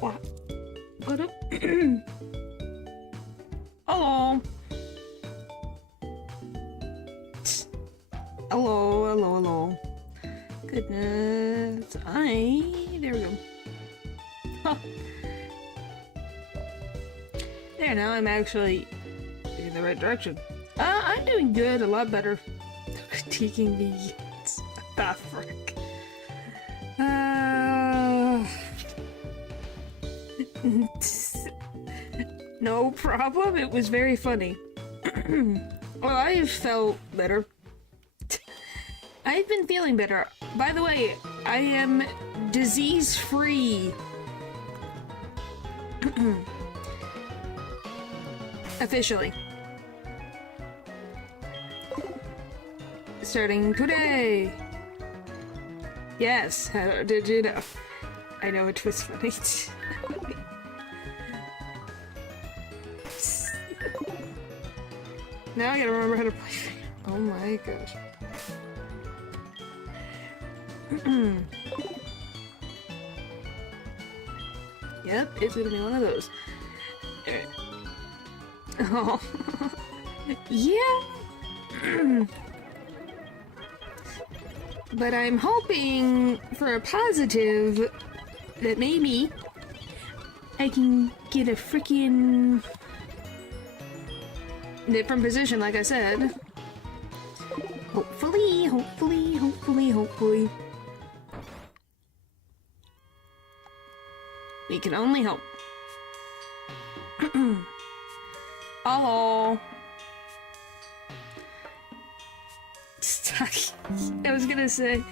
What? What up? Hello. Hello, hello, hello. Goodness. There we go. Huh. There, now I'm actually in the right direction. I'm doing good, a lot better. Critiquing the ah, frick. No problem, it was very funny. Well, I've felt better. I've been feeling better. By the way, I am disease-free. Officially. Starting today. Yes, how did you know? I know it was funny. Now I gotta remember how to play. Oh my gosh. Yep, it's gonna be one of those. Oh. Yeah. But I'm hoping for a positive that maybe I can get a freaking different position, like I said. Hopefully, hopefully, hopefully, hopefully. We can only hope. Oh. Stuck. I was gonna say.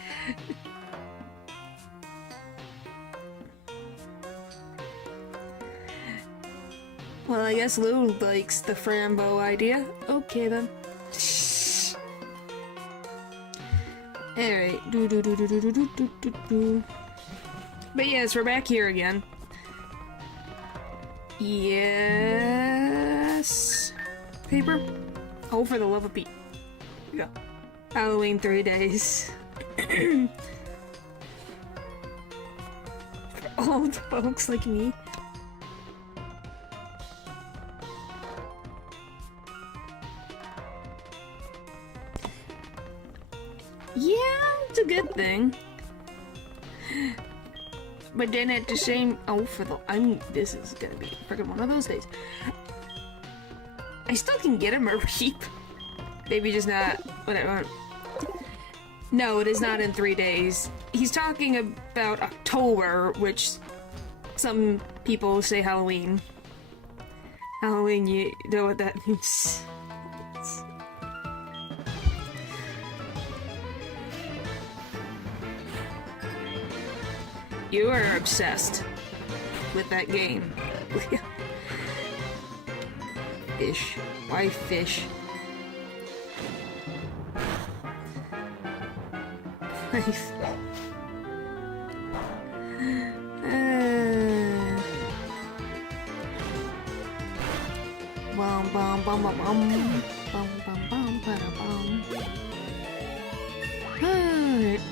Well, I guess Lou likes the Frambo idea. Okay then. Alright. But yes, we're back here again. Yes. Paper? Oh, for the love of Pete. Here we go. Halloween 3 days. For old folks like me. Yeah, it's a good thing. But then at the same this is gonna be freaking one of those days. I still can get him a reap. Maybe just not what I want. No, it is not in 3 days. He's talking about October, which some people say Halloween. Halloween, you know what that means. You are obsessed with that game. Fish. Why fish? Bum bum bum bum bum bum bum bum bum. Alright.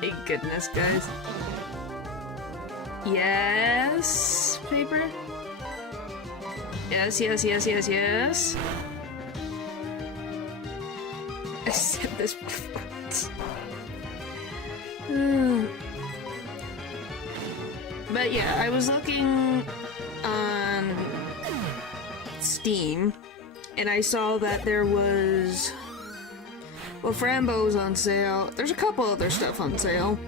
Thank goodness, guys. Yes, paper. Yes, yes, yes, yes, yes. I said this before. But yeah, I was looking on Steam, and I saw that there was, well, Frambo's on sale. There's a couple other stuff on sale.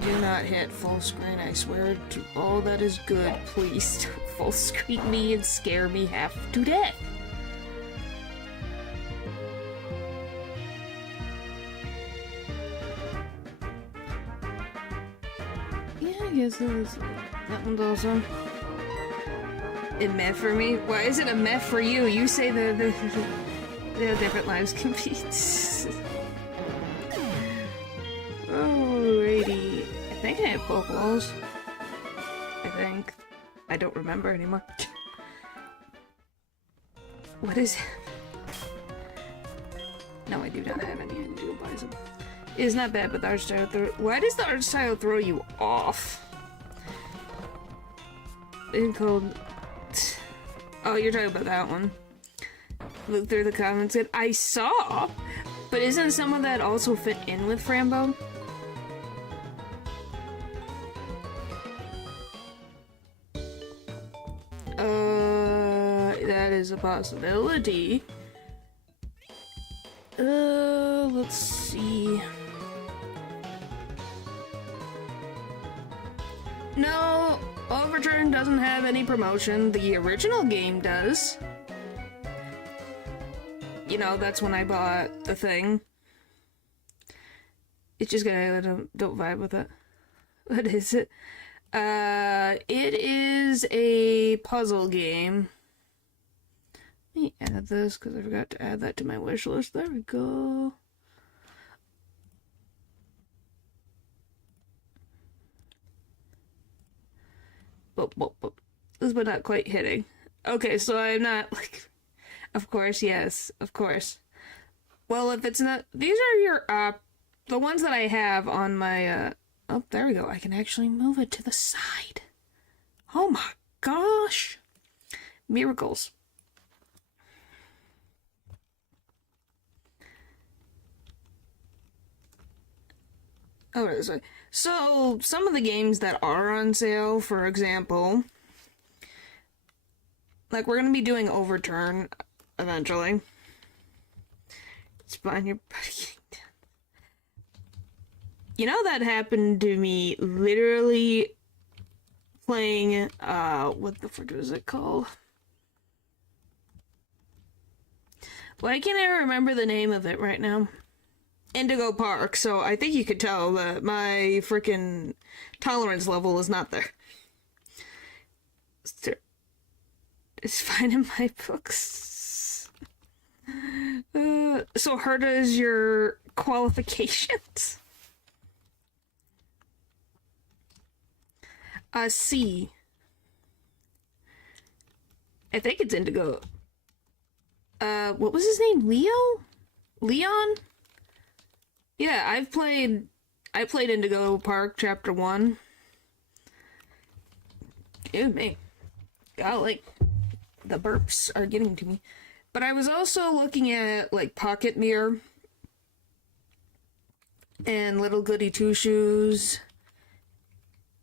Do not hit full screen, I swear to all that is good. Please don't full screen me and scare me half to death. Yeah, I guess that one's also a meh for me. Why is it a meh for you? You say the different lives compete. Alrighty. I think I have Pokeballs. I think. I don't remember anymore. What is it? No, I do not have any Indigo Bison. It's not bad, but the art style why does the art style throw you off? It's called... Oh, you're talking about that one. Look through the comments. I saw! But isn't some of that also fit in with Frambo? That is a possibility. Let's see. No, Overturn doesn't have any promotion. The original game does. You know, that's when I bought the thing. It's just gonna don't vibe with it. What is it? It is a puzzle game. Let me add this because I forgot to add that to my wish list. There we go. This but not quite hitting. Okay, so I'm not like... Of course, yes, of course. Well, if it's not... These are your, the ones that I have on my, Oh, there we go. I can actually move it to the side. Oh my gosh. Miracles. Oh, this way. So, some of the games that are on sale, for example... Like, we're gonna be doing Overturn eventually. It's fine, you're... You know, that happened to me literally playing, what the frick was it called? Why can't I remember the name of it right now? Indigo Park, so I think you could tell that my freaking tolerance level is not there. It's fine in my books. So hard is your qualifications? C. I think it's Indigo. What was his name? Leon? Yeah, I played Indigo Park Chapter 1. Dude, me. Golly. The burps are getting to me. But I was also looking at, like, Pocket Mirror. And Little Goody Two Shoes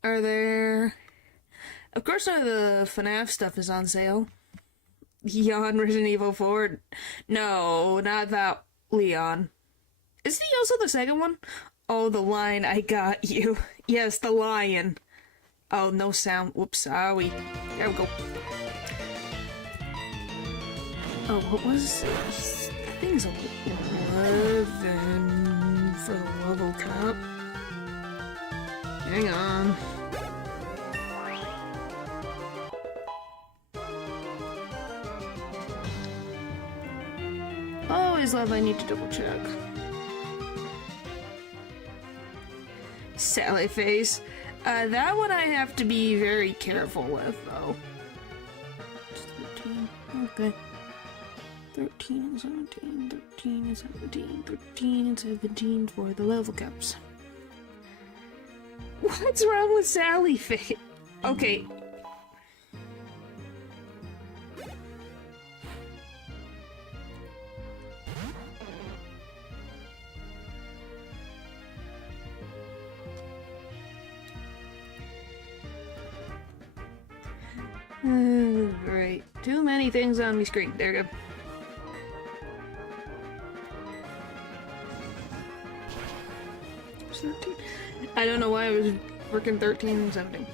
are there. Of course, none of the FNAF stuff is on sale. Leon Resident Evil 4. No, not that Leon. Isn't he also the second one? Oh, the lion, I got you. Yes, the lion. Oh, no sound. Whoops, sorry. There we go. Oh, what was... I think it's 11 for the level cap. Hang on. Always love I need to double check. Sally face. That one I have to be very careful with, though. 13. Okay. 13 and 17, 13 and 17, 13 and 17 for the level caps. What's wrong with Sally face? Okay. Right. Too many things on my screen. There we go. I don't know why I was working 13 and 17.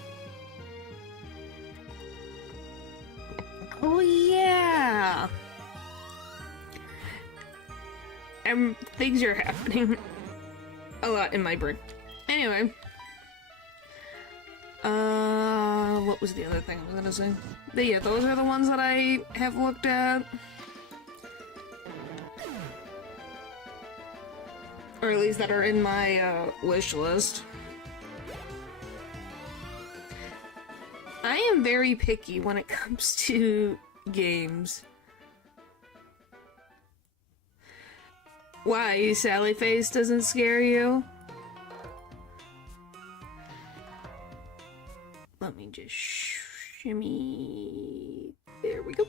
Oh yeah! Things are happening a lot in my brain. Anyway. What was the other thing I was gonna say? But yeah, those are the ones that I have looked at. Or at least that are in my, wish list. I am very picky when it comes to games. Why, Sally face doesn't scare you? Let me just shimmy. There we go.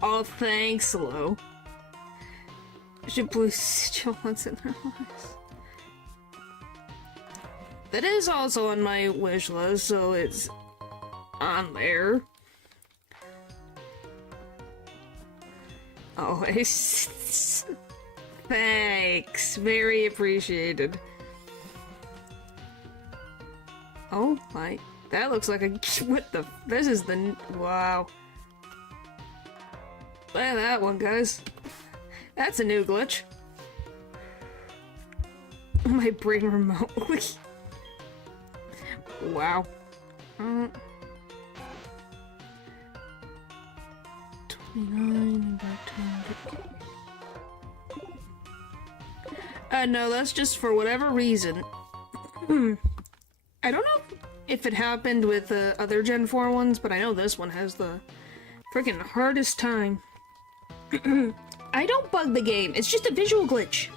Oh, thanks, Lo. Should boost chill once in their lives. That is also on my wish list, so it's on there. Oh, thanks. Very appreciated. Oh my, that looks like a, what the, this is the, wow. Look at that one, guys. That's a new glitch. My brain remotely. Wow. 29 no, that's just for whatever reason. I don't know if it happened with the other Gen 4 ones, but I know this one has the freaking hardest time. I don't bug the game, it's just a visual glitch.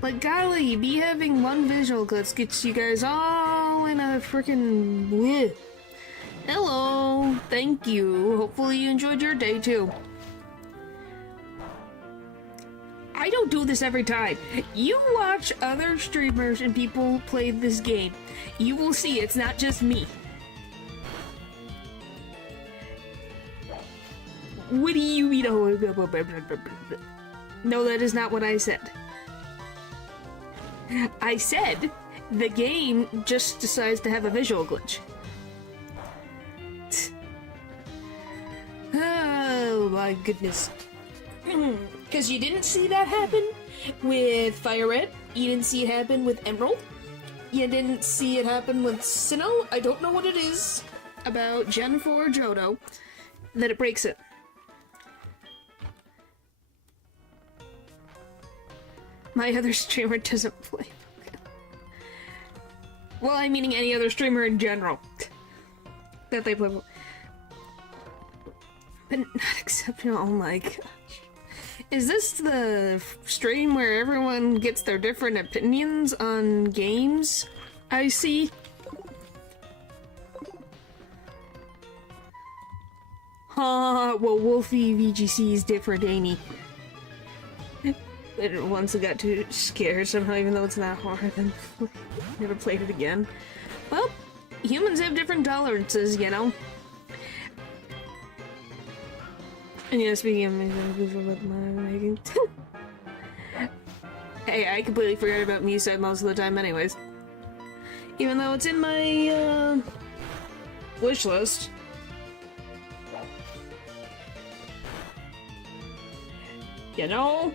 Like, golly, me having one visual glitch gets you guys all in a freaking bleh. Hello, thank you. Hopefully you enjoyed your day too. I don't do this every time. You watch other streamers and people play this game. You will see it's not just me. What do you mean? No, that is not what I said. I said the game just decides to have a visual glitch. Oh my goodness. Because you didn't see that happen with Fire Red, you didn't see it happen with Emerald, you didn't see it happen with Sinnoh. I don't know what it is about Gen 4 Johto that it breaks it. My other streamer doesn't play Pokemon. Well, I'm meaning any other streamer in general that they play Pokemon. But not exceptional. Oh my gosh. Is this the stream where everyone gets their different opinions on games? I see. Well, Wolfie VGC is different, ain't he? Once I got too scared somehow, even though it's not hard, then never played it again. Well, humans have different tolerances, you know? And yeah, speaking of making, hey, I completely forgot about Misa most of the time anyways. Even though it's in my, wish list. You know?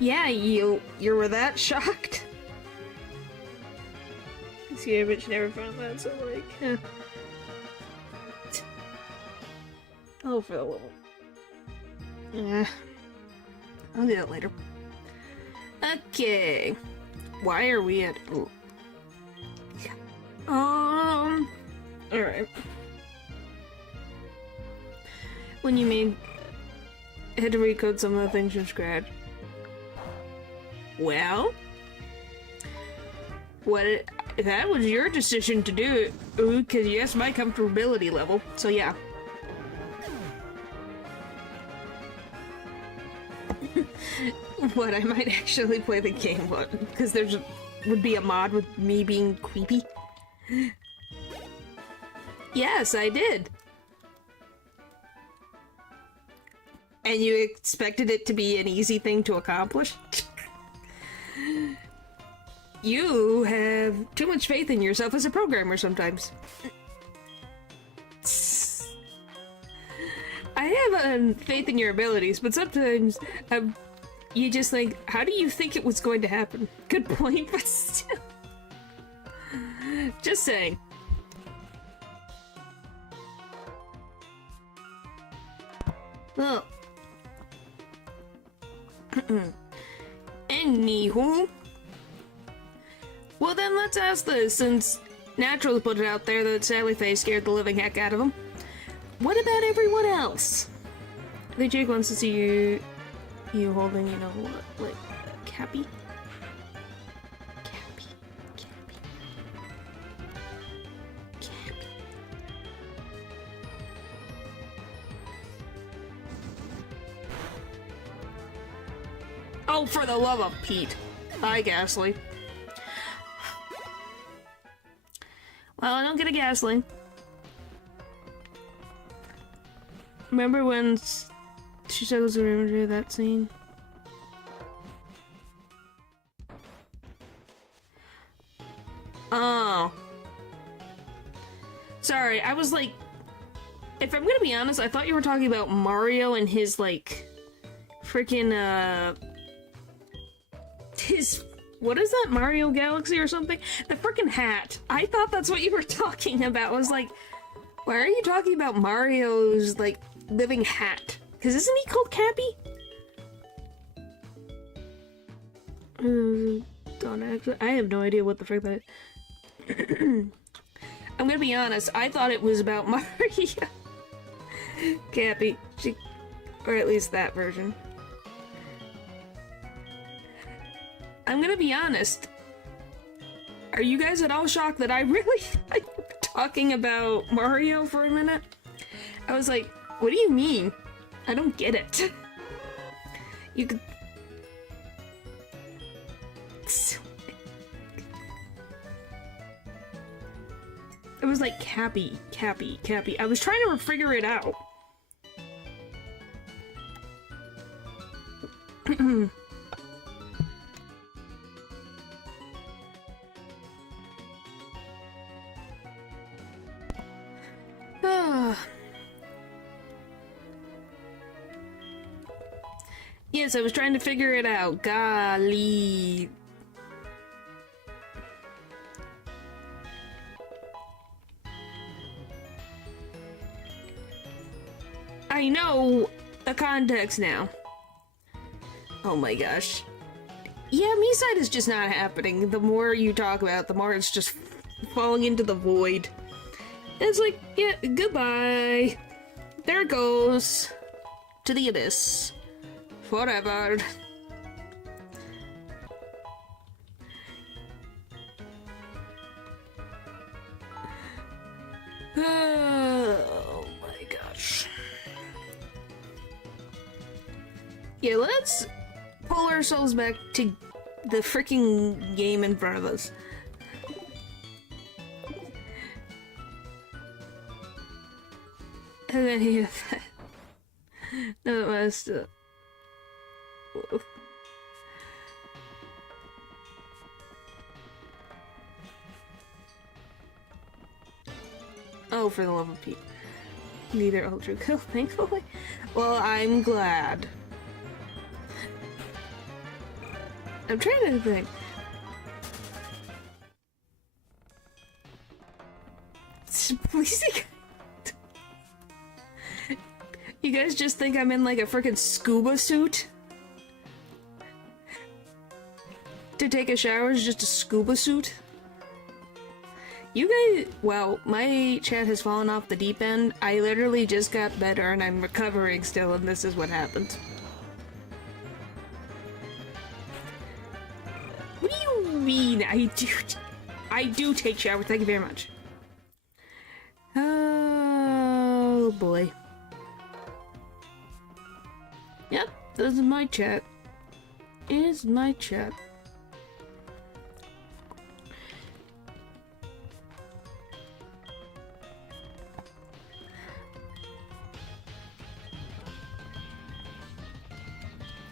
Yeah, you were that shocked? See, I bet you never found that, so like, huh. Oh, for the little. Yeah. I'll do that later. Okay. Why are we at... Ooh. Alright. When you made... had to recode some of the things from scratch. Well... that was your decision to do it, because you asked my comfortability level, so yeah. What, I might actually play the game, what? Because would be a mod with me being creepy? Yes, I did. And you expected it to be an easy thing to accomplish? You have too much faith in yourself as a programmer sometimes. I faith in your abilities, but sometimes you just think, how do you think it was going to happen? Good point, but still. Just saying. Well. Anywho. Well then, let's ask this, since Naturals put it out there that Sally Face scared the living heck out of him. What about everyone else? I think Jake wants to see you holding, you know what, like, Cappy? Cappy. Oh, for the love of Pete. Hi, Ghastly. Well, I don't get a Ghastly. Remember when she struggles to remember that scene? Oh. Sorry, I was like... If I'm gonna be honest, I thought you were talking about Mario and his, like... Freaking, his... What is that? Mario Galaxy or something? The freaking hat. I thought that's what you were talking about. I was like, why are you talking about Mario's, like, living hat? Because isn't he called Cappy? Don't actually. I have no idea what the frick that is. I'm gonna be honest, I thought it was about Mario. Cappy. Or at least that version. I'm gonna be honest. Are you guys at all shocked that I really like talking about Mario for a minute? I was like, what do you mean? I don't get it. You could... It was like Cappy. I was trying to figure it out. Yes, I was trying to figure it out. Golly. I know the context now. Oh my gosh. Yeah, me-side is just not happening. The more you talk about it, the more it's just falling into the void. And it's like, yeah, goodbye. There it goes. To the abyss. Forever. Oh my gosh. Yeah, let's pull ourselves back to the freaking game in front of us. And then he have that. No, it must. Whoa. Oh, for the love of Pete. Neither ultra kill, thankfully. Well, I'm glad. I'm trying to think. Please. You guys just think I'm in like a freaking scuba suit? To take a shower is just a scuba suit? You guys, well, my chat has fallen off the deep end. I literally just got better and I'm recovering still, and this is what happened. What do you mean? I do take showers, thank you very much. Oh boy. Yep, this is my chat. Is my chat.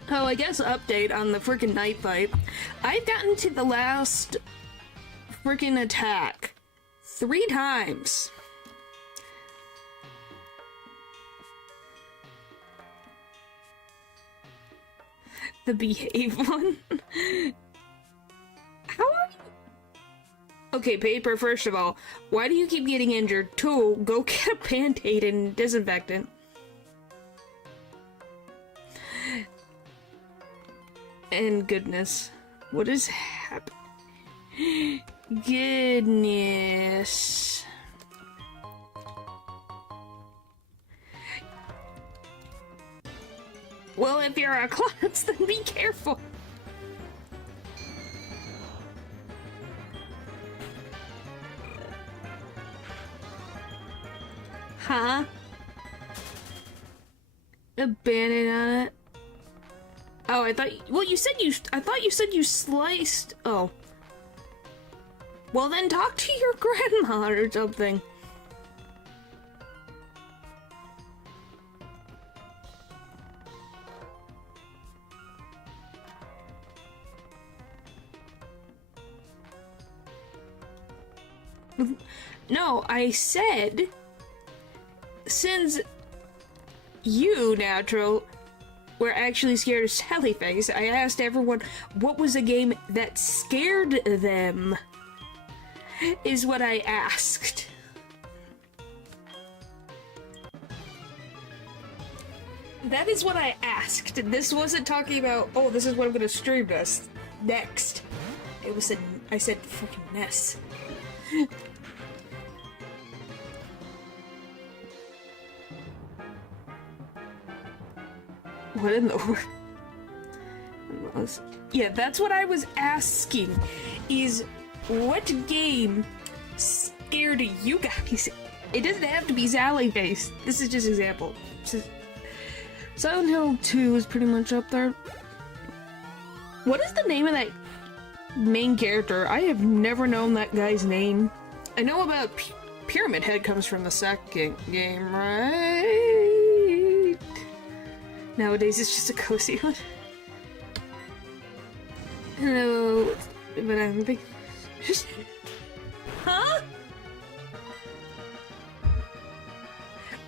Oh, I guess update on the freaking night fight. I've gotten to the last freaking attack 3 times. The behave one. How are you? Okay, Paper, first of all, why do you keep getting injured? Two, go get a band-aid and disinfectant. And goodness, what is happening? Goodness. Well, if you're a klutz, then be careful. Huh? A band-aid on it? Oh, I thought you said you sliced. Oh. Well, then talk to your grandma or something. No, I said, since you, Natural, were actually scared of Sally Face, I asked everyone what was a game that scared them, is what I asked. That is what I asked. This wasn't talking about, oh, this is what I'm gonna stream next. It was I said freaking Ness. What in the world? Yeah, that's what I was asking. Is what game scared you guys? It doesn't have to be Sally Face. This is just example. Silent Hill 2 is pretty much up there. What is the name of that main character? I have never known that guy's name. I know about Pyramid Head comes from the second game, right? Nowadays it's just a cozy one. No, but I'm big. Huh?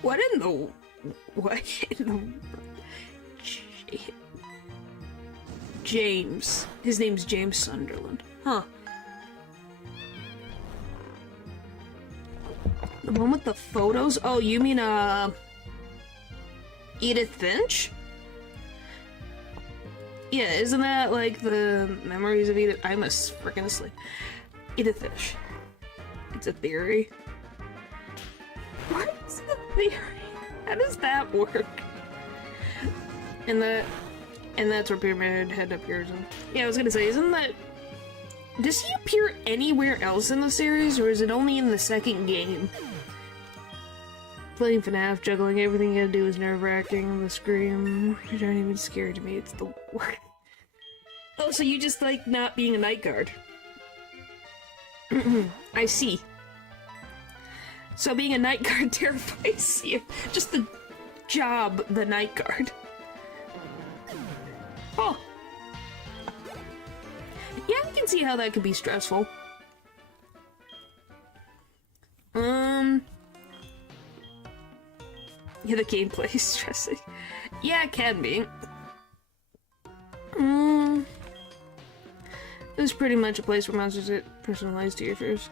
What in the? What in the? James. His name's James Sunderland. Huh. The one with the photos? Oh, you mean, Edith Finch? Yeah, isn't that like the memories of Edith? I'm freaking asleep. Edith Finch. It's a theory. What is the theory? How does that work? And that's where Pyramid Head appears in. Yeah, I was gonna say, isn't that... Does he appear anywhere else in the series, or is it only in the second game? Playing FNAF, juggling everything you gotta do is nerve-wracking. The scream, you're not even scared to me, it's the worst. Oh, so you just like not being a night guard. I see. So being a night guard terrifies you. Just the job, the night guard. Oh. Yeah, I can see how that could be stressful. Yeah, the gameplay is stressing. Yeah, it can be. It was pretty much a place where monsters get personalized to your fears.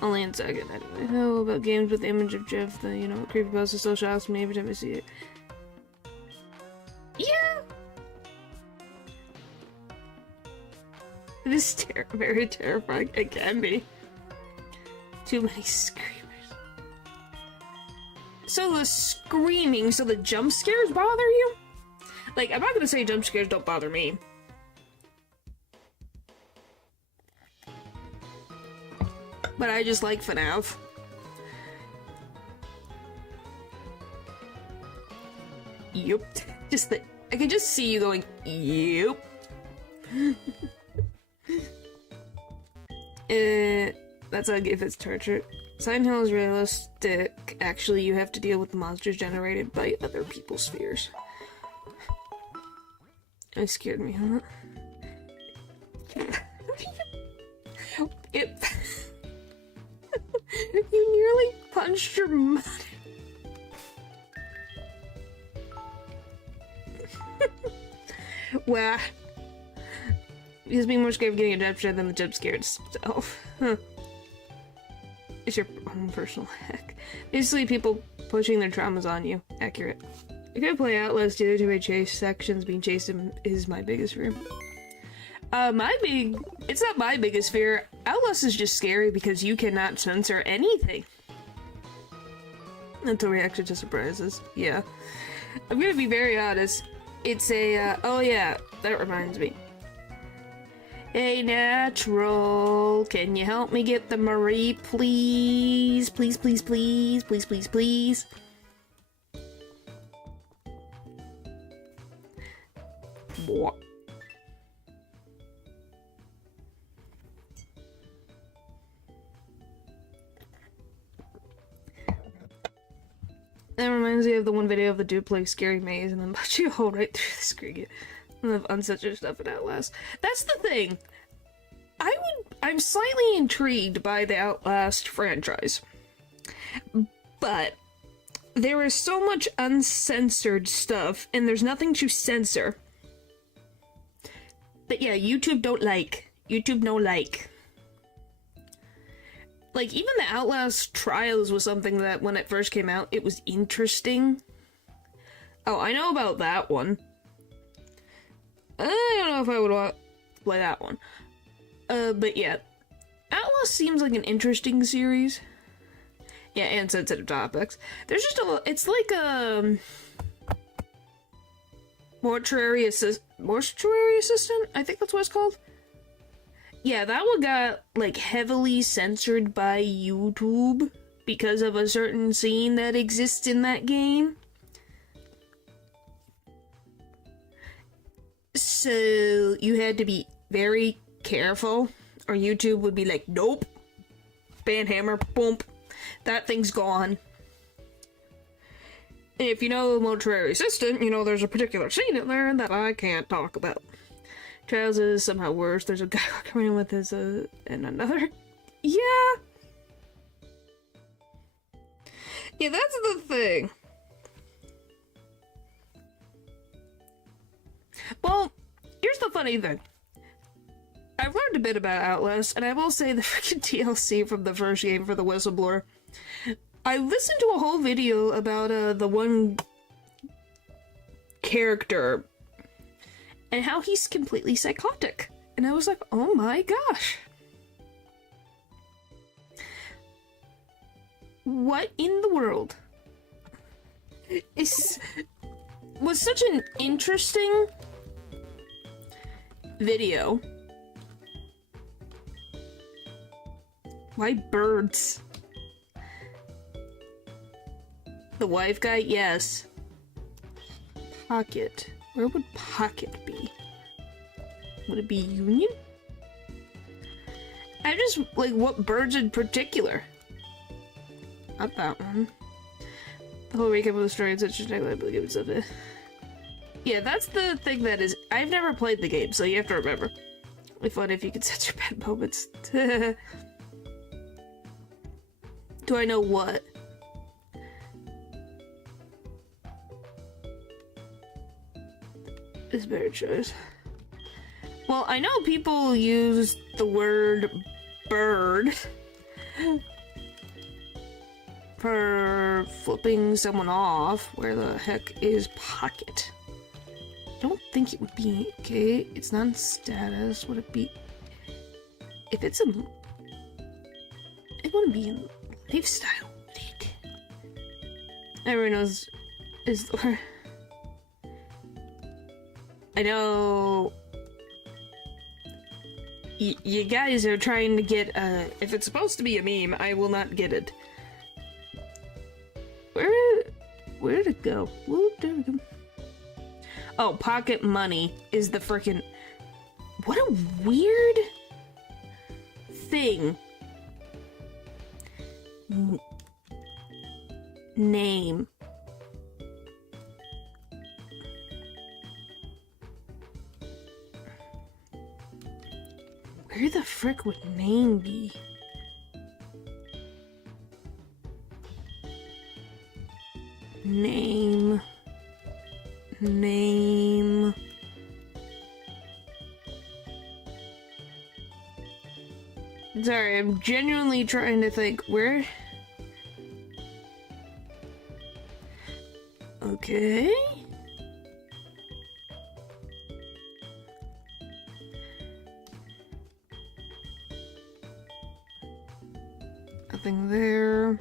Only in second, anyway. How about games with the image of Jeff, the, you know, creepypasta still shocks me every time I see it. Yeah! It is very terrifying. It can be. Too many screamers. So the screaming, so the jump scares bother you? Like, I'm not gonna say jump scares don't bother me. But I just like FNAF. Yup. Just the... I can just see you going, yup. That's like if it's torture. Silent Hill is realistic. Actually, you have to deal with the monsters generated by other people's fears. It scared me, huh? You nearly punched your mother. Wah. Because being more scared of getting a jump scare than the jump scare itself. Huh. It's your own personal hack. Basically, people pushing their traumas on you. Accurate. I could play Outlast due to my chase sections. Being chased is my biggest fear. It's not my biggest fear. Outlast is just scary because you cannot censor anything. Until reaction to surprises. Yeah. I'm gonna be very honest. It's a, oh yeah, that reminds me. Hey, Natural, can you help me get the Marie, please? Please, please, please, please, please, please. What? That reminds me of the one video of the dude playing Scary Maze and then punch you a hole right through the screen. And the uncensored stuff in Outlast. That's the thing. I'm slightly intrigued by the Outlast franchise. But there is so much uncensored stuff and there's nothing to censor. But yeah, YouTube don't like. YouTube no like. Like, even the Outlast Trials was something that, when it first came out, it was interesting. Oh, I know about that one. I don't know if I would want to play that one. But yeah. Outlast seems like an interesting series. Yeah, and sensitive topics. There's just it's like a... Mortuary assistant? I think that's what it's called. Yeah, that one got, like, heavily censored by YouTube because of a certain scene that exists in that game. So, you had to be very careful, or YouTube would be like, nope. Banhammer, boom. That thing's gone. And if you know Mortuary Assistant, you know there's a particular scene in there that I can't talk about. Trials is somehow worse. There's a guy coming in with his, and another. Yeah. Yeah, that's the thing. Well, here's the funny thing. I've learned a bit about Outlast, and I will say the freaking DLC from the first game for the Whistleblower. I listened to a whole video about, the one character and how he's completely psychotic. And I was like, oh my gosh. What in the world? Was such an interesting video. Why birds? The wife guy? Yes. Pocket. Where would Pocket be? Would it be Union? I just, like, what birds in particular? Not that one. The whole recap of the story and such a negative and stuff. Yeah, that's the thing that is... I've never played the game, so you have to remember. It'd be fun if you could censor bad moments. Do I know what? Is better choice. Well, I know people use the word bird for flipping someone off. Where the heck is Pocket? I don't think it would be. Okay, it's not in status. Would it be? If it's a... It wouldn't be in lifestyle, would it? Everyone knows is the... I know you guys are trying to get, if it's supposed to be a meme, I will not get it. Where did it go? Whoop, there we go. Oh, Pocket Money is the frickin'... What a weird thing. Name. Where the frick would name be? Name. Sorry, I'm genuinely trying to think where. Okay. Nothing there.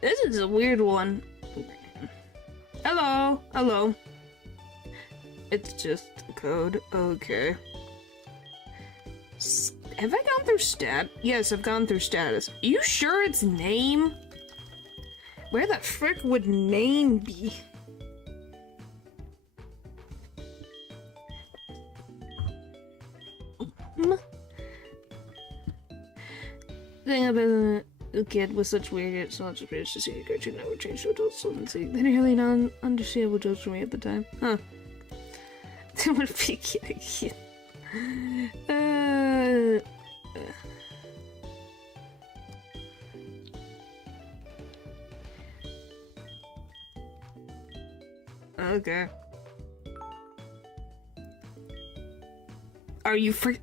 This is a weird one. Hello, hello. It's just code. Okay. Have I gone through stat? Yes, I've gone through status. Are you sure it's name? Where the frick would name be? Thing about a kid with such weird yet so much experience to see a cartoon network change to adult fluency. They nearly non-understandable jokes for me at the time. Huh. That would be cute. Okay. Are you free?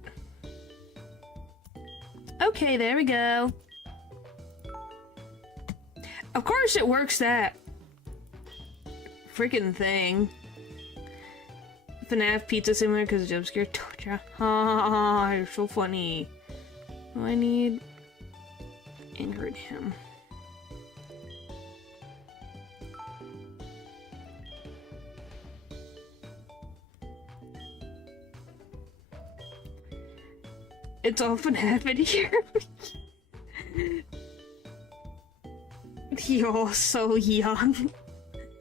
Okay, there we go. Of course it works that freaking thing. FNAF pizza similar because jump scare torture. Ha, you're so funny. Oh, I need angered him. It's often happened here. You're so young.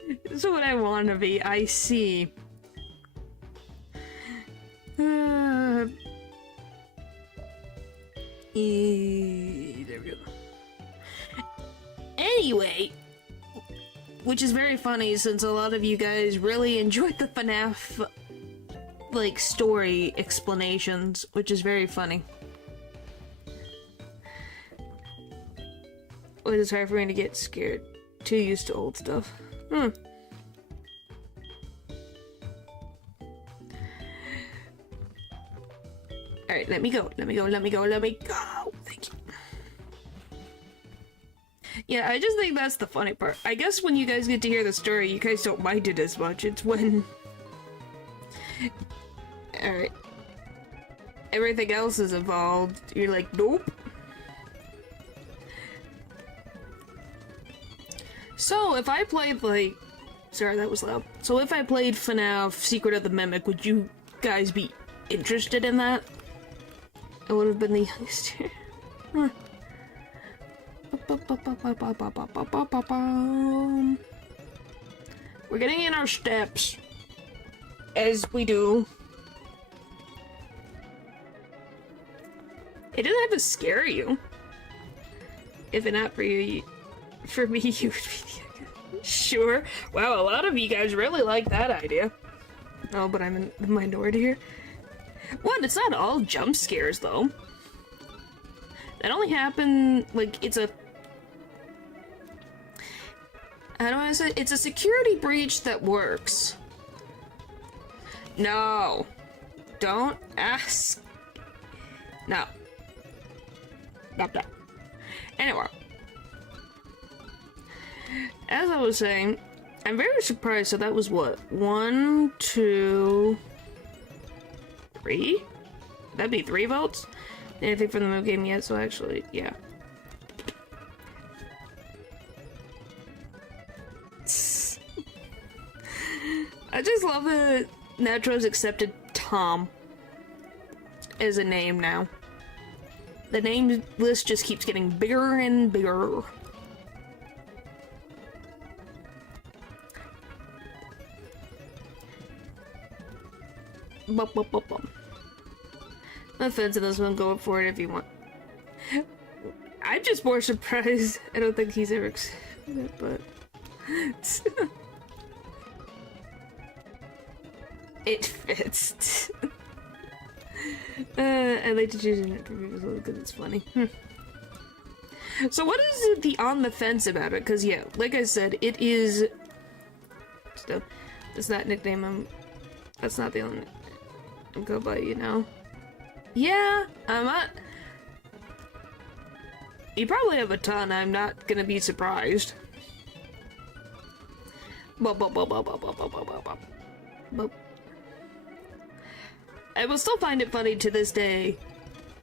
This is what I want to be. I see. There we go. Anyway, which is very funny since a lot of you guys really enjoyed the FNAF like story explanations, which is very funny. It is hard for me to get scared. Too used to old stuff. Alright, let me go. Let me go. Let me go. Let me go. Thank you. Yeah, I just think that's the funny part. I guess when you guys get to hear the story, you guys don't mind it as much. It's when... Alright. Everything else is involved. You're like, nope. So, if I played, like... Sorry, that was loud. So if I played FNAF Secret of the Mimic, would you guys be interested in that? I would have been the youngest here. Huh. We're getting in our steps. As we do. It doesn't have to scare you. If it not for you, for me, you would be sure. Wow, a lot of you guys really like that idea. Oh, but I'm in the minority here. What? It's not all jump scares, though. That only happen, like, it's a... How do I say? It's a security breach that works. No. Don't ask. No. Stop that. Anyway. As I was saying, I'm very surprised. So that was what? 1, 2, 3? That'd be 3 votes? Anything from the move game yet, so actually, yeah. I just love that Natro's accepted Tom as a name now. The name list just keeps getting bigger and bigger. Bum, bum, bum, bum. No offense to this one, go up for it if you want. I'm just more surprised. I don't think he's ever accepted it, but... It fits. I like to choose it for people because it's funny. So what is the on the fence about it? Because yeah, like I said, it is Still, that's that nickname that's not the only I'm go by, you know. Yeah, I'm not. You probably have a ton, I'm not gonna be surprised. I will still find it funny to this day.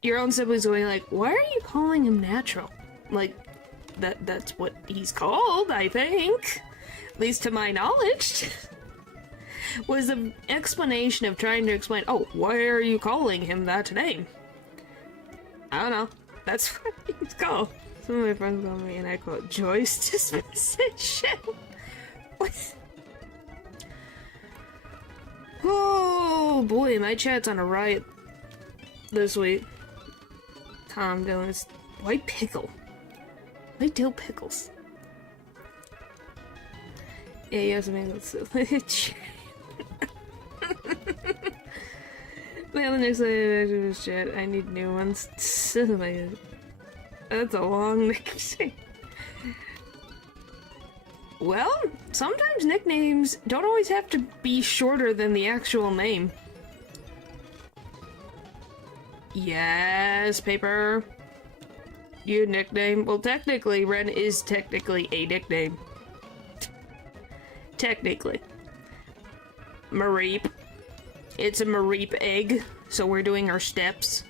Your own siblings going like, why are you calling him natural? Like, that's what he's called, I think. At least to my knowledge. Was an explanation of trying to explain, oh, why are you calling him that name? I don't know. That's what he's called. Some of my friends call me, and I call it Joyce disposition. What? Oh boy, my chat's on a riot this week. Tom Dillon's white pickle. White dill pickles. Yeah, yes, I mean, let's well, the next day chat, I need new ones. That's a long nickname. Well, sometimes nicknames don't always have to be shorter than the actual name. Yes, Paper. You nickname. Well, technically, Ren is technically a nickname. Technically. Mareep. It's a Mareep egg, so we're doing our steps.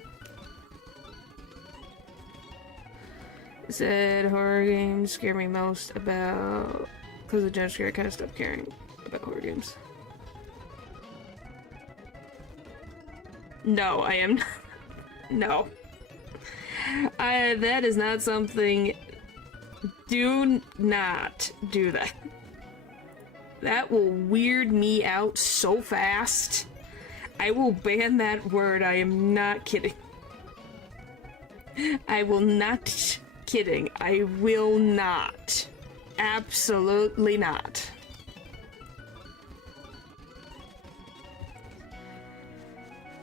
Said horror games scare me most about... Because of jump scare, I kind of stopped caring about horror games. No, I am not. No. That is not something... Do not do that. That will weird me out so fast. I will ban that word, I am not kidding. I will not... kidding. I will not. Absolutely not.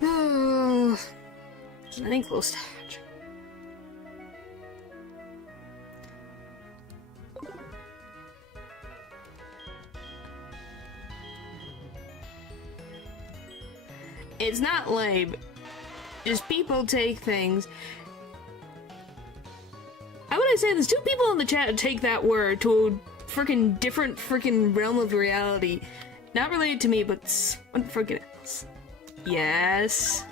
Oh, there's nothing close to hatching. It's not lame. Just people take things. How would I say this? Two people in the chat take that word to a freaking different freaking realm of reality. Not related to me, but someone freaking else. Yes.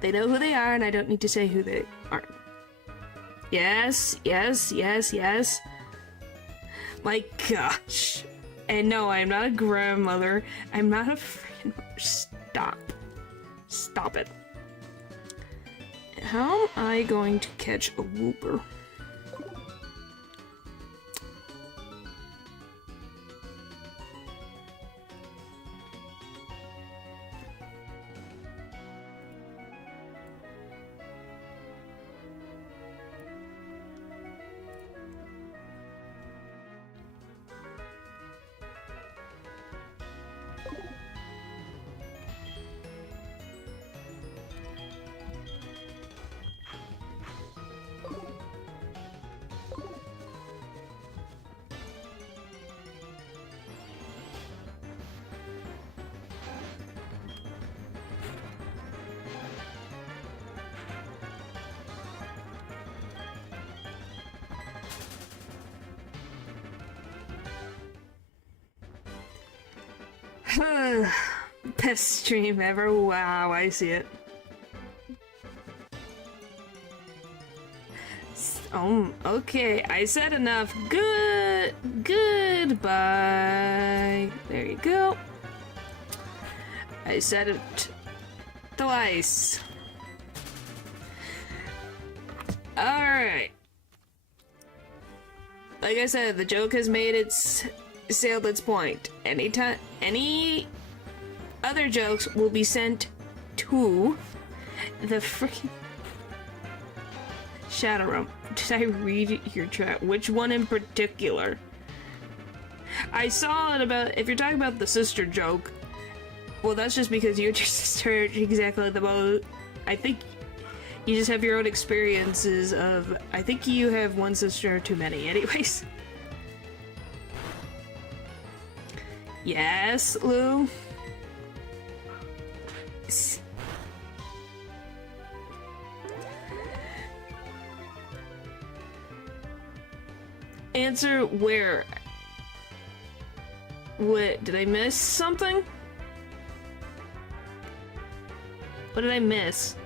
They know who they are, and I don't need to say who they are. Yes, yes, yes, yes. My gosh. And no, I'm not a grandmother. I'm not a freaking mother. Stop. Stop it. How am I going to catch a whooper? Best stream ever. Wow, I see it. Okay, I said enough. Goodbye. There you go. I said it twice. Alright. Like I said, the joke has made its sailed its point. Anytime, any other jokes will be sent to the freaking Shadow Realm. Did I read your chat? Which one in particular? I saw it about, if you're talking about the sister joke, well, that's just because you and your sister are exactly the boat. I think you just have your own experiences of, I think you have one sister too many anyways. Yes, Lou? Answer where? What, did I miss something? What did I miss?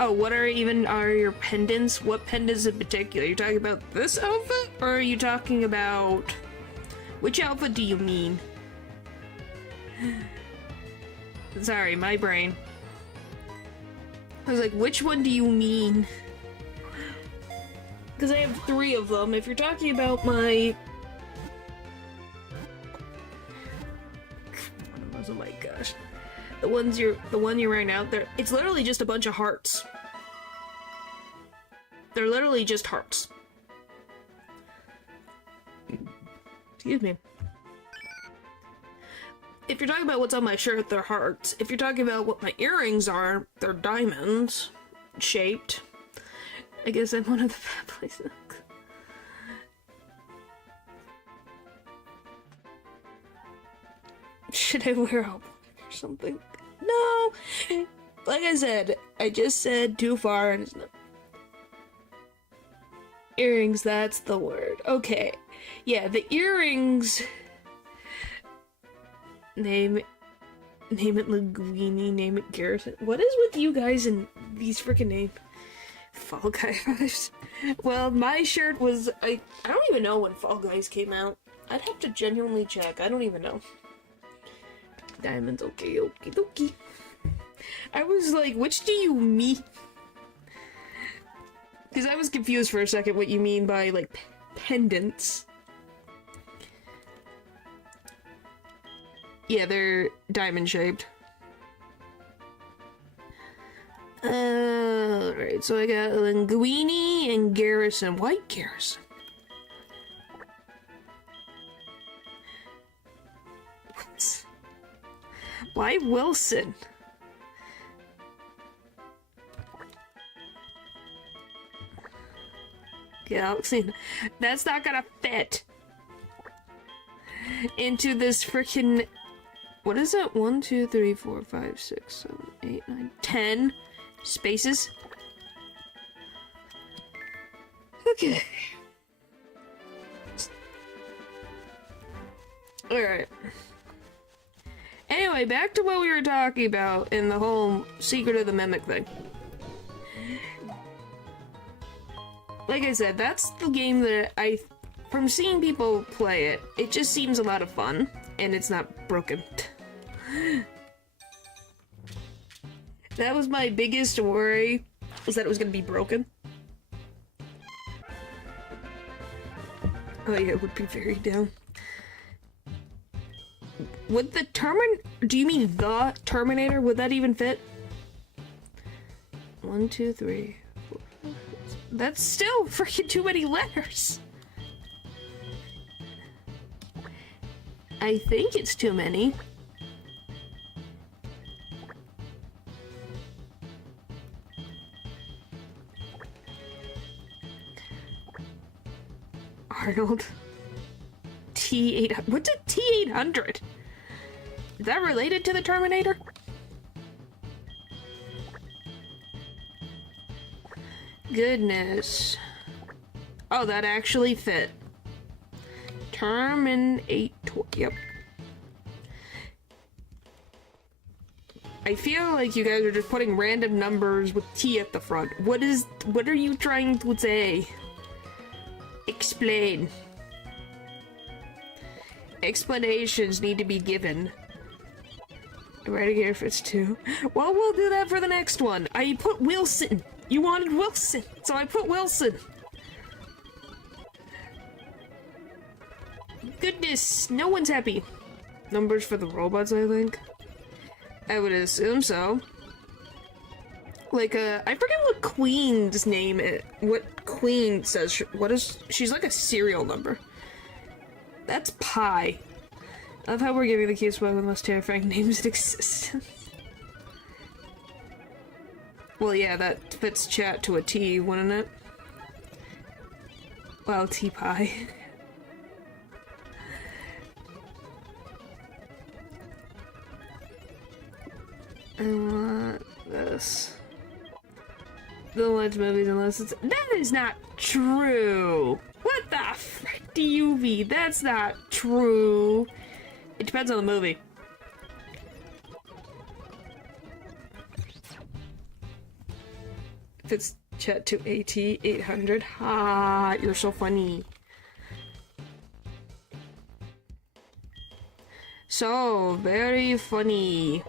Oh, what are your pendants? What pendants in particular? You're talking about this outfit? Or are you talking about... Which outfit do you mean? Sorry, my brain. I was like, which one do you mean? Because I have 3 of them. If you're talking about my... Oh my gosh. The one you're wearing out there, it's literally just a bunch of hearts. They're literally just hearts. Excuse me. If you're talking about what's on my shirt, they're hearts. If you're talking about what my earrings are, they're diamonds. Shaped. I guess I'm one of the bad places. Should I wear a or something? No! Like I said, I just said too far and it's not. Earrings, that's the word. Okay. Yeah, the earrings... Name it Linguini, name it Garrison. What is with you guys and these freaking names? Fall Guys. Well, my shirt was... I don't even know when Fall Guys came out. I'd have to genuinely check. I don't even know. Diamonds, okay, okie dokie. I was like, which do you mean? Because I was confused for a second what you mean by, like, pendants. Yeah, they're diamond-shaped. Alright, so I got Linguini and Garrison. Why Garrison? What? Why Wilson? Yeah, that's not gonna fit into this freaking... What is it? 1, 2, 3, 4, 5, 6, 7, 8, 9, 10 spaces. Okay. Alright. Anyway, back to what we were talking about in the whole Secret of the Mimic thing. Like I said, that's the game that from seeing people play it, it just seems a lot of fun, and it's not broken. That was my biggest worry, was that it was gonna be broken. Oh yeah, it would be very down. Would the do you mean the Terminator? Would that even fit? 1, 2, 3, 4, 5, 6. That's still freaking too many letters. I think it's too many. Arnold. T-800. What's a T-800? Is that related to the Terminator? Goodness. Oh, that actually fit. Terminator. Yep. I feel like you guys are just putting random numbers with T at the front. What are you trying to say? Explain. Explanations need to be given. Right here if it's 2. Well, we'll do that for the next one. I put Wilson. You wanted Wilson, so I put Wilson. Goodness, no one's happy. Numbers for the robots, I think. I would assume so. Like, I forget what Queen's name is. What Queen says. She's like a serial number. That's Pi. I love how we're giving the case one of the most terrifying names in existence. Well, yeah, that fits chat to a T, wouldn't it? Well, T-Pi. this. Don't watch movies unless it's— that is not true! What the frick do you mean? That's not true. It depends on the movie. If it's chat to AT800, ha, you're so funny. So very funny.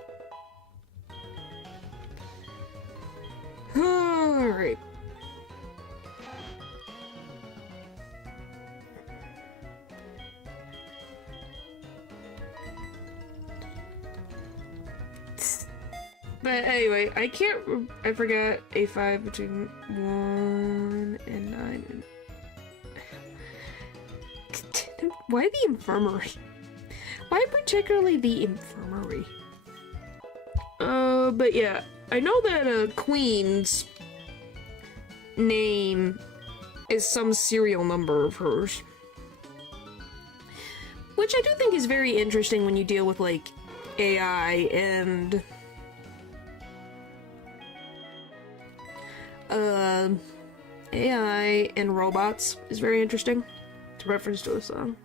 Alright. But anyway, I forgot A5 between 1 and 9 and... Why the infirmary? Why particularly the infirmary? But yeah, I know that Queen's name is some serial number of hers. Which I do think is very interesting when you deal with, like, AI and... AI and robots is very interesting. It's a reference to a song.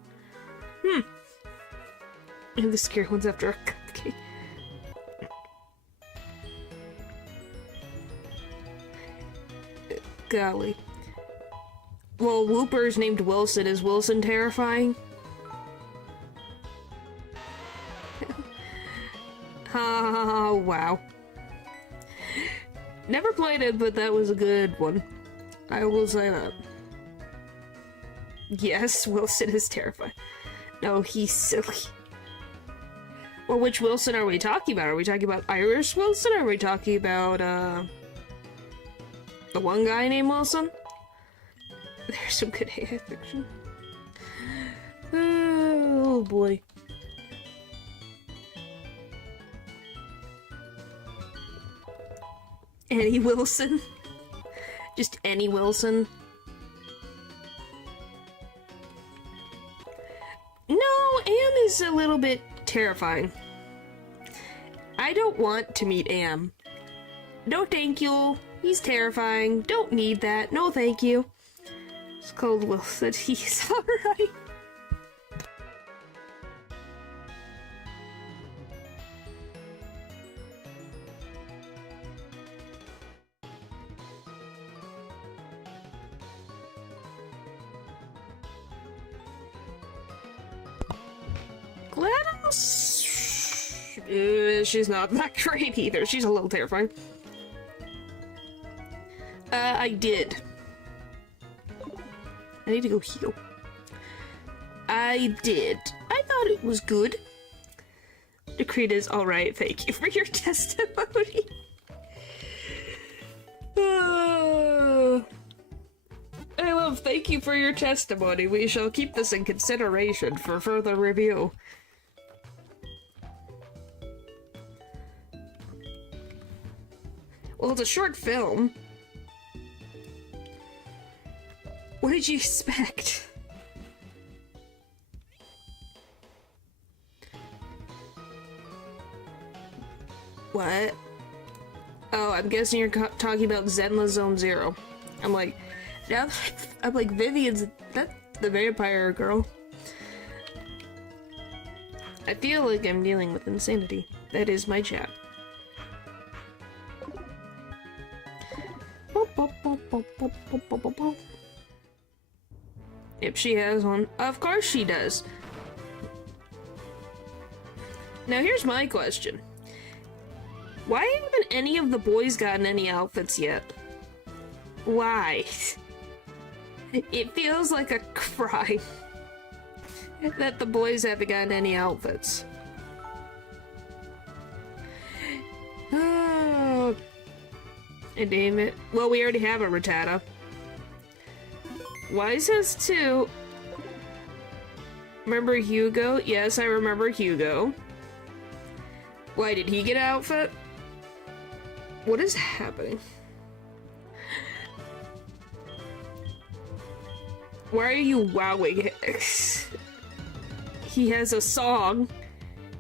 And the scary ones after a cupcake. Golly. Well, Whooper's named Wilson. Is Wilson terrifying? Oh, wow. Never played it, but that was a good one. I will say that. Yes, Wilson is terrifying. No, he's silly. Well, which Wilson are we talking about? Are we talking about Irish Wilson, or are we talking about, the one guy named Wilson? There's some good AI fiction. Oh, boy. Any Wilson? Just any Wilson? No, Am is a little bit terrifying. I don't want to meet Am. No thank you. He's terrifying. Don't need that. No thank you. It's called Wilson. He's alright. She's not that great either. She's a little terrifying. I did. I need to go heal. I did. I thought it was good. Decreta's alright. Thank you for your testimony. I love thank you for your testimony. We shall keep this in consideration for further review. Well, it's a short film. What did you expect? What? Oh, I'm guessing you're talking about Zenla Zone Zero. I'm like, now I'm like, Vivian's, that's the vampire girl. I feel like I'm dealing with insanity. That is my chat. Yep, she has one. Of course she does. Now here's my question. Why haven't any of the boys gotten any outfits yet? Why? It feels like a crime that the boys haven't gotten any outfits. Oh, damn it. Well, we already have a Rattata. Wise has two. Remember Hugo? Yes, I remember Hugo. Why, did he get an outfit? What is happening? Why are you wowing? He has a song.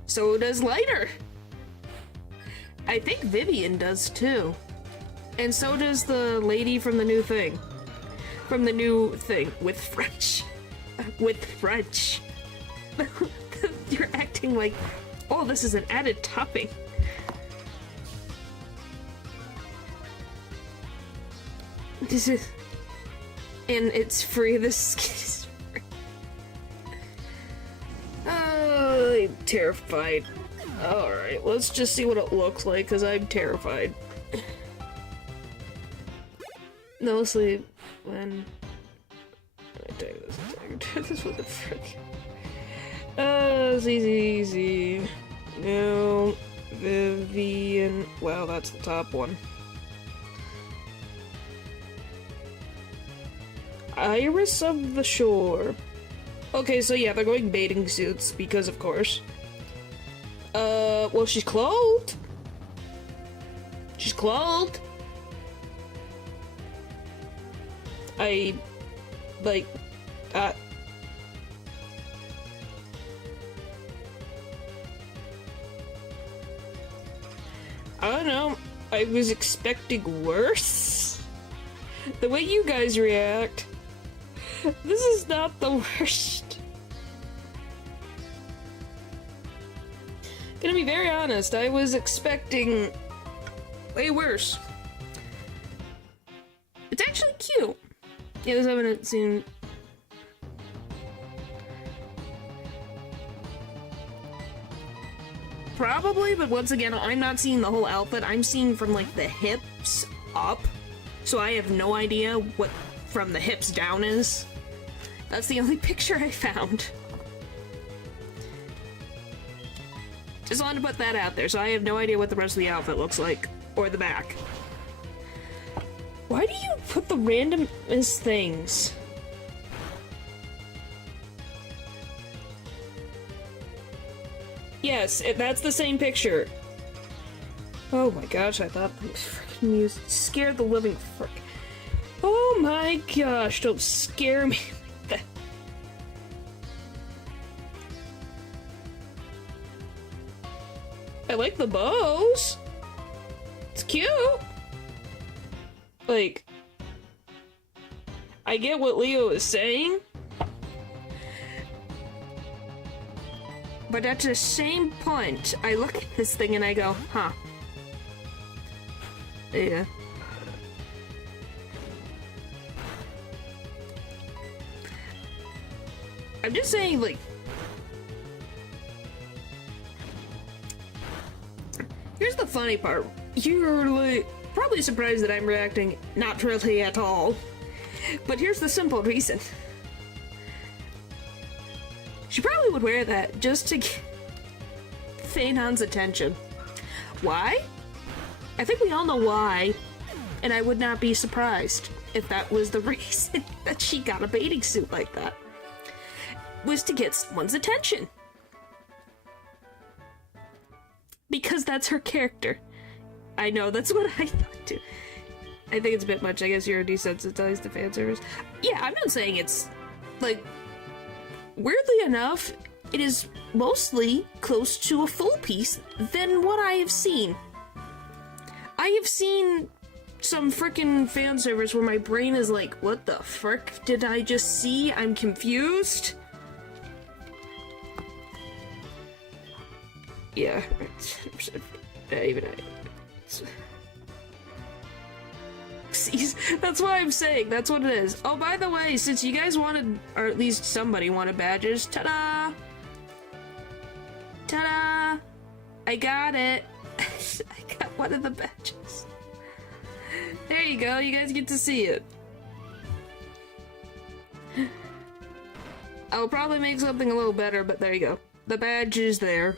So does Lighter. I think Vivian does too. And so does the lady from the new thing. From the new thing. With French. With French. You're acting like, oh, this is an added topping. This is... And it's free. This skin is free. Oh, I'm terrified. Alright, let's just see what it looks like, because I'm terrified. Mostly when... I take this with the frick. It's easy. No, Vivian. Wow, that's the top one. Iris of the Shore. Okay, so yeah, they're going bathing suits, because of course. Well, she's clothed. She's clothed. I don't know. I was expecting worse. The way you guys react. This is not the worst. Gonna be very honest, I was expecting way worse. It's actually cute. Yeah, this haven't seen. Probably, but once again, I'm not seeing the whole outfit. I'm seeing from like the hips up, so I have no idea what from the hips down is. That's the only picture I found. Just wanted to put that out there, so I have no idea what the rest of the outfit looks like, or the back. Why do you put the randomest things? Yes, that's the same picture. Oh my gosh, I thought freaking music scared the living frick. Oh my gosh, don't scare me like that. I like the bows. It's cute. Like, I get what Leo is saying, but at the same point, I look at this thing and I go, huh. Yeah. I'm just saying, like, here's the funny part. You're, like, probably surprised that I'm reacting not really at all. But here's the simple reason. She probably would wear that just to get Phaedon's attention. Why? I think we all know why, and I would not be surprised if that was the reason that she got a bathing suit like that. Was to get someone's attention. Because that's her character. I know, that's what I thought too. I think it's a bit much. I guess you're desensitized to fan service. Yeah, I'm not saying it's, like, weirdly enough, it is mostly close to a full piece than what I have seen. I have seen some frickin' fan service where my brain is like, what the frick did I just see? I'm confused. Yeah, even that's what I'm saying. That's what it is. Oh, by the way, since you guys wanted, or at least somebody wanted badges, ta-da! Ta-da! I got it. I got one of the badges. There you go. You guys get to see it. I'll probably make something a little better, but there you go. The badge is there.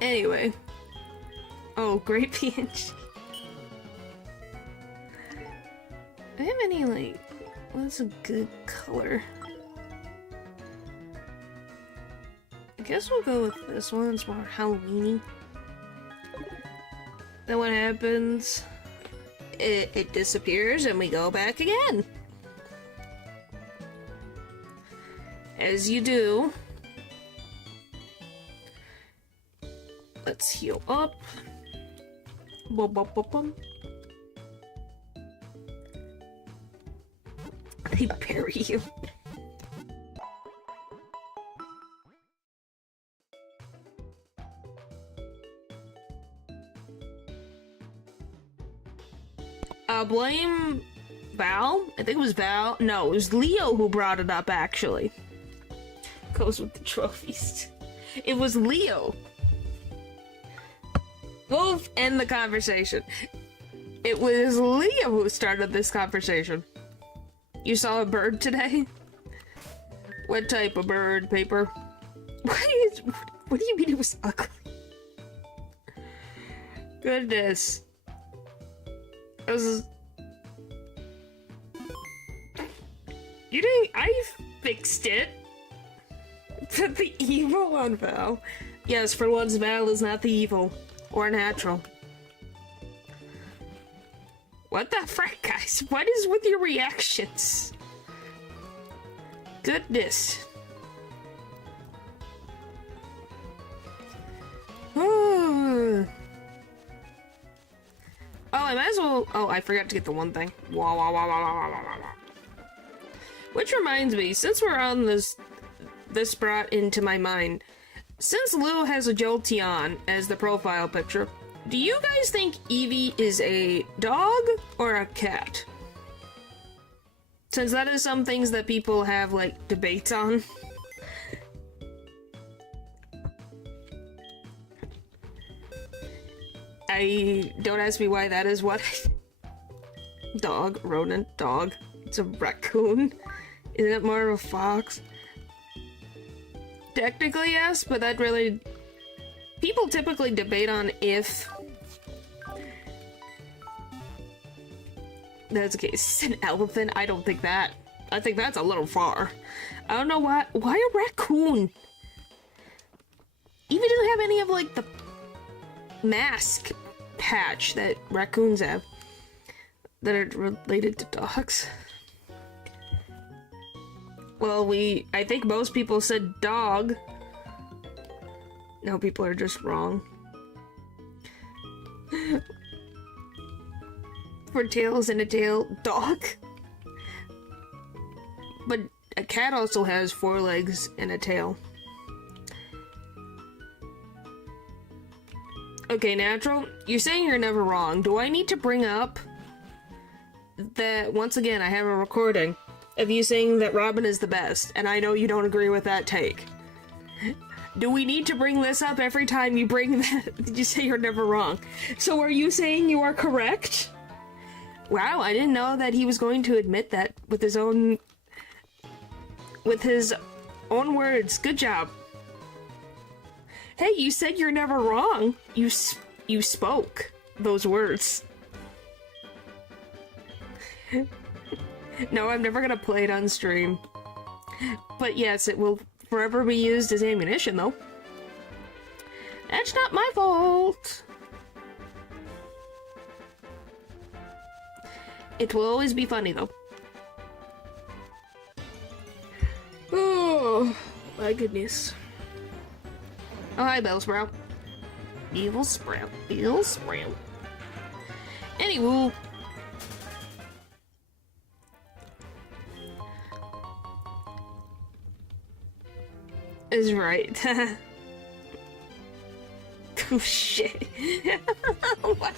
Anyway. Oh, great PNG. Do I have any, like, what's a good color? I guess we'll go with this one. It's more Halloween-y. Then what happens? It disappears and we go back again. As you do. Let's heal up. Bum, bum, bum, bum. They bury you. Blame Val? I think it was Val. No, it was Leo who brought it up, actually. Goes with the trophies. It was Leo. We'll end the conversation. It was Leo who started this conversation. You saw a bird today? What type of bird, Paper? What do you mean it was ugly? Goodness. It was... You didn't... I fixed it. Put the evil on Val. Yes, for once Val is not the evil. Or natural. What the frick, guys? What is with your reactions? Goodness. Oh, I might as well... Oh, I forgot to get the one thing. Wah, wah, wah, wah, wah, wah, wah, wah. Which reminds me, since we're on this brought into my mind. Since Lou has a Jolteon as the profile picture, do you guys think Eevee is a dog or a cat? Since that is some things that people have, like, debates on. Don't ask me why that is what. Dog, rodent, dog. It's a raccoon. Isn't it more of a fox? Technically, yes, but that really... People typically debate on if... That's the case. An elephant? I don't think that. I think that's a little far. I don't know why a raccoon? Even doesn't have any of, like, the mask patch that raccoons have that are related to dogs. Well, I think most people said dog. No, people are just wrong. For tails and a tail, dog. But a cat also has 4 legs and a tail. Okay, Natural, you're saying you're never wrong. Do I need to bring up that, once again, I have a recording of you saying that Robin is the best, and I know you don't agree with that take. Do we need to bring this up every time you bring that? Did you say you're never wrong? So are you saying you are correct? Wow, I didn't know that he was going to admit that with his own words. Good job. Hey, you said you're never wrong. You spoke those words. No, I'm never gonna play it on stream. But yes, it will forever be used as ammunition, though. That's not my fault. It will always be funny, though. Oh, my goodness. Oh, hi, Bellsprout. Evil Sprout. Evil Sprout. Anywho. Is right. Oh, shit. Oh, my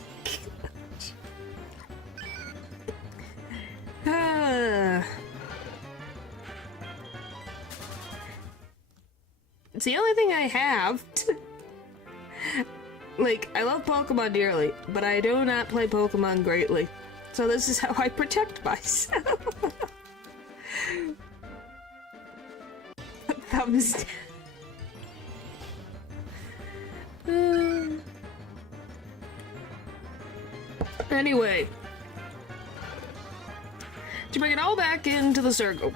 God. It's the only thing I have. Like, I love Pokemon dearly, but I do not play Pokemon greatly. So this is how I protect myself. Thumbs down. Anyway. To bring it all back into the circle.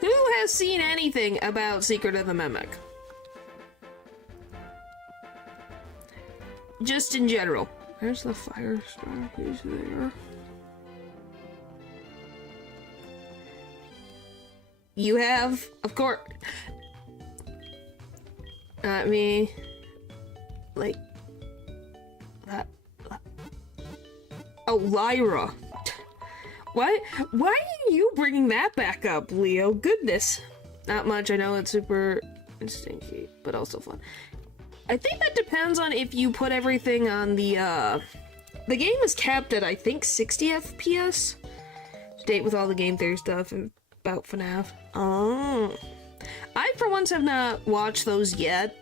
Who has seen anything about Secret of the Mimic? Just in general. There's the fire star. He's there. You have, of course. Me, like, that. Oh, Lyra. Why are you bringing that back up, Leo? Goodness. Not much. I know it's super stinky, but also fun. I think that depends on if you put everything on the game is capped at, I think, 60 FPS. To date with all the game theory stuff and about FNAF. Oh. I, for once, have not watched those yet.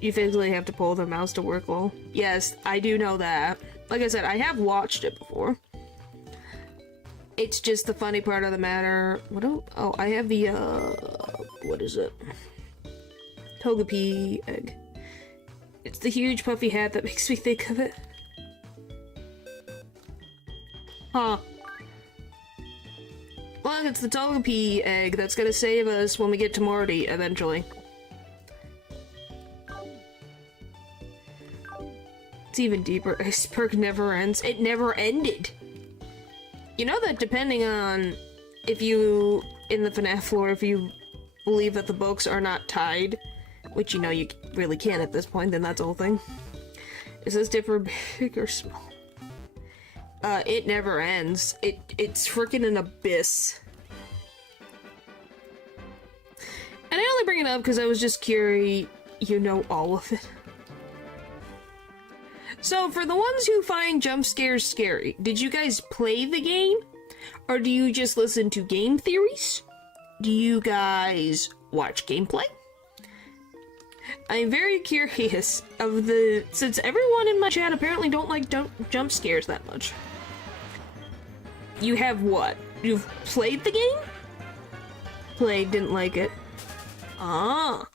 You physically have to pull the mouse to work well. Yes, I do know that. Like I said, I have watched it before. It's just the funny part of the matter. Oh, I have the, what is it? Togepi egg. It's the huge puffy hat that makes me think of it. Huh. Well, it's the Togepi egg that's gonna save us when we get to Morty, eventually. It's even deeper. This perk never ends. It never ended! You know that depending on if you, in the FNAF lore, if you believe that the books are not tied, which you know you really can't at this point, then that's the whole thing. Is this differ big or small? It never ends. It's freaking an abyss. And I only bring it up because I was just curious, you know all of it. So, for the ones who find jump scares scary, did you guys play the game? Or do you just listen to game theories? Do you guys watch gameplay? I'm very curious since everyone in my chat apparently don't like jump scares that much. You have what? You've played the game? Played, didn't like it. Ah.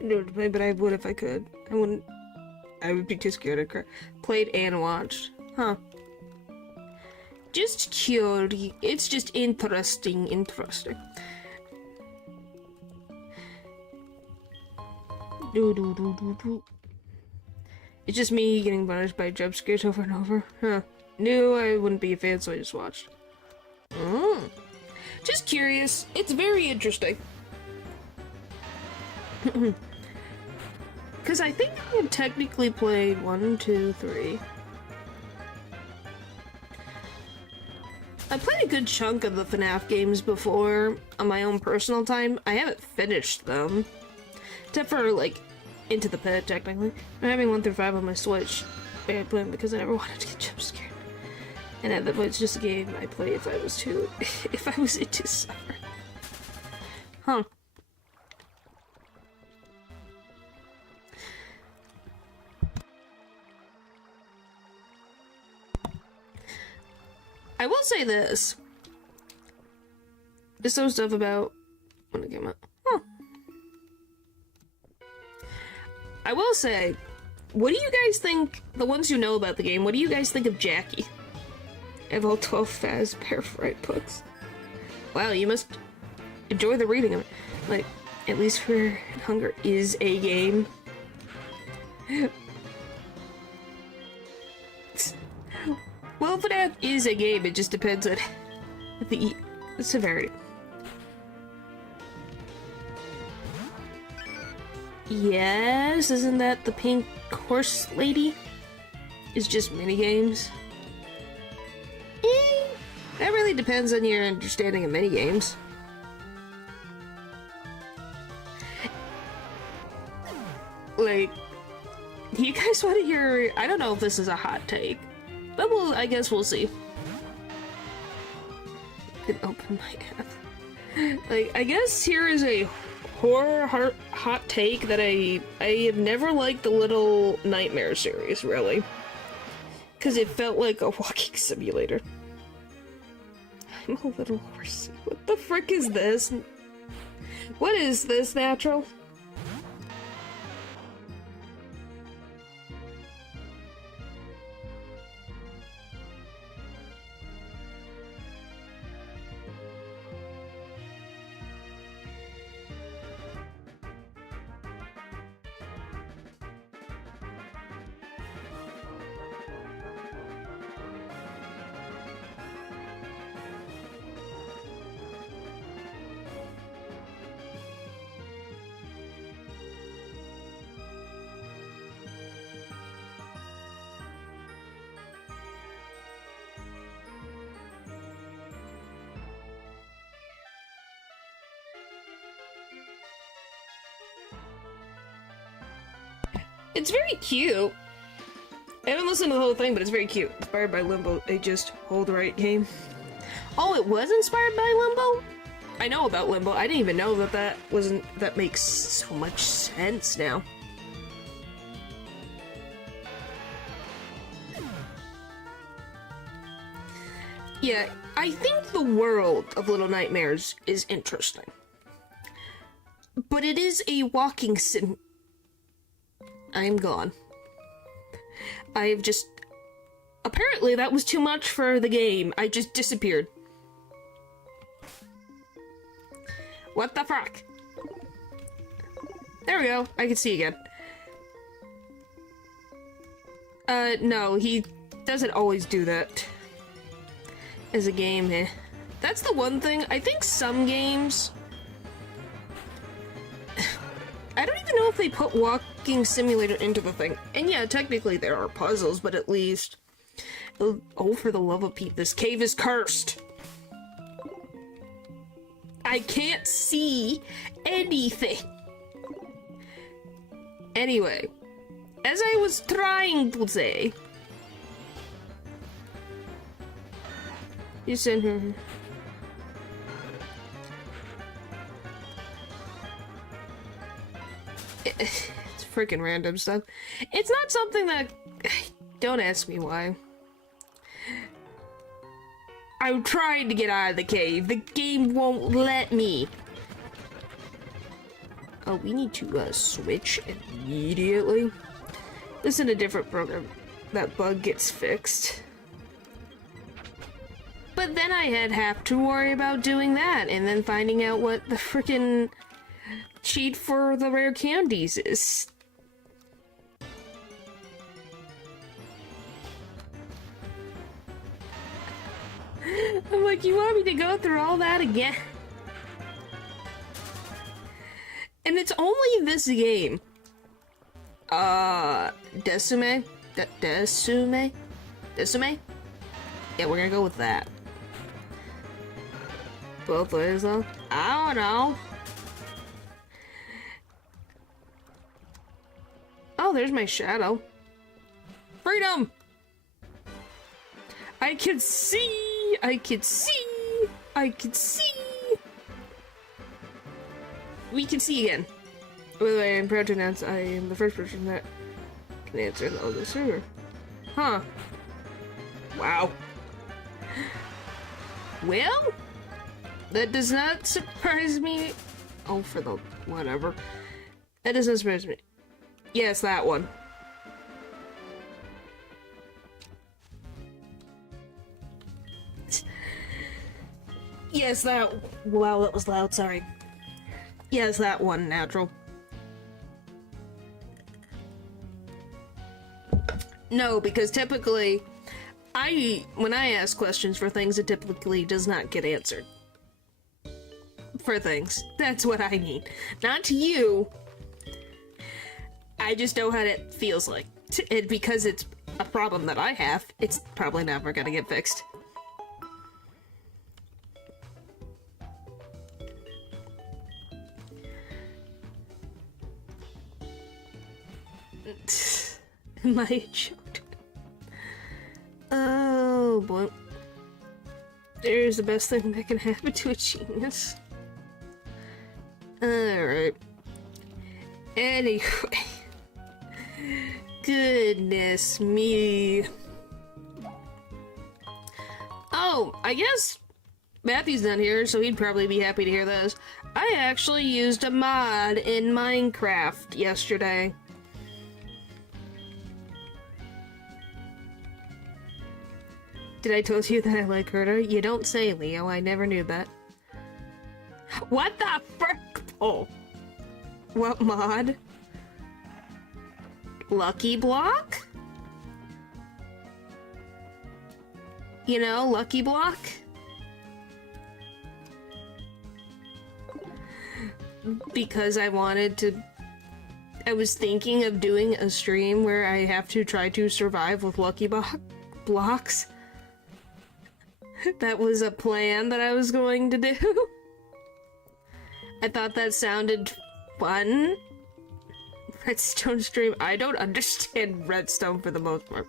No, but I would if I could. I wouldn't. I would be too scared to cry. Played and watched. Huh. Just curious. It's just interesting. It's just me getting punished by jump scares over and over. Huh. Knew I wouldn't be a fan, so I just watched. Just curious. It's very interesting. Because I think I had technically played 1, 2, 3. I played a good chunk of the FNAF games before on my own personal time. I haven't finished them. Except for, like, Into the Pit, technically. I'm having 1 through 5 on my Switch. I played them because I never wanted to get jump scared. And at that point, it's just a game I play if I was into suffering. Huh. I will say this. There's some stuff about when it came out. Huh. I will say, what do you guys think, the ones who know about the game, what do you guys think of Jackie? I have all 12 Fazbear books. Wow, you must enjoy the reading of it. Like, at least for Hunger is a game. Well, FNAF is a game, it just depends on the severity. Yes, isn't that the pink horse lady? It's just minigames. That really depends on your understanding of minigames. Like, do you guys want to hear... I don't know if this is a hot take. But I guess we'll see. I can open my app. Like, I guess here is a horror hot take that I have never liked the Little Nightmare series, really. Because it felt like a walking simulator. I'm a little horsey. What the frick is this? What is this, Natural? It's very cute. I haven't listened to the whole thing, but it's very cute. Inspired by Limbo, a just hold right game. Oh, it was inspired by Limbo? I know about Limbo. I didn't even know that makes so much sense now. Yeah, I think the world of Little Nightmares is interesting. But it is a walking sim. I'm gone. I've just... Apparently that was too much for the game. I just disappeared. What the fuck? There we go. I can see again. No, he doesn't always do that. As a game, eh. That's the one thing. I think some games... I don't even know if they put walking simulator into the thing. And yeah, technically there are puzzles, but at least... Oh, for the love of Pete, this cave is cursed! I can't see anything! Anyway, as I was trying to say... You sent her... It's freaking random stuff. It's not something that... Don't ask me why. I'm trying to get out of the cave. The game won't let me. Oh, we need to switch immediately. This is in a different program. That bug gets fixed. But then I'd have to worry about doing that and then finding out what the frickin' cheat for the rare candies is. I'm like, you want me to go through all that again? And it's only this game. Desume? Desume? Desume? Yeah, we're gonna go with that. Both ways though? I don't know. Oh, there's my shadow. Freedom! I can see! I can see! I can see! We can see again. By the way, I'm proud to announce I am the first person that can answer the other server. Huh. Wow. Well, that does not surprise me. Oh, for the whatever. That doesn't surprise me. Yes, that one. Yes, that... Wow, that was loud, sorry. Yes, that one, natural. No, because typically, when I ask questions for things, it typically does not get answered. For things. That's what I mean. Not to you. I just know how it feels like. And because it's a problem that I have, it's probably never gonna get fixed. My joke. Oh boy. There's the best thing that can happen to a genius. Alright. Anyway. Goodness me. Oh, I guess Matthew's not here, so he'd probably be happy to hear this. I actually used a mod in Minecraft yesterday. Did I tell you that I like Herder? You don't say, Leo. I never knew that. What the frick? Oh. What mod? Lucky Block? You know, Lucky Block? Because I wanted to... I was thinking of doing a stream where I have to try to survive with Lucky Blocks. That was a plan that I was going to do. I thought that sounded fun Redstone stream. I don't understand Redstone for the most part.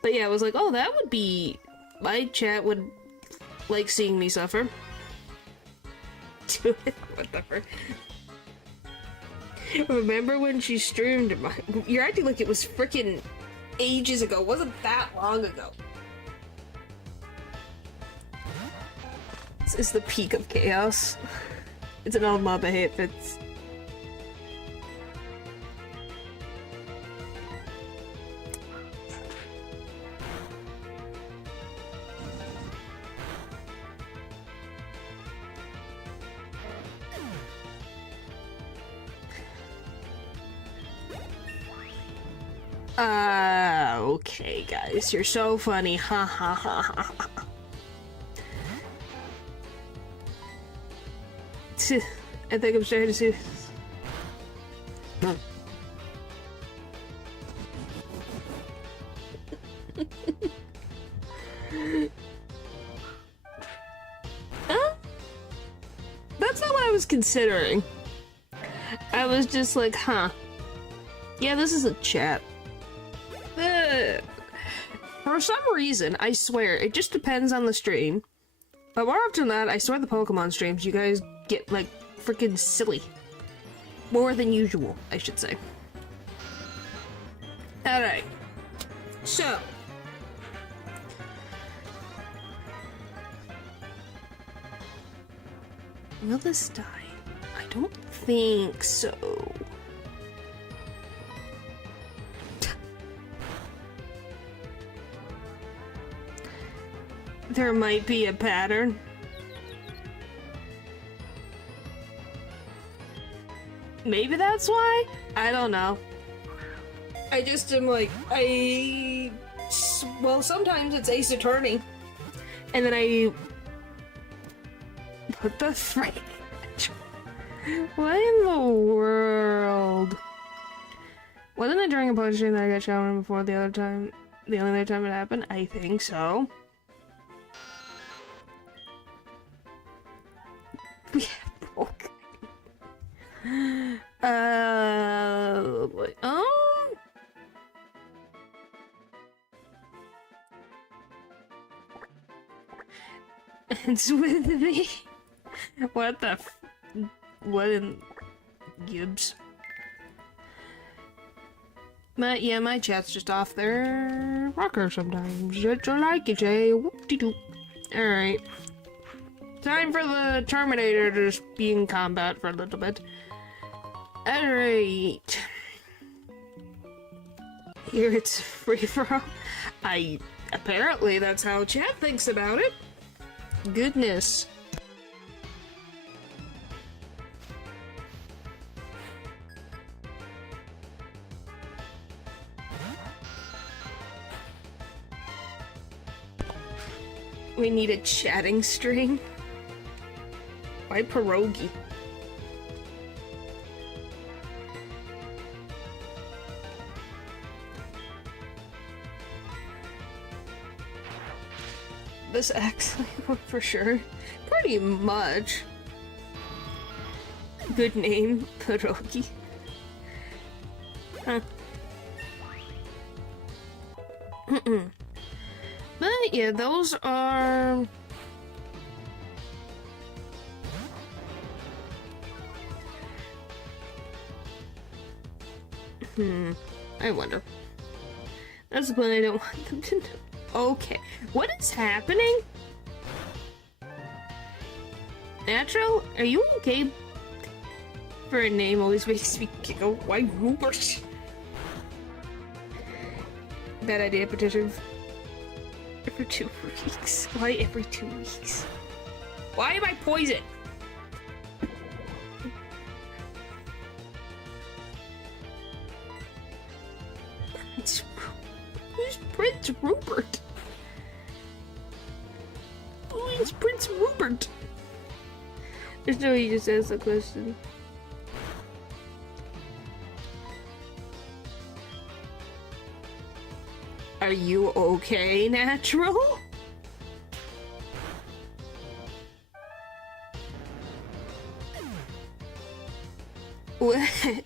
But yeah, I was like, oh, that would be... My chat would like seeing me suffer. Do it. Whatever. Remember when she streamed? You're acting like it was freaking ages ago. It wasn't that long ago. This is the peak of chaos. It's an old mob, I hate fits. Okay, guys, you're so funny. Ha ha ha ha ha. I think I'm starting to see this. That's not what I was considering. I was just like, huh. Yeah, this is a chat. For some reason, I swear, it just depends on the stream. But more often than that, I swear the Pokemon streams, you guys get, like, freaking silly. More than usual, I should say. Alright. So. Will this die? I don't think so. There might be a pattern. Maybe that's why? I don't know. I just am like, well, sometimes it's Ace Attorney. And then what the frick? What in the world? Wasn't it during a poetry stream that I got showered before the other time? The only other time it happened? I think so. Yeah, okay. It's with me. What the what in Gibbs? But yeah, my chat's just off their rocker sometimes. Just like it, Jay. Whoop-de-doo. Alright. Time for the Terminator to just be in combat for a little bit. Alright. Here it's free for all. Apparently that's how chat thinks about it. Goodness. We need a chatting string. Why pierogi? This actually for sure. Pretty much. Good name, pierogi. Huh. But yeah, those are... I wonder. That's the point I don't want them to know. Okay, what is happening? Natural, are you okay? For a name always makes me giggle. Why Rupert? Bad idea, petitions. Every 2 weeks. Why every 2 weeks? Why am I poisoned? Who's Prince Rupert? Who is Prince Rupert? There's no way he just asked the question. Are you okay, Natural? What?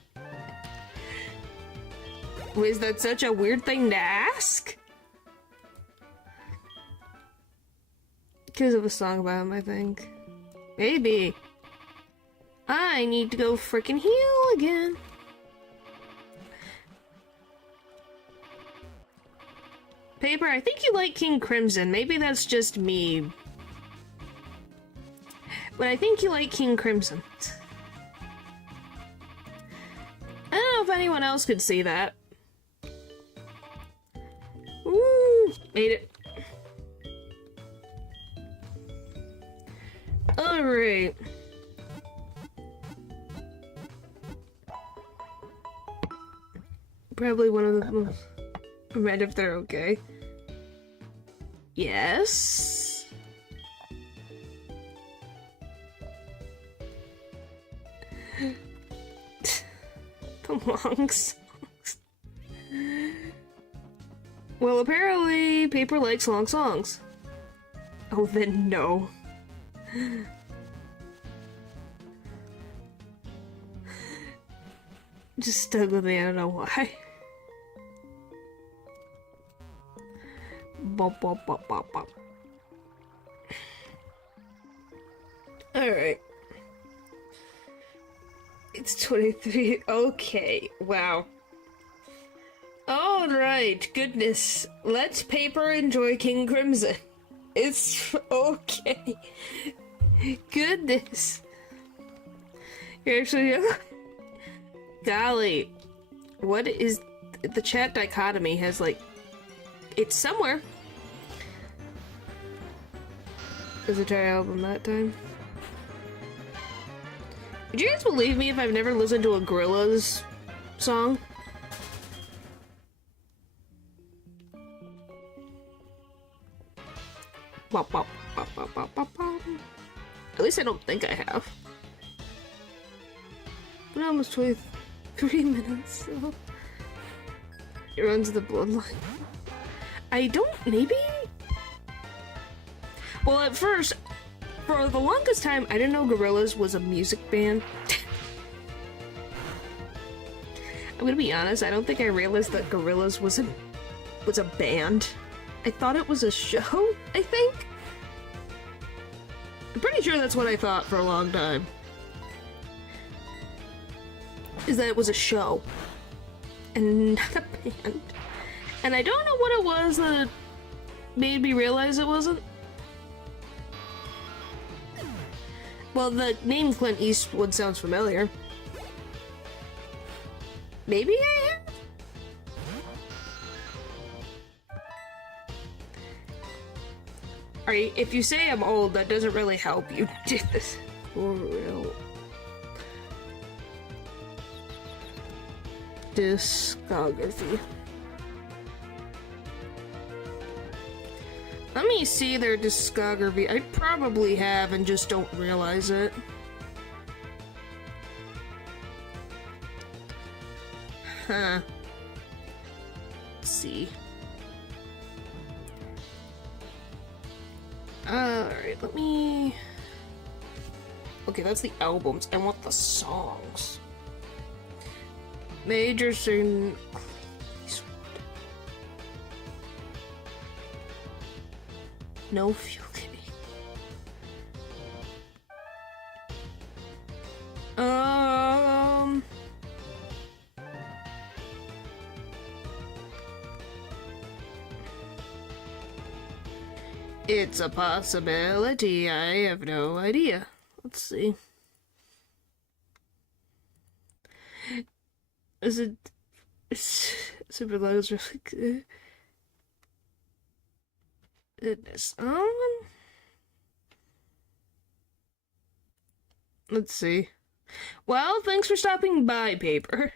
Was that such a weird thing to ask? Because of a song about him, I think. Maybe. I need to go freaking heal again. Paper, I think you like King Crimson. Maybe that's just me. But I think you like King Crimson. I don't know if anyone else could see that. Woo! Made it. Alright. Probably one of the most... Red if they're okay. Yes. The long songs. Well, apparently Paper likes long songs. Oh, then no. Just stuck with me, I don't know why. Bop, bop, bop, bop, bop. Alright. It's 23. Okay, wow. Alright, goodness. Let Paper enjoy King Crimson. It's okay. Goodness. You're actually... Golly. What is... The chat dichotomy has, like... It's somewhere. Is it our album that time? Would you guys believe me if I've never listened to a Gorillaz song? Bop, bop, bop, bop, bop, bop, bop. At least I don't think I have. But almost 23 minutes, so... It runs the bloodline. I don't... maybe? Well, at first, for the longest time, I didn't know Gorillaz was a music band. I'm gonna be honest, I don't think I realized that Gorillaz was a band. I thought it was a show, I think? I'm pretty sure that's what I thought for a long time. Is that it was a show. And not a band. And I don't know what it was that made me realize it wasn't. Well, the name Clint Eastwood sounds familiar. Maybe I have? Alright, if you say I'm old, that doesn't really help you do this. For real. Discography. Let me see their discography. I probably have and just don't realize it. Huh. Let's see. Alright, let me... Okay, that's the albums. I want the songs. Major Sin... No fuel kitty. It's a possibility. I have no idea. Let's see. Is it... Super Low is really good. Goodness. Let's see. Well, thanks for stopping by, Paper.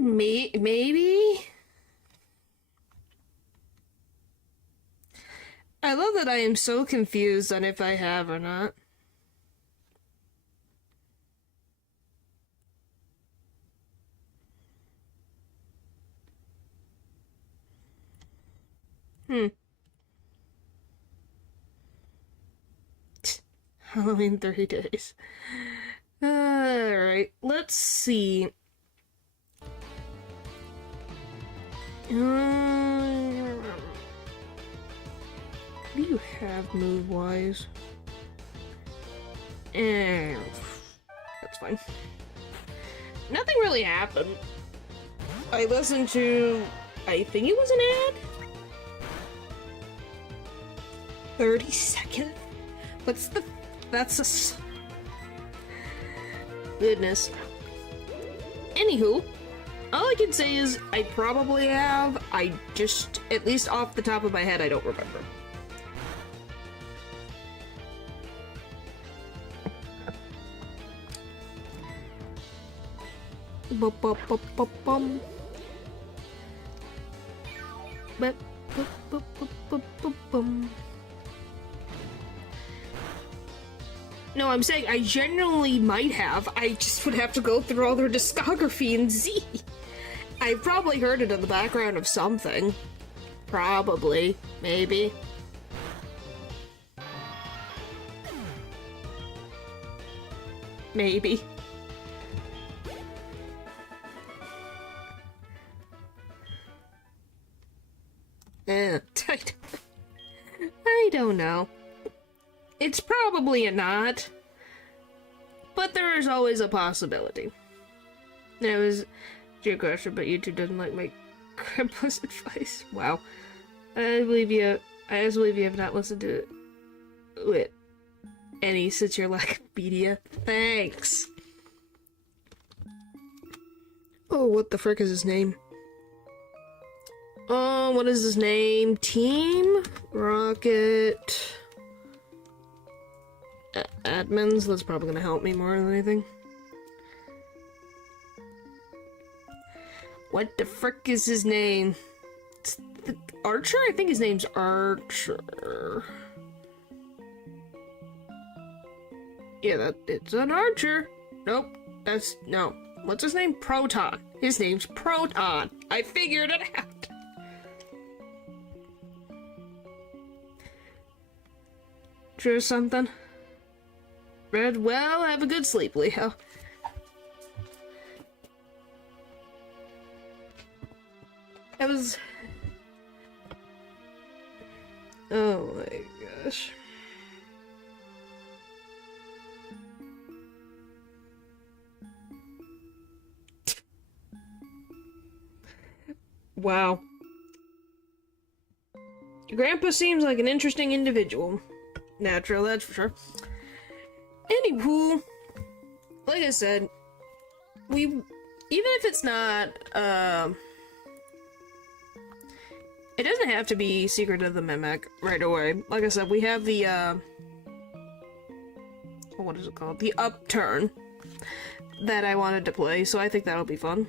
Maybe. I love that I am so confused on if I have or not. Halloween 3 days. Alright, let's see. What do you have move-wise? That's fine. Nothing really happened. I listened to... I think it was an ad? 30 seconds? What's the... That's a... Goodness. Anywho, all I can say is I probably have. I just, at least off the top of my head, I don't remember. Bum. Bum. No, I'm saying I genuinely might have. I just would have to go through all their discography and see. I've probably heard it in the background of something. Probably. Maybe. Maybe. I don't know. It's probably a not, but there is always a possibility. It was your question, but YouTube doesn't like my grandpa's advice. Wow. I just believe you have not listened to it any since your lack of media. Thanks. Oh, what the frick is his name? Oh, what is his name? Team Rocket... admins, that's probably gonna help me more than anything. What the frick is his name? It's the Archer? I think his name's Archer. Yeah, it's an Archer. Nope, no. What's his name? Proton. His name's Proton. I figured it out. Drew something? Red, well, have a good sleep, Leo. It was... Oh my gosh. Wow. Your grandpa seems like an interesting individual. Natural, that's for sure. Anywho, like I said, even if it's not, it doesn't have to be Secret of the Mimic right away. Like I said, we have the, what is it called? The Upturn that I wanted to play, so I think that'll be fun.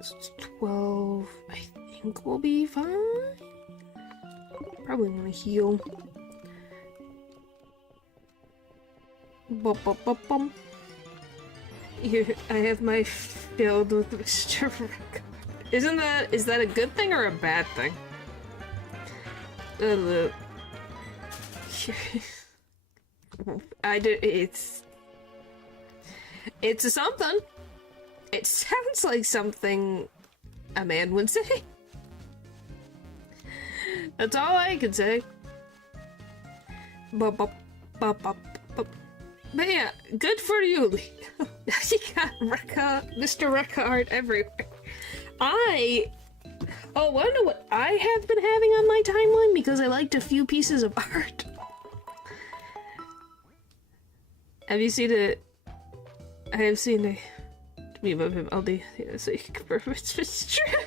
It's 12, I think we'll be fine. Probably want to heal. Bum. Here, I have my filled with Mr. Rick. Is that a good thing or a bad thing? It's a something. It sounds like something a man would say. That's all I can say. But yeah, good for you, Leo. You got Mr. Record everywhere. Wanna know what I have been having on my timeline? Because I liked a few pieces of art. Have you seen it? I have seen a meme of him. I'll do so you can confirm it's true.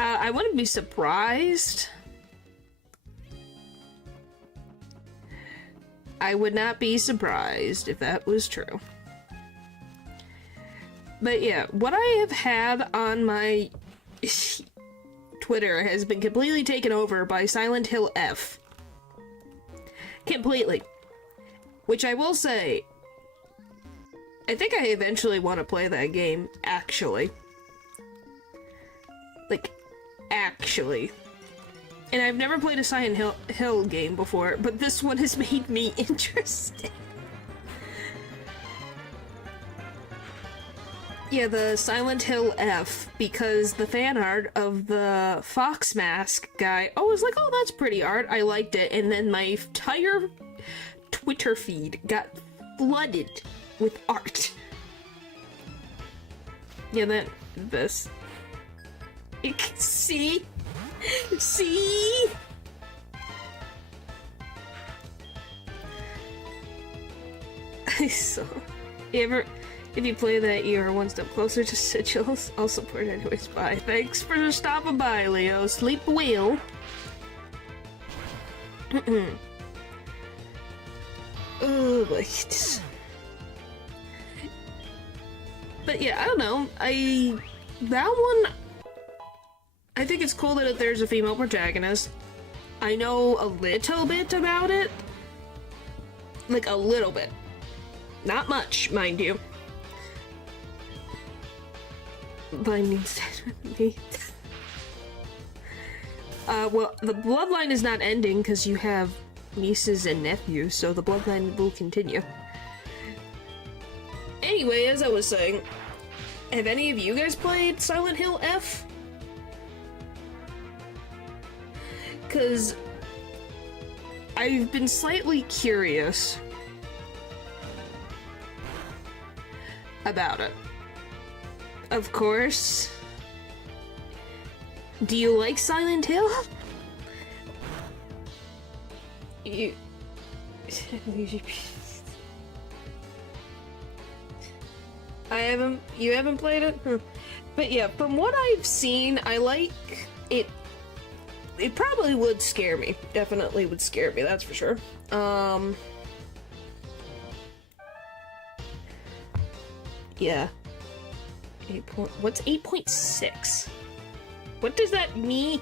I wouldn't be surprised. I would not be surprised if that was true. But yeah, what I have had on my Twitter has been completely taken over by Silent Hill F. Completely. Which I will say, I think I eventually want to play that game, actually. Like, actually. And I've never played a Silent Hill game before, but this one has made me interested. Yeah, the Silent Hill F, because the fan art of the Fox Mask guy, I was like, oh, that's pretty art, I liked it, and then my entire Twitter feed got flooded with art. Yeah, then this. See? See? I saw. If you play that, you are one step closer to sigils. I'll support anyways. Bye. Thanks for stopping by, Leo. Sleep well. Oh, wait. But yeah, I don't know. That one, I think it's cool that there's a female protagonist. I know a little bit about it. Like, a little bit. Not much, mind you. But me. Well, the bloodline is not ending because you have nieces and nephews, so the bloodline will continue. Anyway, as I was saying, have any of you guys played Silent Hill F? Because I've been slightly curious about it. Of course. Do you like Silent Hill? You haven't played it? But yeah, from what I've seen, I like it. It probably would scare me. Definitely would scare me, that's for sure. Yeah. What's 8.6? What does that mean?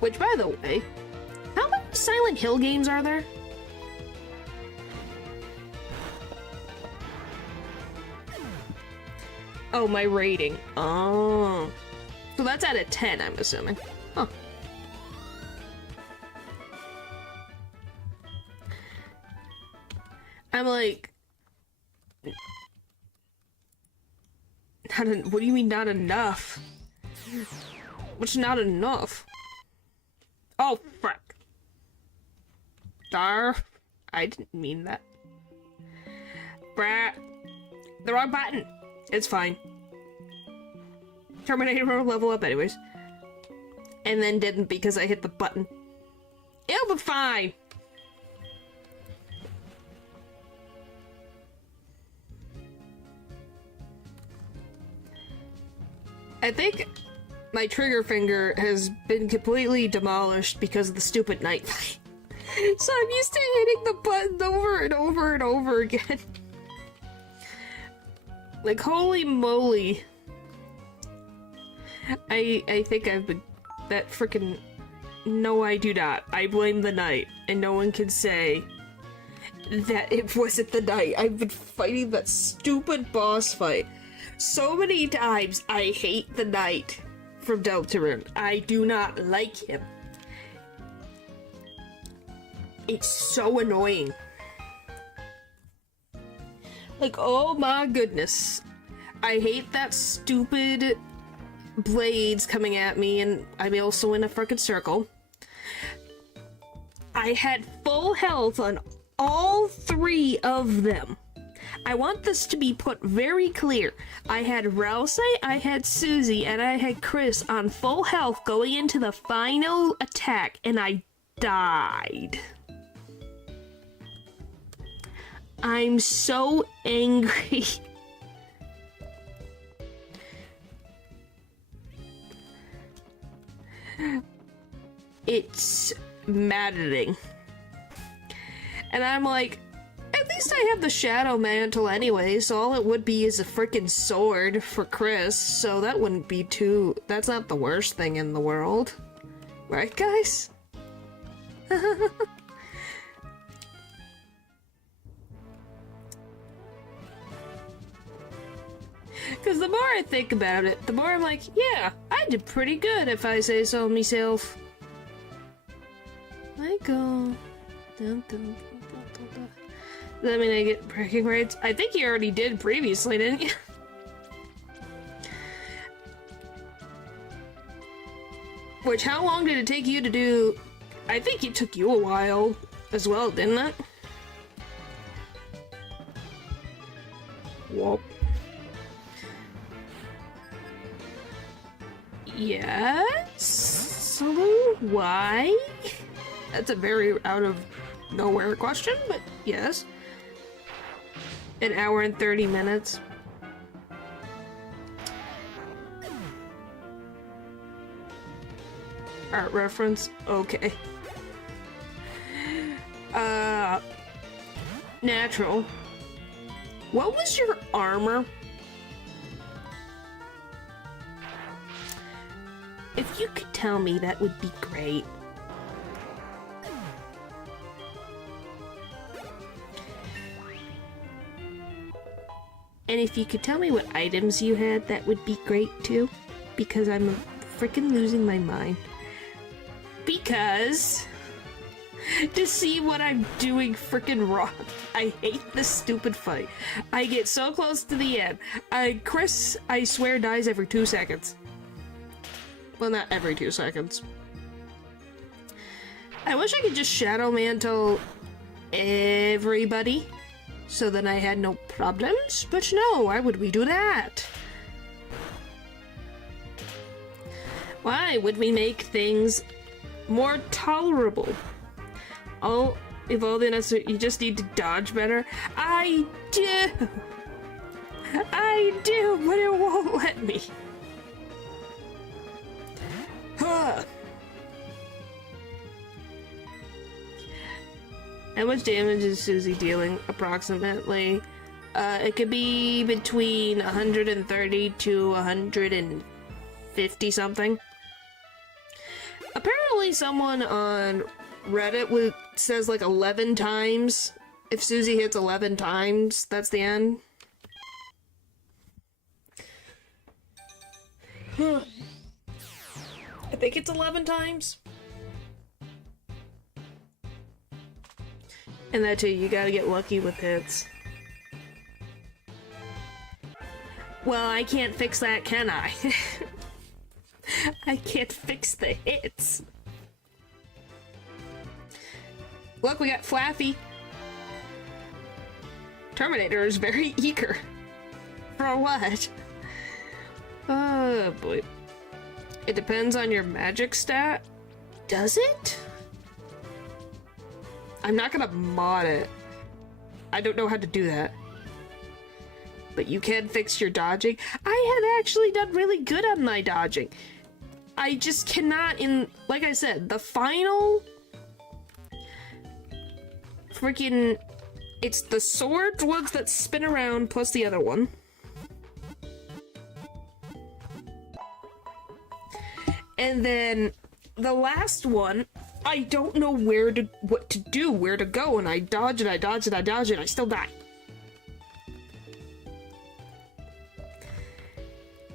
Which, by the way, how many Silent Hill games are there? Oh, my rating. Oh. So that's out of 10, I'm assuming. Huh. I'm like... what do you mean not enough? What's not enough? Oh, frick. Dar. I didn't mean that. Brat. The wrong button. It's fine. Terminator will level up anyways. And then didn't because I hit the button. It'll be fine. I think my trigger finger has been completely demolished because of the stupid night fight. So I'm used to hitting the button over and over and over again. Like, holy moly. I think I've been... That frickin'... No, I do not. I blame the night, and no one can say that it wasn't the night. I've been fighting that stupid boss fight so many times. I hate the knight from Deltarune. I do not like him. It's so annoying. Like, oh my goodness. I hate that stupid blades coming at me, and I'm also in a frickin' circle. I had full health on all 3 of them. I want this to be put very clear. I had Rouse, I had Susie, and I had Chris on full health going into the final attack, and I died. I'm so angry. It's maddening. And I'm like, at least I have the Shadow Mantle anyway, so all it would be is a freaking sword for Chris, so that wouldn't be too... That's not the worst thing in the world. Right, guys? Because the more I think about it, the more I'm like, yeah, I did pretty good if I say so myself. Michael. Dun, dun, dun, dun, dun. Does that mean I get bragging rights? I think you already did previously, didn't you? Which, how long did it take you to do? I think it took you a while as well, didn't it? Whoop. Yes? So, why? That's a very out of nowhere question, but yes. An hour and 30 minutes. Art reference? Okay. Natural. What was your armor? If you could tell me, that would be great. And if you could tell me what items you had, that would be great too. Because I'm freaking losing my mind. Because... to see what I'm doing freaking wrong. I hate this stupid fight. I get so close to the end. Chris, I swear, dies every 2 seconds. Well, not every 2 seconds. I wish I could just Shadow Mantle everybody, so then I had no problems, but no, why would we do that? Why would we make things more tolerable? Oh, evolve in us, you just need to dodge better? I do! I do, but it won't let me. Huh. How much damage is Susie dealing, approximately? It could be between 130 to 150 something. Apparently someone on Reddit says like 11 times. If Susie hits 11 times, that's the end. Huh. I think it's 11 times. And that too, you gotta get lucky with hits. Well, I can't fix that, can I? I can't fix the hits. Look, we got Flaffy. Terminator is very eager. For what? Oh boy. It depends on your magic stat. Does it? I'm not gonna mod it. I don't know how to do that. But you can fix your dodging. I have actually done really good on my dodging. I just cannot like I said, the final freaking, it's the sword ones that spin around plus the other one. And then the last one, I don't know what to do, where to go, and I dodge and I dodge and I dodge and I still die.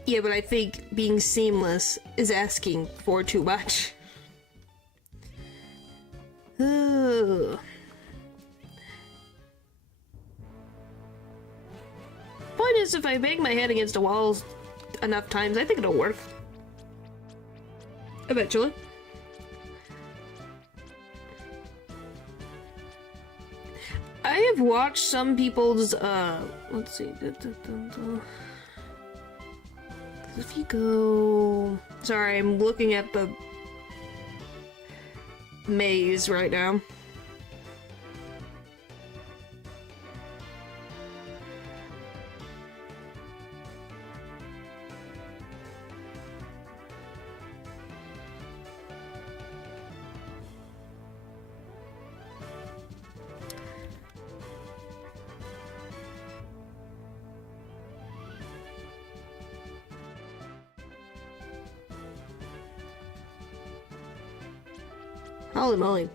Yeah, but I think being seamless is asking for too much. Ugh. Point is, if I bang my head against a wall enough times, I think it'll work. Eventually. I have watched some people's, let's see. If you go... Sorry, I'm looking at the maze right now. Holy moly.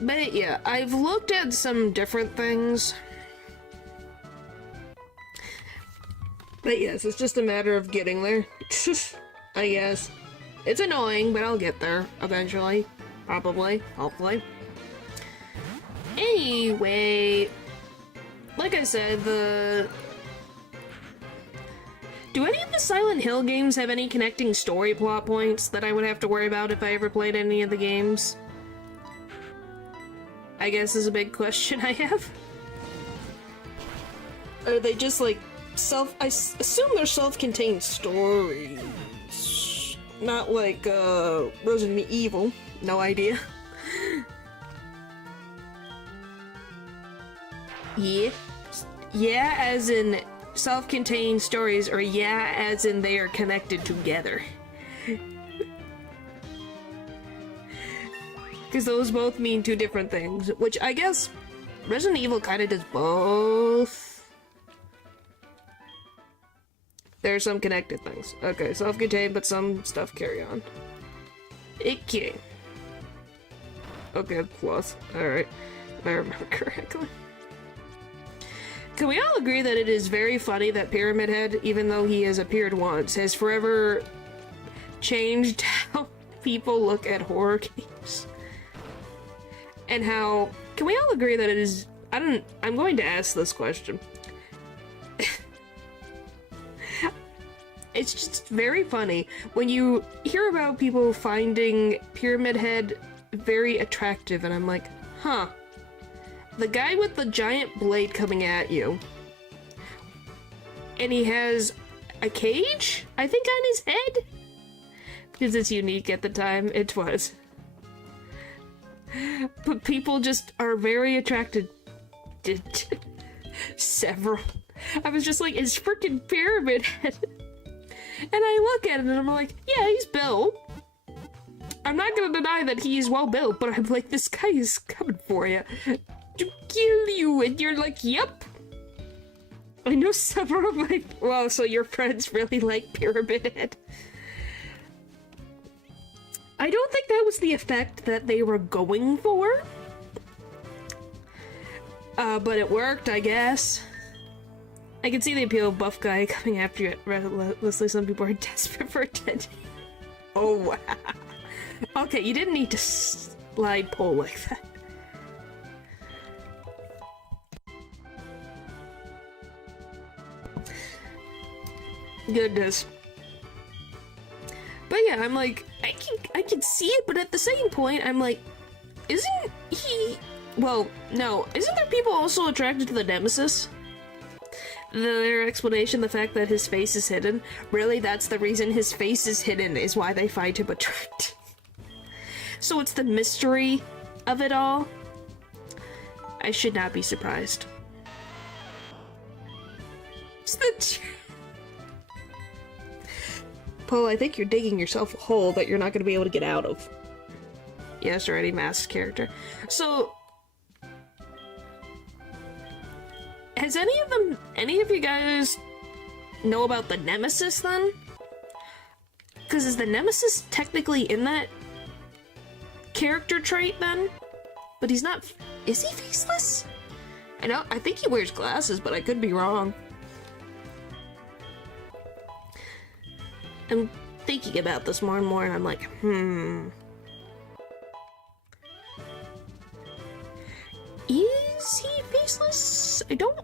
But yeah, I've looked at some different things. But yes, it's just a matter of getting there. I guess. It's annoying, but I'll get there eventually. Probably. Hopefully. Anyway, like I said, do any of the Silent Hill games have any connecting story plot points that I would have to worry about if I ever played any of the games? I guess is a big question I have. Are they just like I assume they're self-contained stories. Not like, Resident Evil. No idea. Yeah. Yeah, as in self-contained stories, or yeah, as in they are connected together. Because those both mean two different things, which I guess Resident Evil kind of does both. There are some connected things. Okay, self-contained, but some stuff carry on. Okay. Okay, plus. Alright. If I remember correctly. Can we all agree that it is very funny that Pyramid Head, even though he has appeared once, has forever changed how people look at horror games? And how... Can we all agree that it is... I'm going to ask this question. It's just very funny when you hear about people finding Pyramid Head very attractive, and I'm like, huh. The guy with the giant blade coming at you, and he has a cage, I think, on his head? Because it's unique at the time, it was. But people just are very attracted to several. I was just like, it's freaking Pyramid Head. And I look at it and I'm like, yeah, he's built. I'm not gonna deny that he's well built, but I'm like, this guy is coming for you to kill you, and you're like, yep. I know several of my... Well, so your friends really like Pyramid Head. I don't think that was the effect that they were going for. But it worked, I guess. I can see the appeal of buff guy coming after you relentlessly. Some people are desperate for attention. Oh, wow. Okay, you didn't need to slide pole like that. Goodness. But yeah, I'm like, I can see it, but at the same point, I'm like, isn't he... Well, no. Isn't there people also attracted to the Nemesis? Their explanation, the fact that his face is hidden. Really, that's the reason his face is hidden, is why they find him attractive. So it's the mystery of it all. I should not be surprised. It's the... Paul, I think you're digging yourself a hole that you're not going to be able to get out of. Yes, already masked character. So... Has any of you guys know about the Nemesis then? Because is the Nemesis technically in that character trait then? But he's not, is he faceless? I think he wears glasses, but I could be wrong. I'm thinking about this more and more and I'm like, Is he faceless? I don't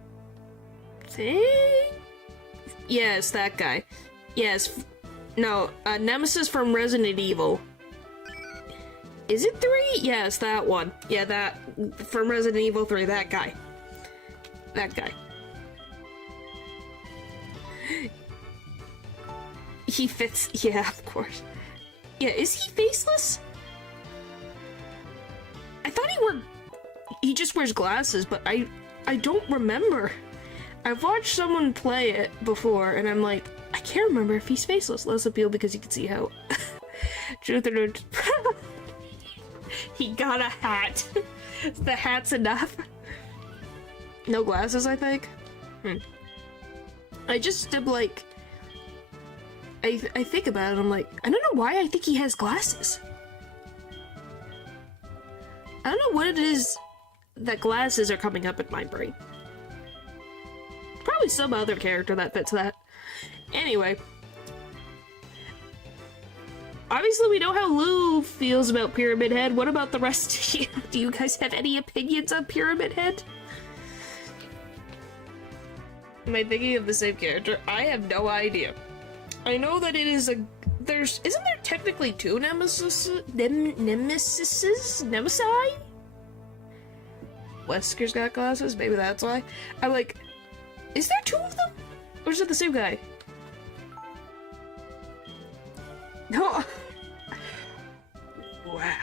think... Yes, that guy. Yes. No, Nemesis from Resident Evil. Is it 3? Yes, that one. Yeah, that... From Resident Evil 3, that guy. That guy. He fits... Yeah, of course. Yeah, is he faceless? I thought he just wears glasses, but I don't remember. I've watched someone play it before, and I'm like, I can't remember if he's faceless. Less appeal because you can see how... Truth or no... He got a hat. The hat's enough. No glasses, I think? I just am like... I think about it, I'm like, I don't know why I think he has glasses. I don't know what it is that glasses are coming up in my brain. Probably some other character that fits that. Anyway. Obviously, we know how Lou feels about Pyramid Head. What about the rest of you? Do you guys have any opinions on Pyramid Head? Am I thinking of the same character? I have no idea. I know that it is a... Isn't there technically two Nemesises? Nemesi? Wesker's got glasses? Maybe that's why. I'm like... Is there two of them? Or is it the same guy? No. Wow.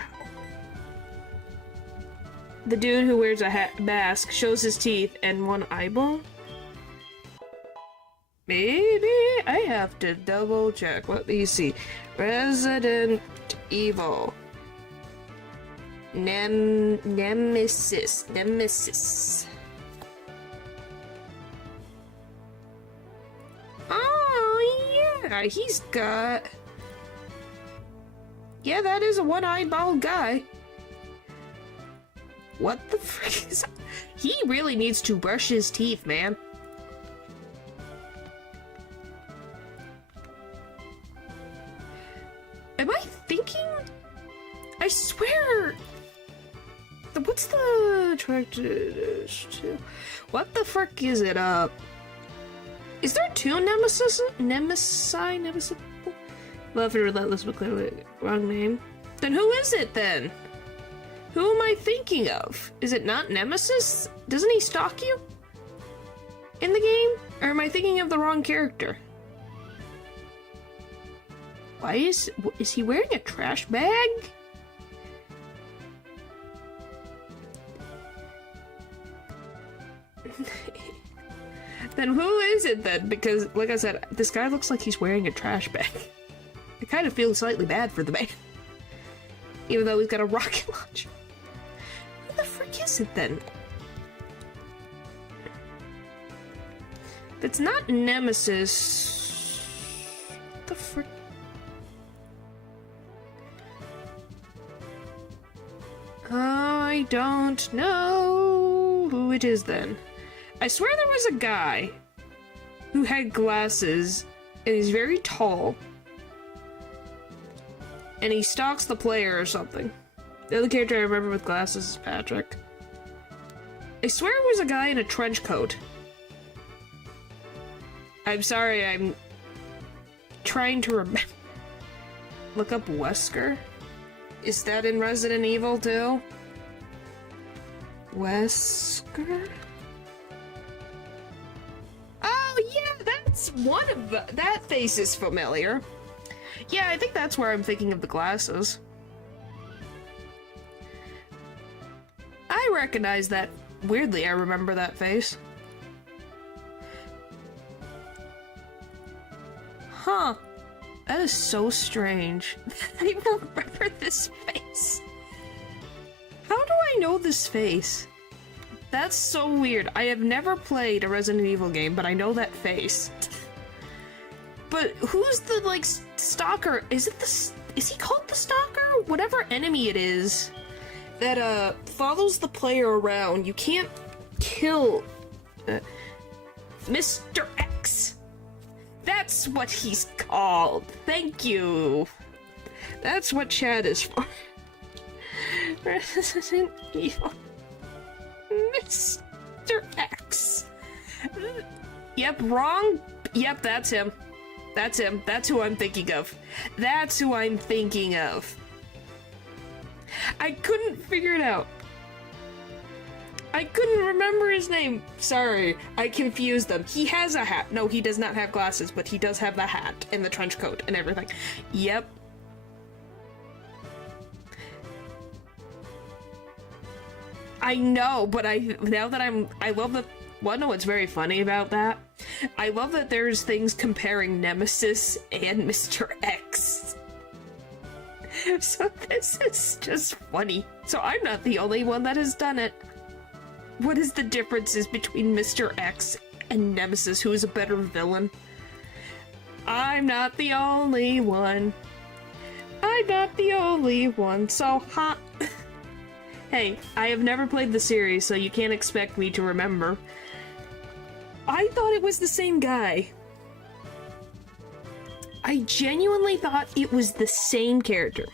The dude who wears a mask shows his teeth and one eyeball? Maybe I have to double check. Let me see. Resident Evil. Nemesis. Oh, yeah, he's got... Yeah, that is a one-eyed bald guy. What the frick is that? He really needs to brush his teeth, man. Am I thinking? I swear... What's the... What the frick is it, Is there two Nemesis? Nemesis? Love and relentless, but clearly wrong name. Then who is it, then? Who am I thinking of? Is it not Nemesis? Doesn't he stalk you? In the game? Or am I thinking of the wrong character? Why is he wearing a trash bag? Then who is it then? Because, like I said, this guy looks like he's wearing a trash bag. I kind of feel slightly bad for the man. Even though he's got a rocket launcher. Who the frick is it then? If it's not Nemesis... What the frick? I don't know who it is then. I swear there was a guy who had glasses and he's very tall. And he stalks the player or something. The other character I remember with glasses is Patrick. I swear it was a guy in a trench coat. I'm sorry, I'm trying to remember. Look up Wesker. Is that in Resident Evil too? Wesker? Oh yeah, that's one of the... That face is familiar. Yeah, I think that's where I'm thinking of the glasses. I recognize that. Weirdly, I remember that face. Huh. That is so strange. I remember this face. How do I know this face? That's so weird. I have never played a Resident Evil game, but I know that face. But who's the, like, stalker? Is he called the stalker? Whatever enemy it is that, follows the player around. You can't kill, Mr. X. That's what he's called. Thank you. That's what chat is for. Resident Evil. Mr. X. Yep, wrong. Yep, that's him. That's him. That's who I'm thinking of. That's who I'm thinking of. I couldn't figure it out. I couldn't remember his name. Sorry, I confused them. He has a hat. No, he does not have glasses, but he does have the hat and the trench coat and everything. Yep. I know, but I love that. Well, no, what's very funny about that? I love that there's things comparing Nemesis and Mr. X. So this is just funny. So I'm not the only one that has done it. What is the differences between Mr. X and Nemesis? Who is a better villain? I'm not the only one. I'm not the only one. So, Hey, I have never played the series, so you can't expect me to remember. I thought it was the same guy. I genuinely thought it was the same character.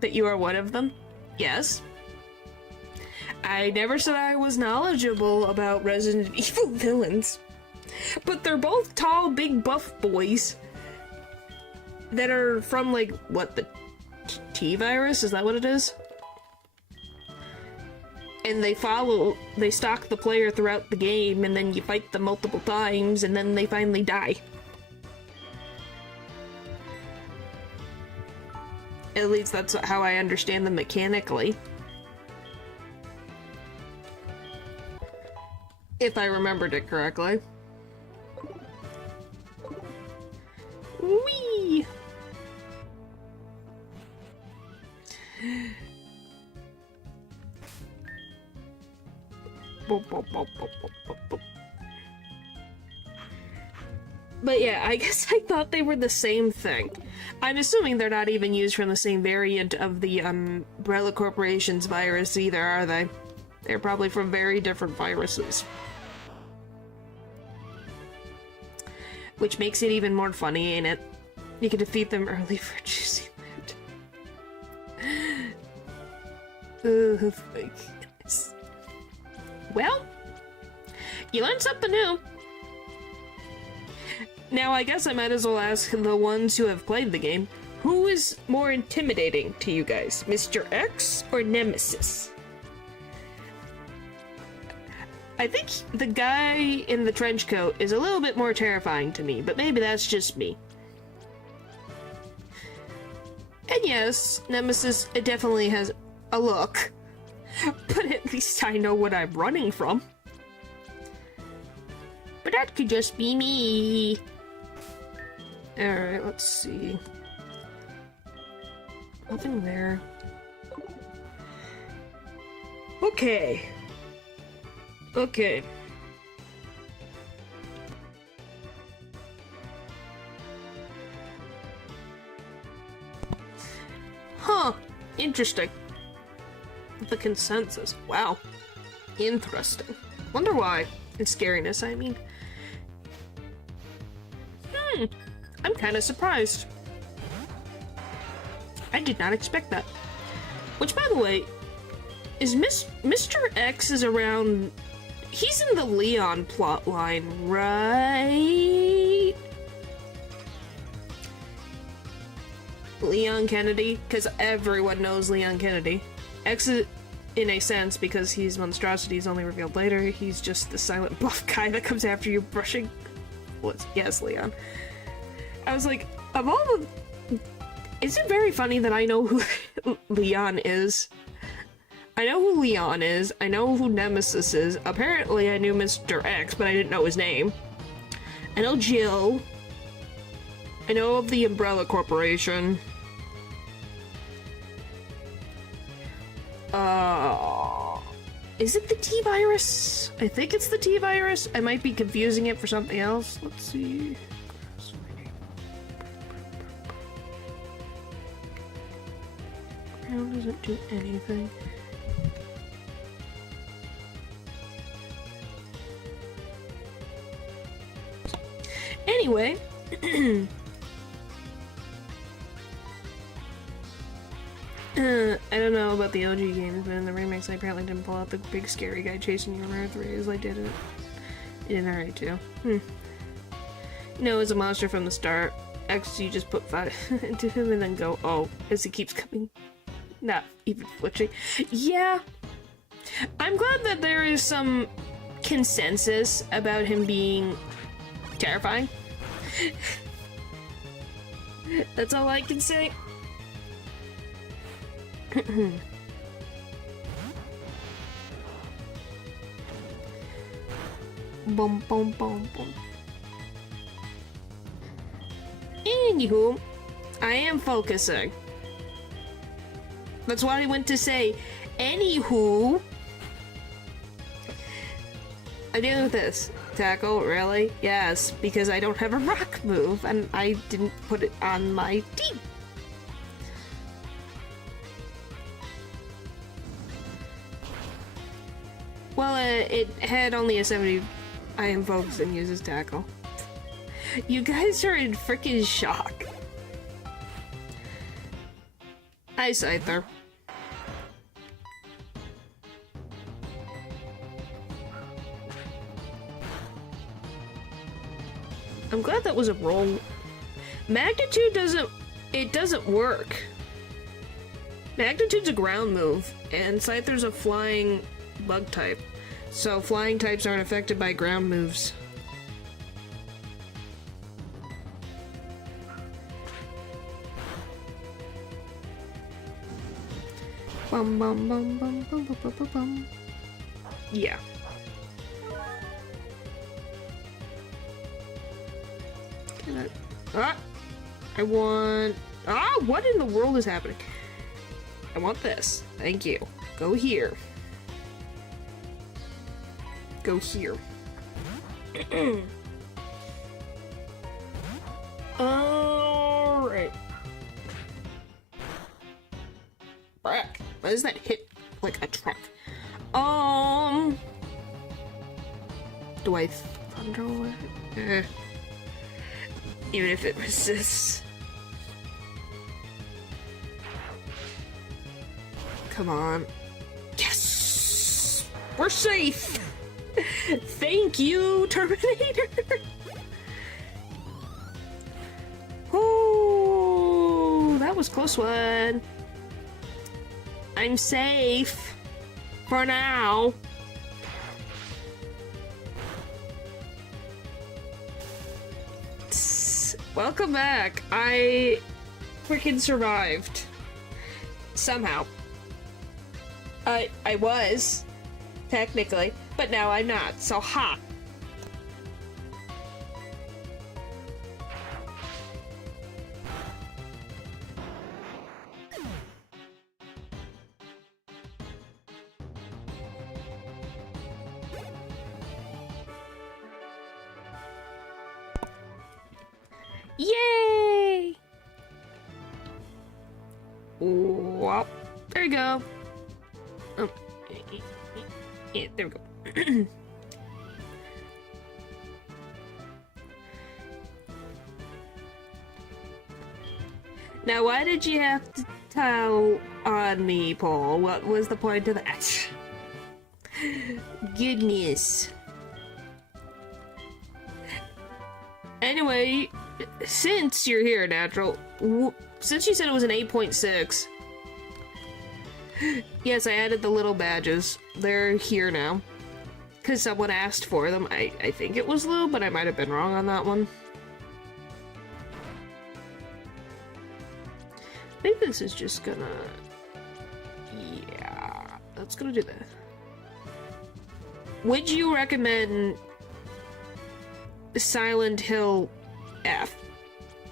That you are one of them? Yes. I never said I was knowledgeable about Resident Evil villains. But they're both tall, big, buff boys that are from, like, what, the T-virus? Is that what it is? And they stalk the player throughout the game, and then you fight them multiple times, and then they finally die. At least that's how I understand them mechanically. If I remembered it correctly. Whee! But yeah, I guess I thought they were the same thing. I'm assuming they're not even used from the same variant of the Umbrella Corporation's virus either, are they? They're probably from very different viruses. Which makes it even more funny, ain't it? You can defeat them early for choosing that. Oh my goodness. Well, you learned something new. Now, I guess I might as well ask the ones who have played the game, who is more intimidating to you guys, Mr. X or Nemesis? I think the guy in the trench coat is a little bit more terrifying to me, but maybe that's just me. And yes, Nemesis, it definitely has a look, but at least I know what I'm running from. But that could just be me. Alright, let's see. Nothing there. Okay. Okay. Huh. Interesting. The consensus. Wow. Interesting. Wonder why. And scariness, I mean. I'm kind of surprised. I did not expect that. Which, by the way, is Mr. X is around... He's in the Leon plotline, right? Leon Kennedy? Because everyone knows Leon Kennedy. X is, in a sense, because his monstrosity is only revealed later, he's just the silent buff guy that comes after you brushing... Yes, Leon. I was like, of all the... Is it very funny that I know who Leon is? I know who Leon is, I know who Nemesis is, apparently I knew Mr. X, but I didn't know his name. I know Jill. I know of the Umbrella Corporation. Is it the T-virus? I think it's the T-virus. I might be confusing it for something else. Let's see. Ground doesn't do anything. Anyway, I don't know about the OG games, but in the remakes I apparently didn't pull out the big scary guy chasing you around 3 as I did it. In RA 2. No, it's a monster from the start. X, you just put 5 into him and then go, oh, as he keeps coming. Not even flinching. Yeah. I'm glad that there is some consensus about him being terrifying. That's all I can say. Boom, boom, boom, boom. Anywho, I am focusing. That's why I went to say, anywho. I'm dealing with this. Tackle, really? Yes, because I don't have a rock move, and I didn't put it on my team. Well, it had only a 70 IM focus and uses tackle. You guys are in freaking shock. Hi, Scyther. I'm glad that was a roll. Magnitude doesn't work. Magnitude's a ground move, and Scyther's a flying bug type. So flying types aren't affected by ground moves. Bum bum bum bum bum bum bum bum bum. Yeah. Can I want... what in the world is happening? I want this. Thank you. Go here. Go here. Alright. Brack. Why does that hit like a truck? Do I thunder away? Even if it resists. Come on. Yes! We're safe! Thank you, Terminator! Oh, that was a close one. I'm safe. For now. Welcome back. I freaking survived. Somehow. I was, technically, but now I'm not, so ha! Yay! Well, there you go. Oh, yeah, there we go. Now, why did you have to tell on me, Paul? What was the point of that? Goodness. Anyway, since you're here, Natural, since you said it was an 8.6, yes, I added the little badges. They're here now. Because someone asked for them. I think it was Lou, but I might have been wrong on that one. I think this is just gonna... Yeah, that's gonna do that. Would you recommend Silent Hill F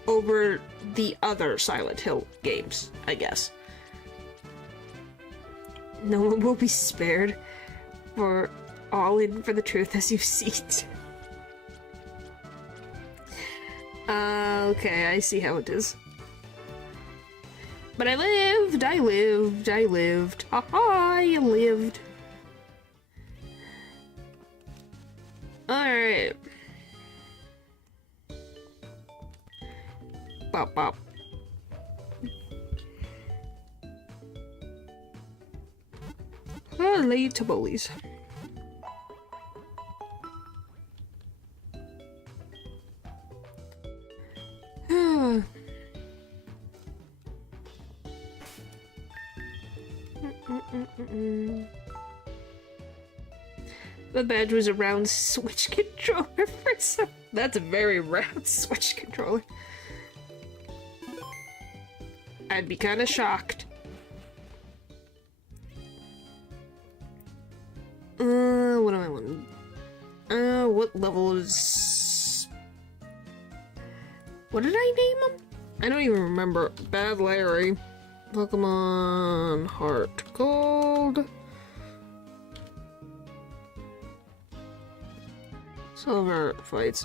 over the other Silent Hill games, I guess? No one will be spared. For all in for the truth as you see it. Okay, I see how it is. But I lived, I lived, I lived. I lived. Alright. Bop bop. Relatables. The badge was a round Switch controller for some. That's a very round Switch controller. I'd be kind of shocked. What do I want? What level is... What did I name him? I don't even remember. Bad Larry. Pokemon HeartGold. Silver fights.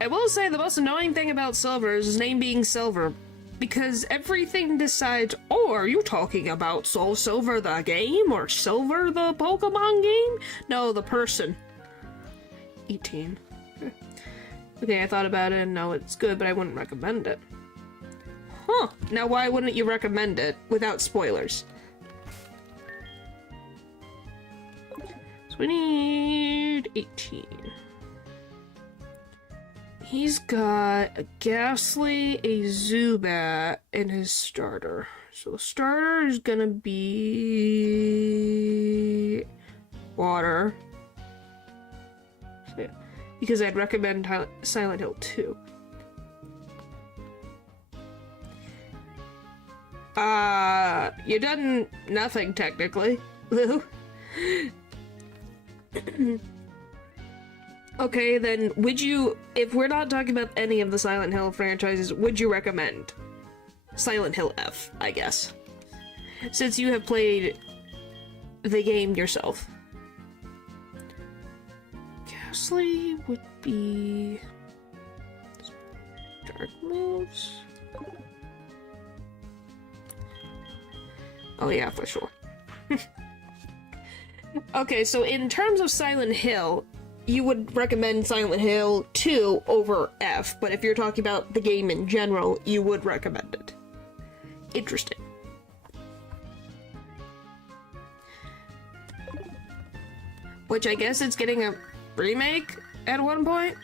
I will say the most annoying thing about Silver is his name being Silver. Because everything decides, oh, are you talking about Soul Silver the game or Silver the Pokemon game? No, the person. 18. Okay, I thought about it and no, it's good, but I wouldn't recommend it. Huh. Now why wouldn't you recommend it without spoilers? So we need 18. He's got a Ghastly, a Zubat, and his starter. So the starter is gonna be water. So, yeah. Because I'd recommend Silent Hill 2. You done nothing technically, Lou. Okay, then would you, if we're not talking about any of the Silent Hill franchises, would you recommend Silent Hill F, I guess? Since you have played the game yourself. Ghastly would be dark moves. Oh yeah, for sure. Okay, so in terms of Silent Hill, you would recommend Silent Hill 2 over F, but if you're talking about the game in general, you would recommend it. Interesting. Which I guess it's getting a remake at one point?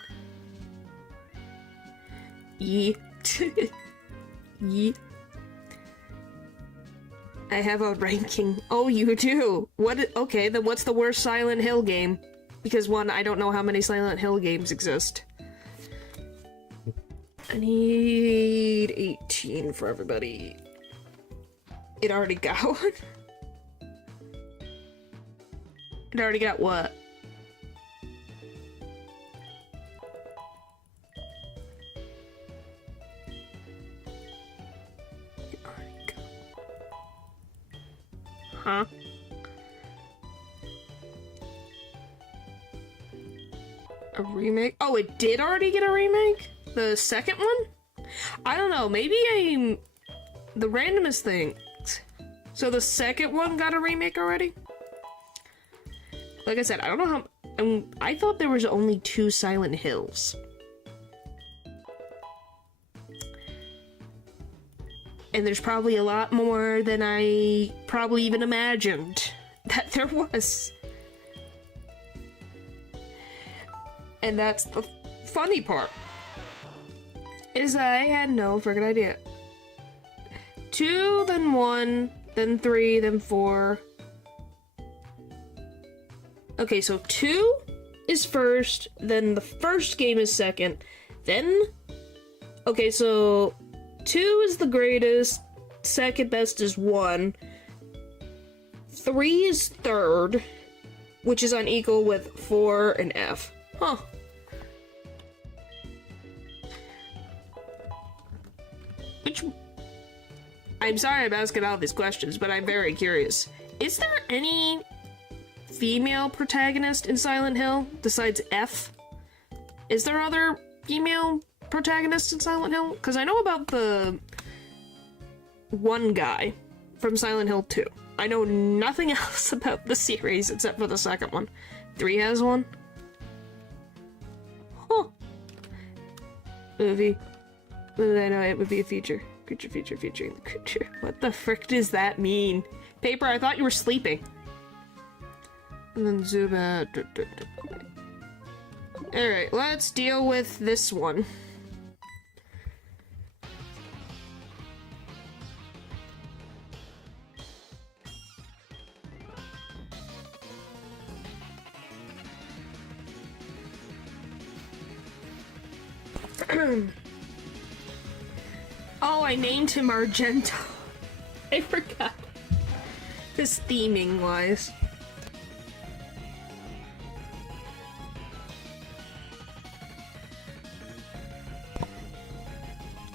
Yeet. Yeet. I have a ranking. Oh, you do? What? Okay, then what's the worst Silent Hill game? Because one, I don't know how many Silent Hill games exist. I need 18 for everybody. It already got one. It already got what? It already got... Huh? A remake? Oh, it did already get a remake? The second one? I don't know, maybe the randomest thing. So the second one got a remake already? Like I said, I don't know how... I thought there was only 2 Silent Hills. And there's probably a lot more than I probably even imagined that there was. And that's the funny part. Is I had no friggin' idea. 2, then 1, then 3, then 4. Okay, so 2 is first, then the first game is second, then... Okay, so 2 is the greatest, second best is 1. 3 is third, which is unequal with 4 and F. Huh. Which... I'm sorry I'm asking all these questions, but I'm very curious. Is there any female protagonist in Silent Hill besides F? Is there other female protagonists in Silent Hill? Because I know about the one guy from Silent Hill 2. I know nothing else about the series except for the second one. 3 has one? Huh. Movie. I know it would be a feature. Creature, feature, featuring the creature. What the frick does that mean? Paper, I thought you were sleeping. And then Zubat. Alright, let's deal with this one. Oh, I named him Argento. I forgot. This theming wise.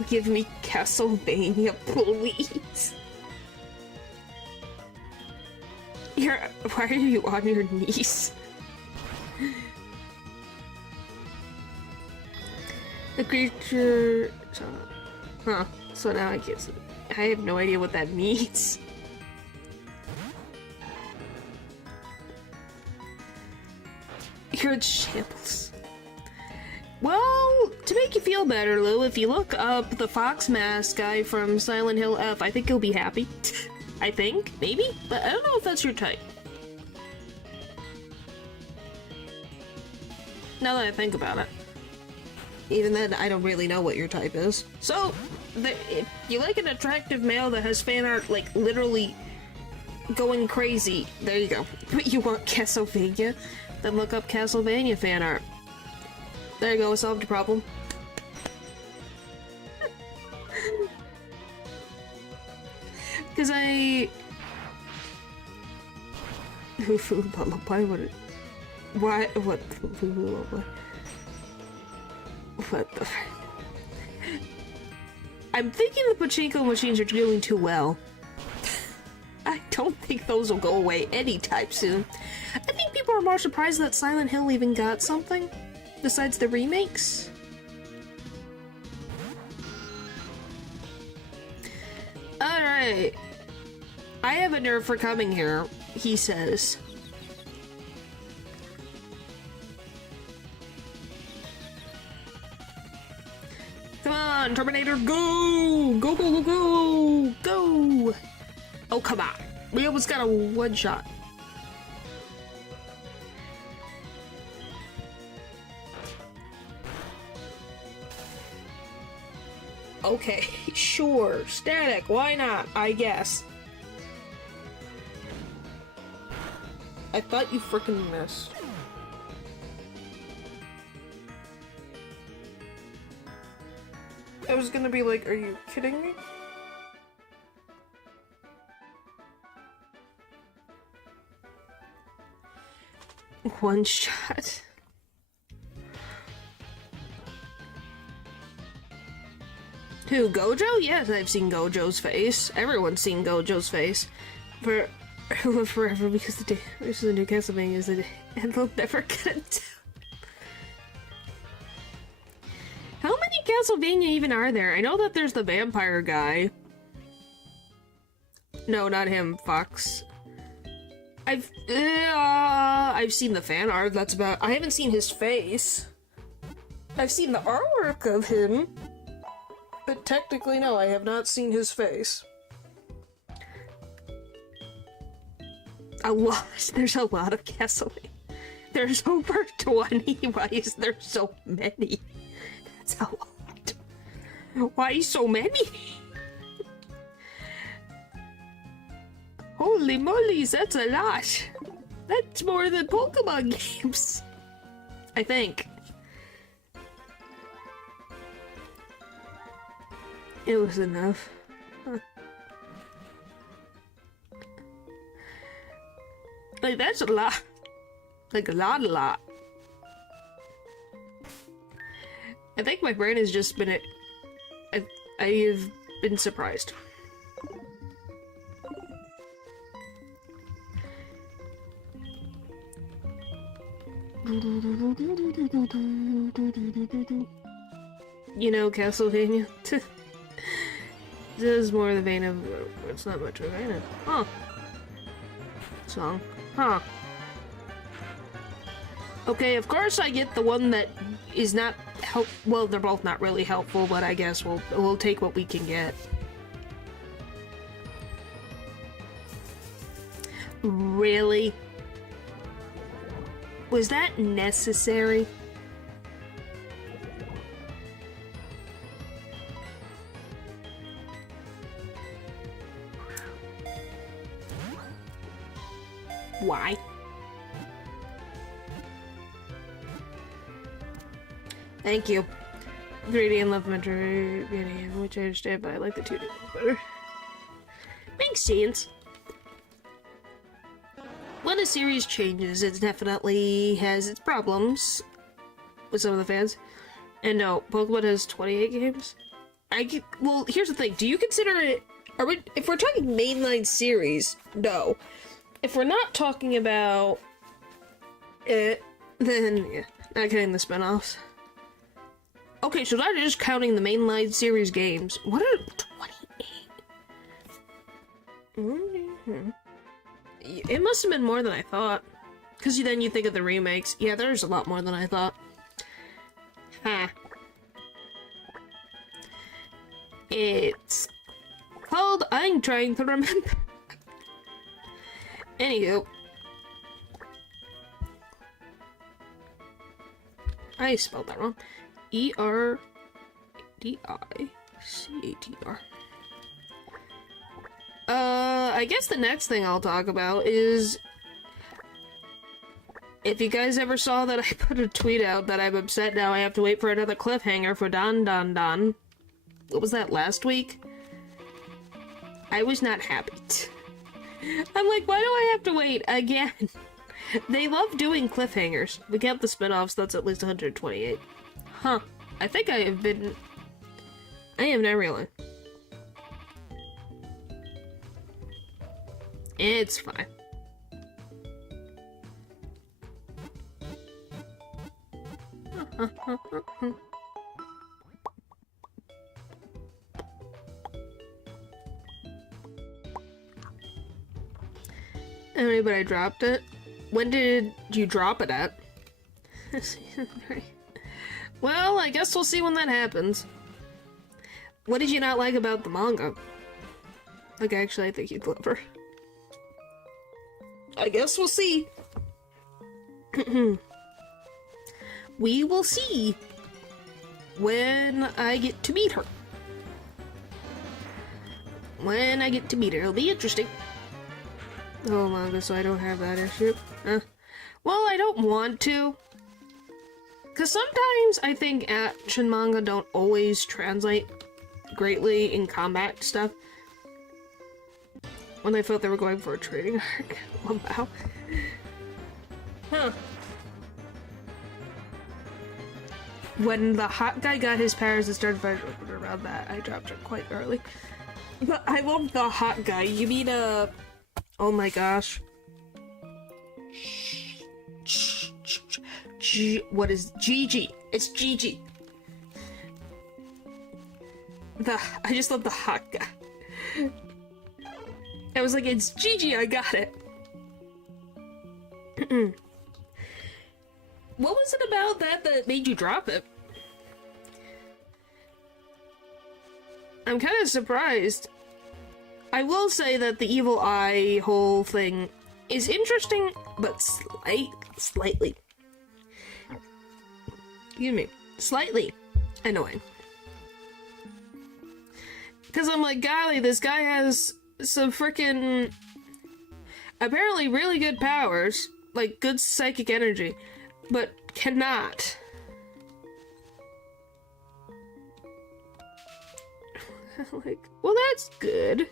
Give me Castlevania, please. Why are you on your knees? The creature... Huh. So now I have no idea what that means. You're in shambles. Well, to make you feel better, Lou, if you look up the Fox Mask guy from Silent Hill F, I think you'll be happy. I think, maybe? But I don't know if that's your type. Now that I think about it. Even then, I don't really know what your type is. So, if you like an attractive male that has fan art, like, literally going crazy, there you go. But you want Castlevania? Then look up Castlevania fan art. There you go, solved your problem. Because why would it? Why? What the? I'm thinking the pachinko machines are doing too well. I don't think those will go away anytime soon. I think people are more surprised that Silent Hill even got something besides the remakes. Alright. I have a nerve for coming here, he says. Come on, Terminator, go! Go, go, go, go! Go! Oh, come on. We almost got a one-shot. Okay, sure. Static, why not? I guess. I thought you frickin' missed. I was gonna be like, are you kidding me? One shot. Who, Gojo? Yes, I've seen Gojo's face. Everyone's seen Gojo's face. Forever, because this is a new Castlevania, and they'll never get it. How many Castlevania even are there? I know that there's the vampire guy. No, not him, Fox. I've seen the fan art, that's about- I haven't seen his face. I've seen the artwork of him. But technically, no, I have not seen his face. There's a lot of Castlevania. There's over 20, why is there so many? That's a lot. Why so many? Holy moly, that's a lot. That's more than Pokemon games. I think. It was enough. Huh. Like, that's a lot. Like, a lot. I think my brain has just been I have been surprised. You know, Castlevania. This is more the vein of. It's not much of a vein of. Huh. Song. Huh. Okay, of course I get the one that is not help. Well, they're both not really helpful, but I guess we'll take what we can get. Really? Was that necessary? Why? Thank you. 3D and Love Metro, which I understand, but I like the 2D better. Makes sense. When a series changes, it definitely has its problems with some of the fans. And no, Pokemon has 28 games. Well, here's the thing. Do you consider it... if we're talking mainline series, no. If we're not talking about it, then yeah, not getting the spin-offs. Okay, so that is counting the mainline series games. What are 28? It must have been more than I thought. Because then you think of the remakes. Yeah, there's a lot more than I thought. Huh. It's called... I'm trying to remember. Anywho. I spelled that wrong. E-R-D-I-C-A-T-R. I guess the next thing I'll talk about is... If you guys ever saw that I put a tweet out that I'm upset now I have to wait for another cliffhanger for Don Don Don. What was that, last week? I was not happy. I'm like, why do I have to wait again? They love doing cliffhangers. We count the spin-offs, that's at least 128. Huh. I think I have been... I am not really. It's fine. Anyway, but I dropped it. When did you drop it at? Season 3. Well, I guess we'll see when that happens. What did you not like about the manga? Like, actually, I think you'd love her. I guess we'll see. We will see when I get to meet her. When I get to meet her, it'll be interesting. Oh, manga, so I don't have that issue. Well, I don't want to. Because sometimes I think action manga don't always translate greatly in combat stuff. When I felt they were going for a trading arc. Wow. Huh. When the hot guy got his powers and started fighting around that, I dropped it quite early. But I love the hot guy. You mean, oh my gosh. What is Gigi? It's Gigi. I just love the hot guy. I was like, it's Gigi, I got it. What was it about that made you drop it? I'm kind of surprised. I will say that the evil eye whole thing is interesting, but slightly. Excuse me. Slightly annoying. Because I'm like, golly, this guy has some freaking apparently really good powers, like good psychic energy, but cannot. Like, well, that's good.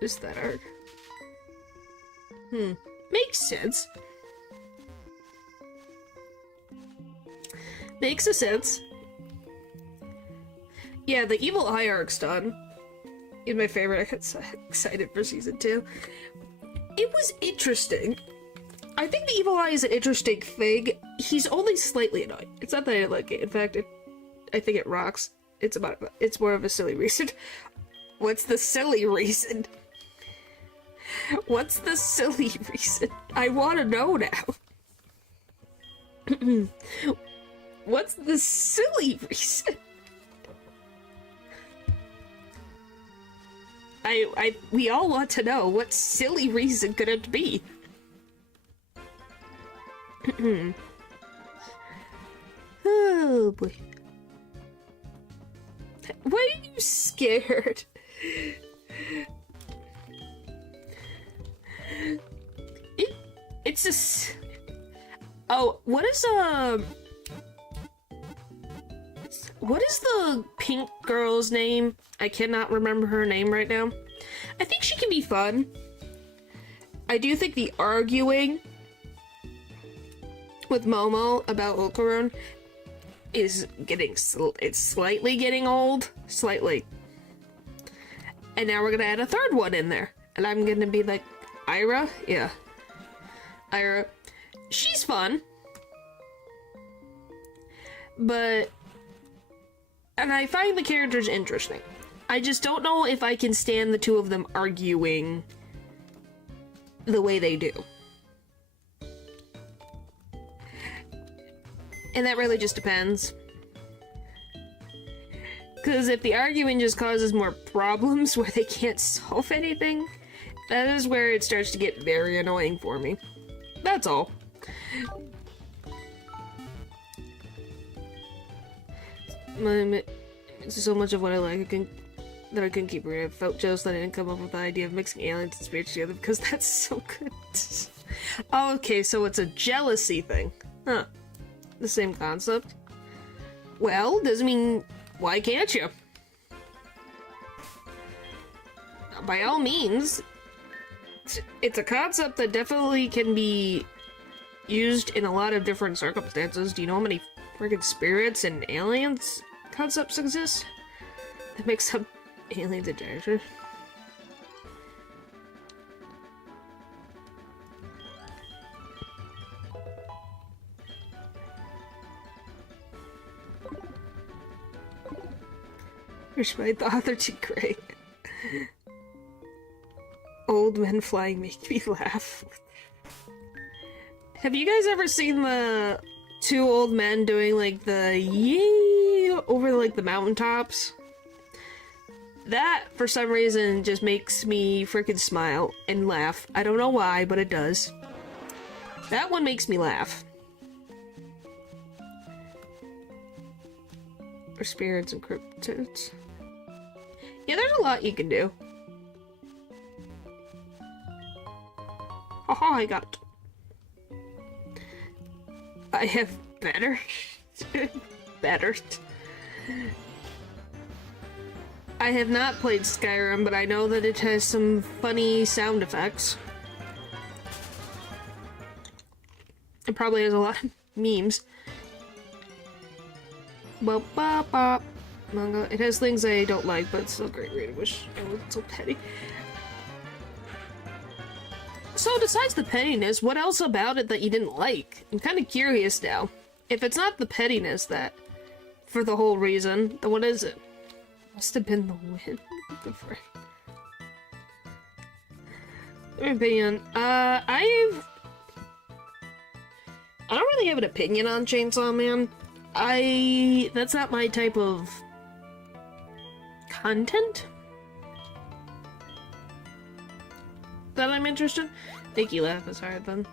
Is that arc? Makes sense. Makes a sense. Yeah, the evil eye arc's done. In my favorite, I get so excited for season 2. It was interesting. I think the evil eye is an interesting thing. He's only slightly annoying. It's not that I didn't like it. In fact, I think it rocks. It's more of a silly reason. What's the silly reason? What's the silly reason? I want to know now. What's the silly reason? We all want to know what silly reason could it be? Oh boy. Why are you scared? It's just... Oh, what is the pink girl's name? I cannot remember her name right now. I think she can be fun. I do think the arguing with Momo about Ulcaron is it's slightly getting old. Slightly. And now we're gonna add a third one in there. And I'm gonna be like, Ira? Yeah. Ira. She's fun. but... And I find the characters interesting. I just don't know if I can stand the two of them arguing the way they do. And that really just depends. Because if the arguing just causes more problems where they can't solve anything, that is where it starts to get very annoying for me. That's all. It's so much of what I like that I couldn't keep reading. I felt jealous that I didn't come up with the idea of mixing aliens and spirits together because that's so good. Oh, okay, so it's a jealousy thing. Huh. The same concept. Well, doesn't mean... Why can't you? By all means, it's a concept that definitely can be used in a lot of different circumstances. Do you know how many friggin' spirits and aliens concepts exist? That makes up aliens and treasure. Wish the author too great. Old men flying make me laugh. Have you guys ever seen the two old men doing like the yee over like the mountaintops? That, for some reason, just makes me freaking smile and laugh. I don't know why, but it does. That one makes me laugh. Or spirits and cryptids. Yeah, there's a lot you can do. Haha, I got it. I have better. Better. I have not played Skyrim, but I know that it has some funny sound effects. It probably has a lot of memes. Bop, bop, bop. Manga. It has things I don't like, but it's still a great read. I wish I wasn't so petty. So, besides the pettiness, what else about it that you didn't like? I'm kind of curious now. If it's not the pettiness that, for the whole reason, then what is it? Must have been the wind. Good for it. My opinion. I don't really have an opinion on Chainsaw Man. That's not my type of content that I'm interested in. Make you laugh is hard then.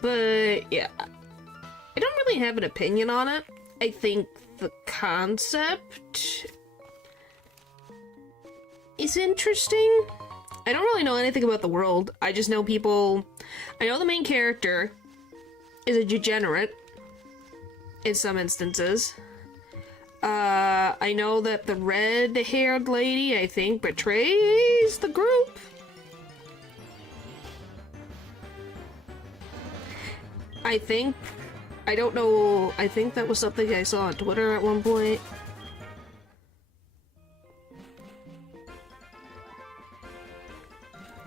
But yeah, I don't really have an opinion on it. I think the concept is interesting. I don't really know anything about the world. I just know people. I know the main character is a degenerate in some instances. I know that the red-haired lady, I think, betrays the group. I think. I don't know. I think that was something I saw on Twitter at one point.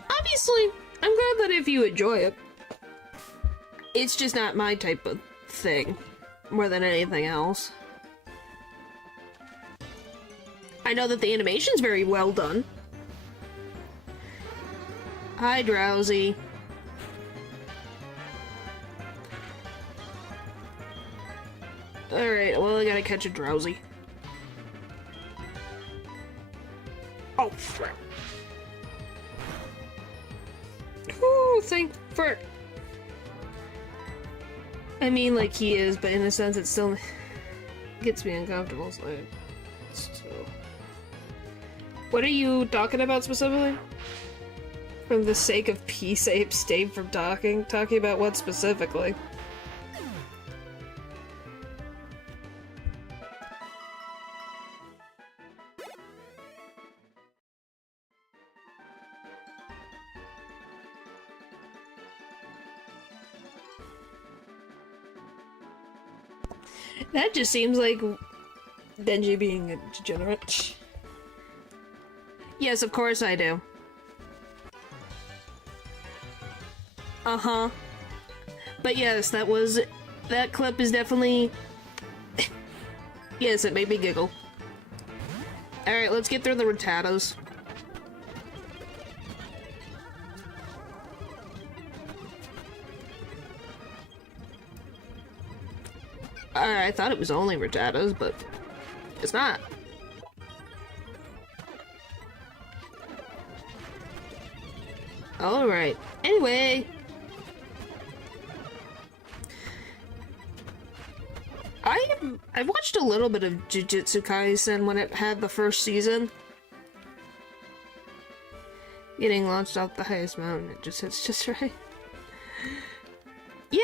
Obviously, I'm glad that if you enjoy it. It's just not my type of thing, more than anything else. I know that the animation's very well done. Hi, Drowsy. Alright, well, I gotta catch a Drowsy. Oh, frick. Ooh, thank frick. I mean, like, he is, but in a sense, it still gets me uncomfortable, so... What are you talking about specifically? For the sake of peace, I abstain from talking. Talking about what specifically? That just seems like Denji being a degenerate. Yes, of course I do. But yes, that clip is definitely... Yes, it made me giggle. Alright, let's get through the Rattatas. I thought it was only Rattatas, but it's not. Alright. Anyway. I've watched a little bit of Jujutsu Kaisen when it had the first season. Getting launched off the highest mountain, it just hits just right. Yeah,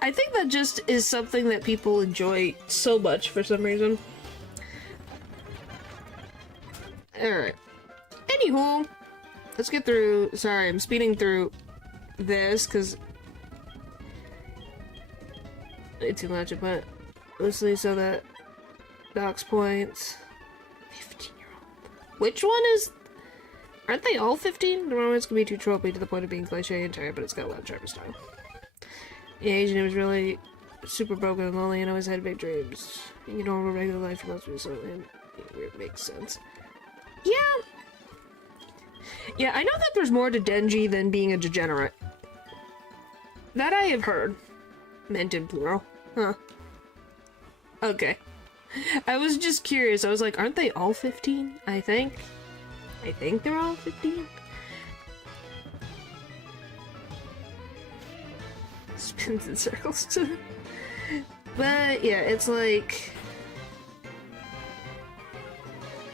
I think that just is something that people enjoy so much for some reason. Alright. Anywho, let's get through. Sorry, I'm speeding through this because it's too much, but loosely so that Doc's points. 15-year-old. Which one is. Aren't they all 15? The romance can be too tropey to the point of being cliche and tired, but it's got a lot of charm and style. The Asian was really super broken and lonely and always had big dreams. You know, a regular life you must be so it makes sense. Yeah. Yeah, I know that there's more to Denji than being a degenerate. That I have heard. Meant in plural. Huh. Okay. I was just curious. I was like, aren't they all 15? I think they're all 15. Spins in circles too. But yeah, it's like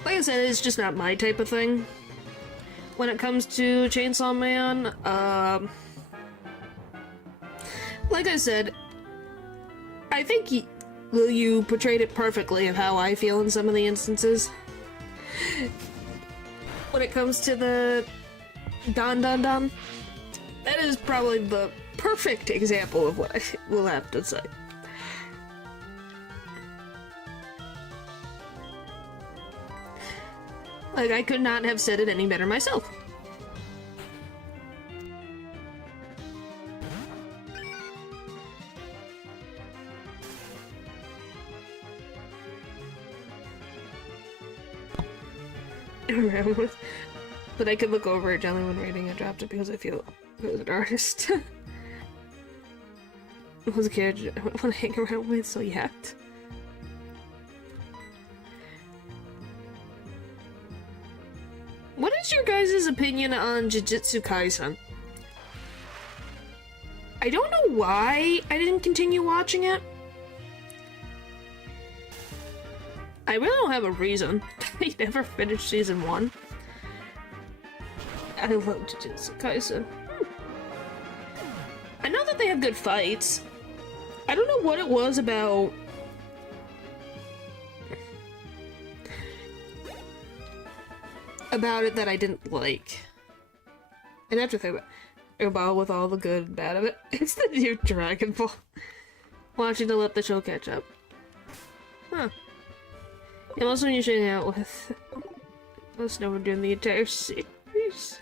I said, it's just not my type of thing. When it comes to Chainsaw Man, like I said, I think you portrayed it perfectly of how I feel in some of the instances. When it comes to the Don, that is probably the perfect example of what I will have to say. Like, I could not have said it any better myself. But I could look over it gently when reading. I dropped it because I feel I was an artist. It was a kid I want to hang around with, so yeah. What is your guys' opinion on Jujutsu Kaisen? I don't know why I didn't continue watching it. I really don't have a reason. I never finished season 1. I love Jujutsu Kaisen. I know that they have good fights. I don't know what it was about it that I didn't like. And after think about with all the good and bad of it, it's the new Dragon Ball. Watching to let the show catch up. Huh. And also when you should hang out with us, know we're doing the entire series.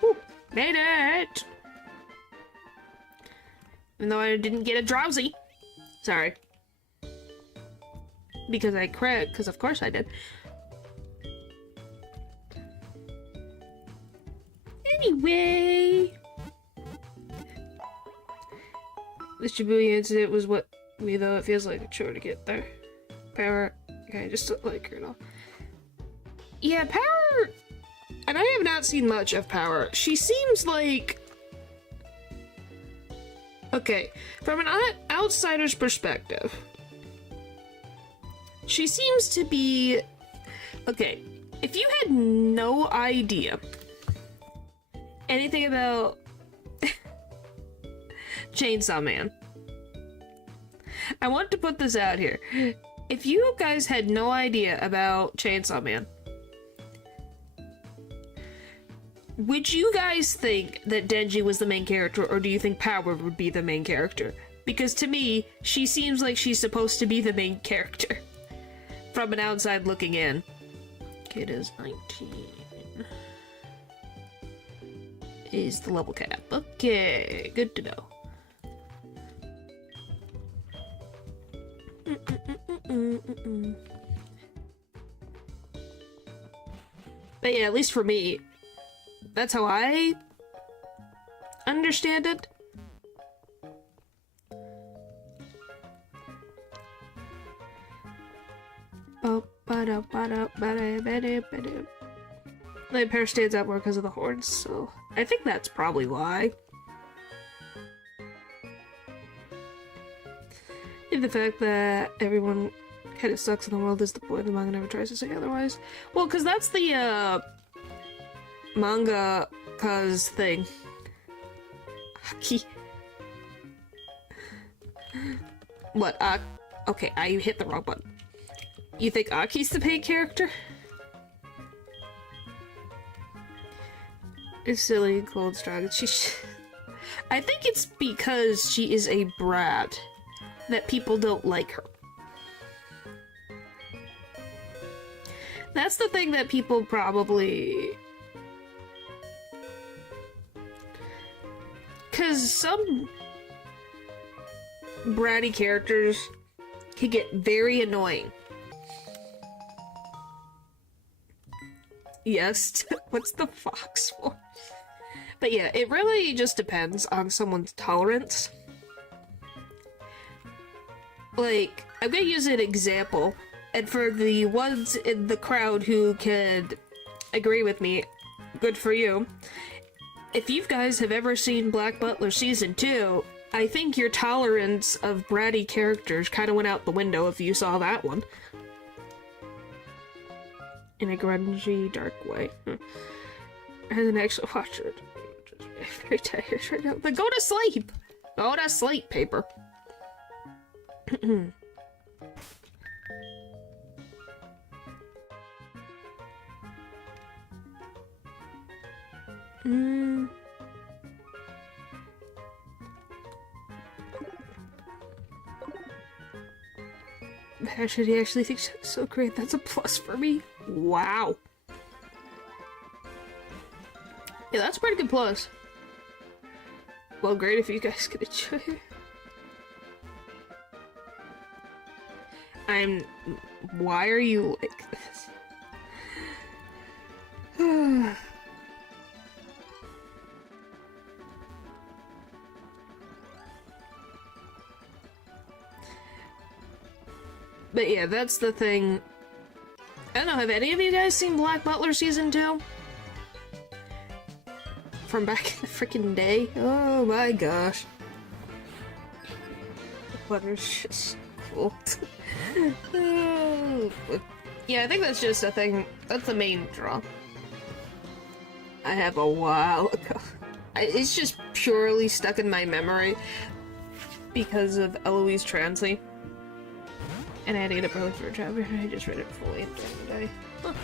Whew, made it! Even though I didn't get a drowsy. Sorry. Because I crit, because of course I did. Anyway. This Shibuya incident was what me though it feels like a chore to get there. Power, I just don't like her at all. Yeah, Power, and I have not seen much of Power. She seems like, okay, from an outsider's perspective, she seems to be, okay, if you had no idea anything about Chainsaw Man, I want to put this out here. If you guys had no idea about Chainsaw Man, would you guys think that Denji was the main character, or do you think Power would be the main character? Because to me, she seems like she's supposed to be the main character. From an outside looking in. Kid is 19. is the level cap. Okay, good to know. But yeah, at least for me, that's how I understand it. The pair stands out more because of the horns, so I think that's probably why. And the fact that everyone kind of sucks in the world is the point. The manga never tries to say otherwise. Well, because that's the manga cause thing. Aki. What? Okay, I hit the wrong button. You think Aki's the paid character? It's silly, cold, strong. I think it's because she is a brat that people don't like her. That's the thing that people probably... Because some bratty characters can get very annoying. Yes, what's the fox for? But yeah, it really just depends on someone's tolerance. Like, I'm gonna use an example, and for the ones in the crowd who can agree with me, good for you. If you guys have ever seen Black Butler Season 2, I think your tolerance of bratty characters kind of went out the window if you saw that one. In a grungy, dark way. As an actual watcher, I'm very tired right now. But go to sleep! Go to sleep, paper. Should he actually think so great? That's a plus for me. Wow. Yeah, that's a pretty good plus. Well, great if you guys could enjoy it. Why are you like this? But yeah, that's the thing. I don't know, have any of you guys seen Black Butler Season 2? From back in the freaking day? Oh my gosh. Butler's just cool. Yeah, I think that's just a thing. That's the main draw. I have a while ago. It's just purely stuck in my memory because of Eloise Transley. And I had to get up early for a job, and I just read it fully during the day. Huh.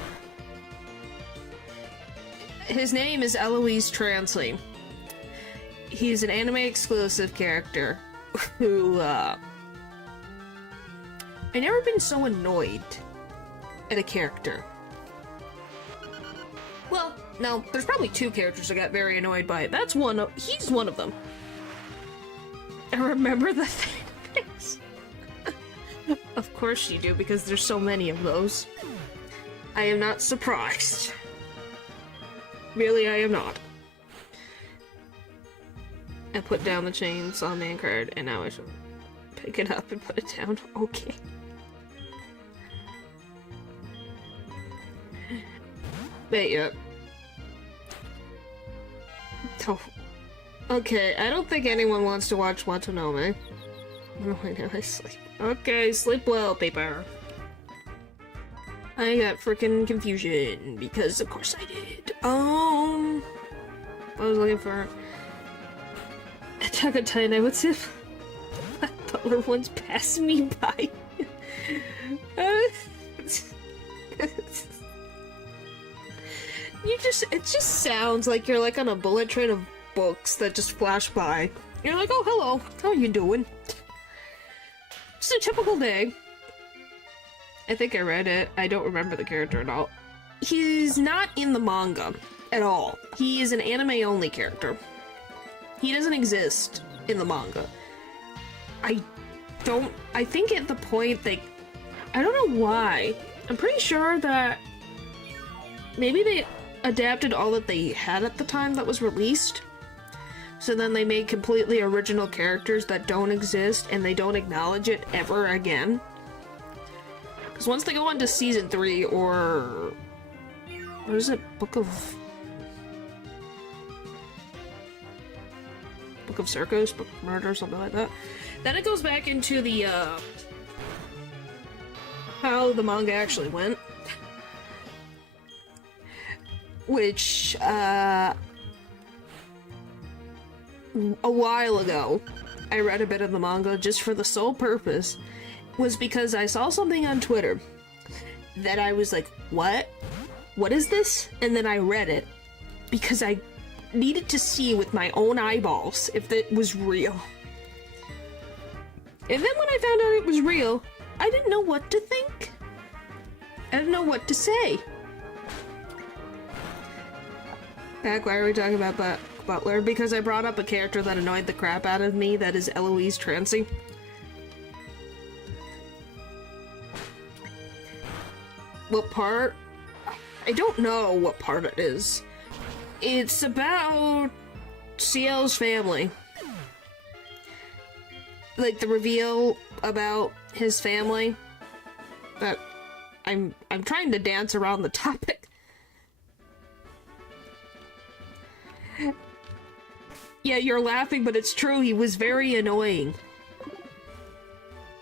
His name is Eloise Transley. He's an anime exclusive character who, I've never been so annoyed at a character. Well, no, there's probably two characters I got very annoyed by. That's one of- he's one of them. I remember the things. Of course you do, because there's so many of those. I am not surprised. Really, I am not. I put down the chainsaw man card, and now I should pick it up and put it down. Okay. But yeah. Oh. Okay, I don't think anyone wants to watch Watanome. Oh, I know, I sleep. Okay, sleep well, paper. I got freaking confusion, because of course I did. I was looking for Attack on Titan. I would say Butler once passed me by. It just sounds like you're like on a bullet train of books that just flash by. You're like, oh, hello, how are you doing? Just a typical day. I think I read it. I don't remember the character at all. He's not in the manga. at all. He is an anime-only character. He doesn't exist in the manga. I think at the point I don't know why. I'm pretty sure that maybe they adapted all that they had at the time that was released. So then they made completely original characters that don't exist and they don't acknowledge it ever again. Because once they go on to season 3 or... what is it? Book of Circus? Book of Murder? Something like that. Then it goes back into the, how the manga actually went. Which, a while ago, I read a bit of the manga just for the sole purpose, was because I saw something on Twitter that I was like, what? What is this? And then I read it because I needed to see with my own eyeballs if it was real. And then when I found out it was real, I didn't know what to think. I didn't know what to say. Back, why are we talking about Butler? Because I brought up a character that annoyed the crap out of me, that is Eloise Trancy. What part? I don't know what part it is. It's about CL's family. Like the reveal about his family. But I'm trying to dance around the topic. Yeah, you're laughing, but it's true. He was very annoying.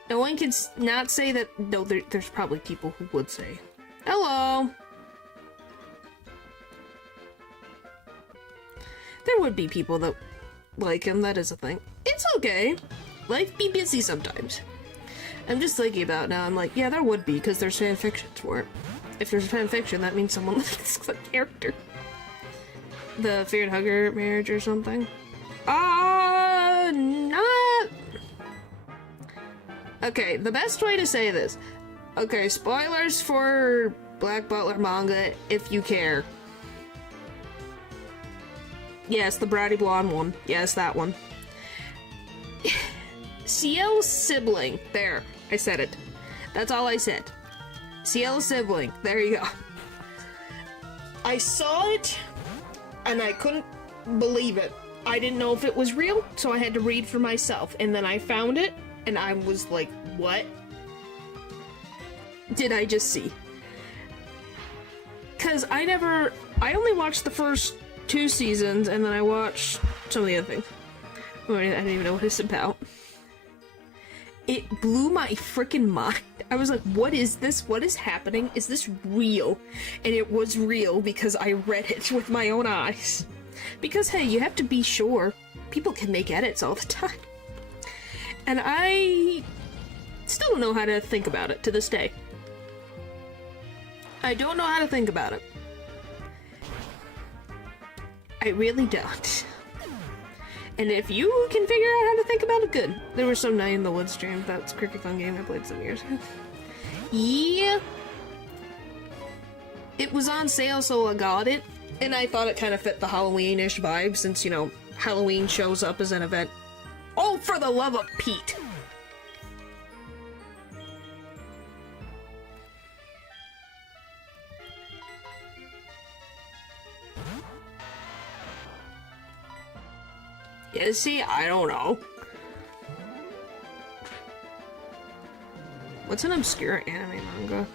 No one can not say that. No, there's probably people who would say, hello. There would be people that like him, that is a thing. It's okay. Life be busy sometimes. I'm just thinking about it now, I'm like, yeah, there would be, because there's fan fictions for it. If there's fan fiction, that means someone likes the character. The Feared Hugger marriage or something. Not... Okay, the best way to say this. Okay, spoilers for Black Butler manga, if you care. Yes, the bratty blonde one. Yes, that one. CL's sibling. There, I said it. That's all I said. CL's sibling. There you go. I saw it, and I couldn't believe it. I didn't know if it was real, so I had to read for myself. And then I found it, and I was like, what did I just see? Because I only watched the first 2 seasons, and then I watched some of the other things. I didn't even know what it's about. It blew my freaking mind. I was like, what is this? What is happening? Is this real? And it was real because I read it with my own eyes. Because, hey, you have to be sure. People can make edits all the time. And I still don't know how to think about it to this day. I don't know how to think about it. I really don't. And if you can figure out how to think about it, good. There was some Night in the Woods stream. That's a pretty fun game I played some years ago. Yeah. It was on sale, so I got it. And I thought it kind of fit the Halloween-ish vibe, since, you know, Halloween shows up as an event. Oh, for the love of Pete! Yeah, see, I don't know. What's an obscure anime manga?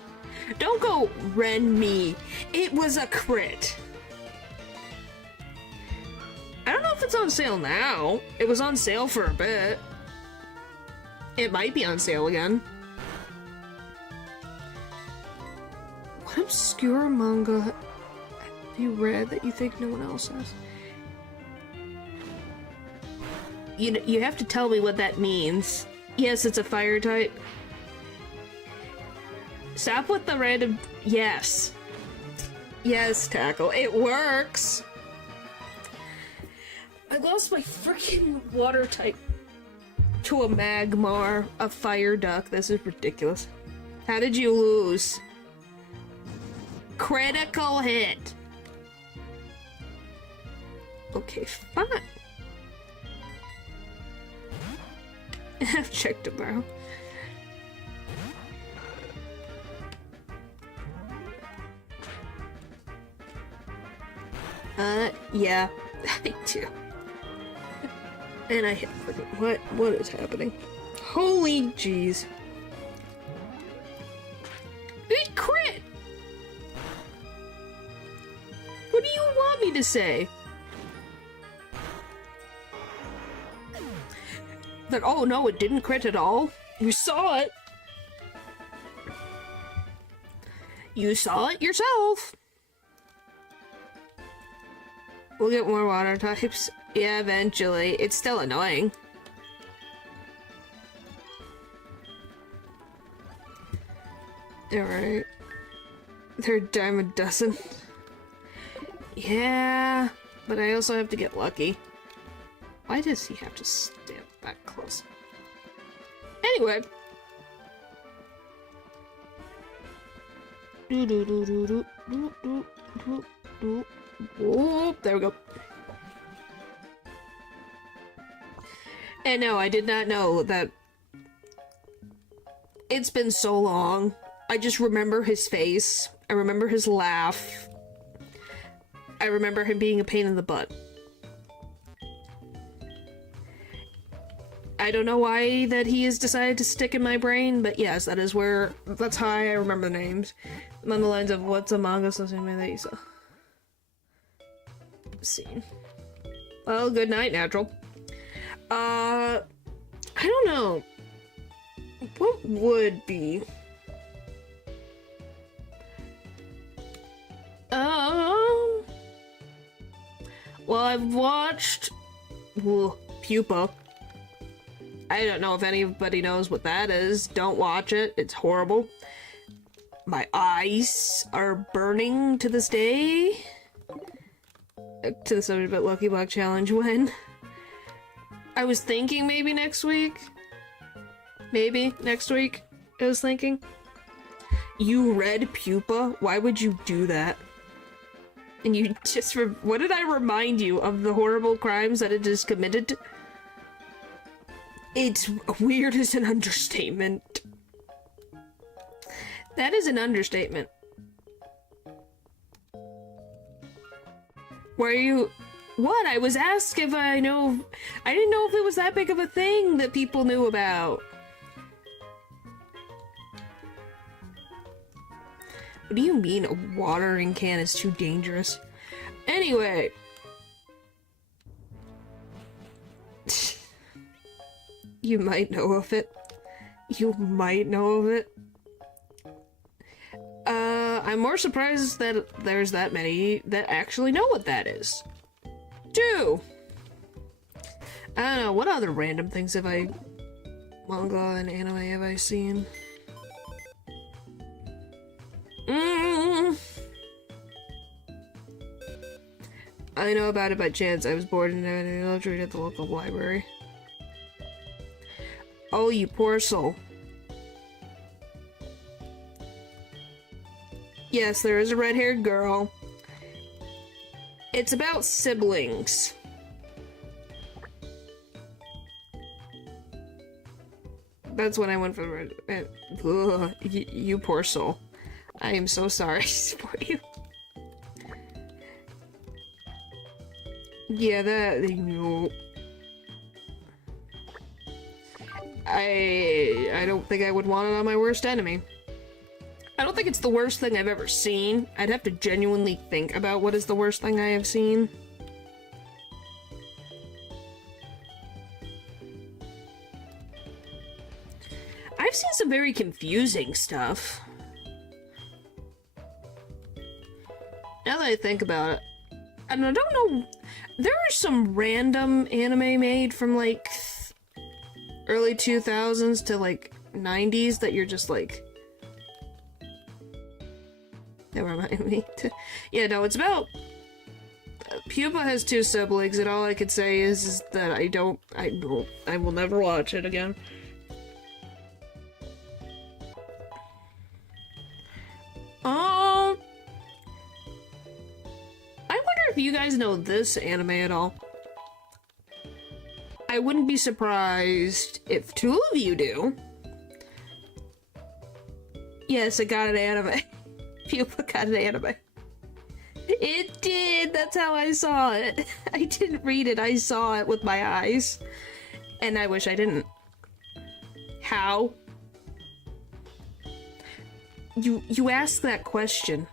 Don't go Ren Me. It was a crit. I don't know if it's on sale now. It was on sale for a bit. It might be on sale again. What obscure manga have you read that you think no one else has? You have to tell me what that means. Yes, it's a fire type. Stop with the random... Yes. Yes, Tackle. It works! I lost my freaking water type to a Magmar, a fire duck. This is ridiculous. How did you lose? Critical hit. Okay, fine. I've checked it, bro. Yeah, I do. And I hit what is happening? Holy jeez. It crit! What do you want me to say? That, oh no, it didn't crit at all? You saw it! You saw it yourself! We'll get more water types. Yeah, eventually. It's still annoying. Alright. They're a dime a dozen. Yeah, but I also have to get lucky. Why does he have to stand that close? Anyway. Oh, there we go. And no, I did not know that. It's been so long. I just remember his face. I remember his laugh. I remember him being a pain in the butt. I don't know why that he has decided to stick in my brain, but yes, that's how I remember the names. On the lines of what's Among Us anime that you saw. Scene. Well, good night, Natural. I don't know. What would be? Well, I've watched Pupa. I don't know if anybody knows what that is. Don't watch it. It's horrible. My eyes are burning to this day. To the 70-bit Lucky Block Challenge when I was thinking maybe next week. Maybe next week, I was thinking. You read Pupa? Why would you do that? And you just what did I remind you of the horrible crimes that it has committed? It's weird as an understatement. That is an understatement. Were you... What? I was asked if I know... I didn't know if it was that big of a thing that people knew about. What do you mean a watering can is too dangerous? Anyway. You might know of it. You might know of it. I'm more surprised that there's that many that actually know what that is. Two. I don't know, what other random things have I... manga and anime have I seen? I know about it by chance. I was bored and I loved to read at the local library. Oh, you poor soul. Yes, there is a red-haired girl. It's about siblings. That's when I went for the you poor soul. I am so sorry for you. Yeah, that... You... I don't think I would want it on my worst enemy. I don't think it's the worst thing I've ever seen. I'd have to genuinely think about what is the worst thing I have seen. I've seen some very confusing stuff. Now that I think about it, and I don't know, there are some random anime made from like early 2000s to like 90s that you're just like, never mind me. Yeah, no, it's about Pupa has two siblings, and all I could say is that I will never watch it again. I wonder if you guys guys know this anime at all? I wouldn't be surprised if 2 of you do. Yes, I got an anime. Pupa got an anime. It did! That's how I saw it. I didn't read it, I saw it with my eyes. And I wish I didn't. How? You asked that question.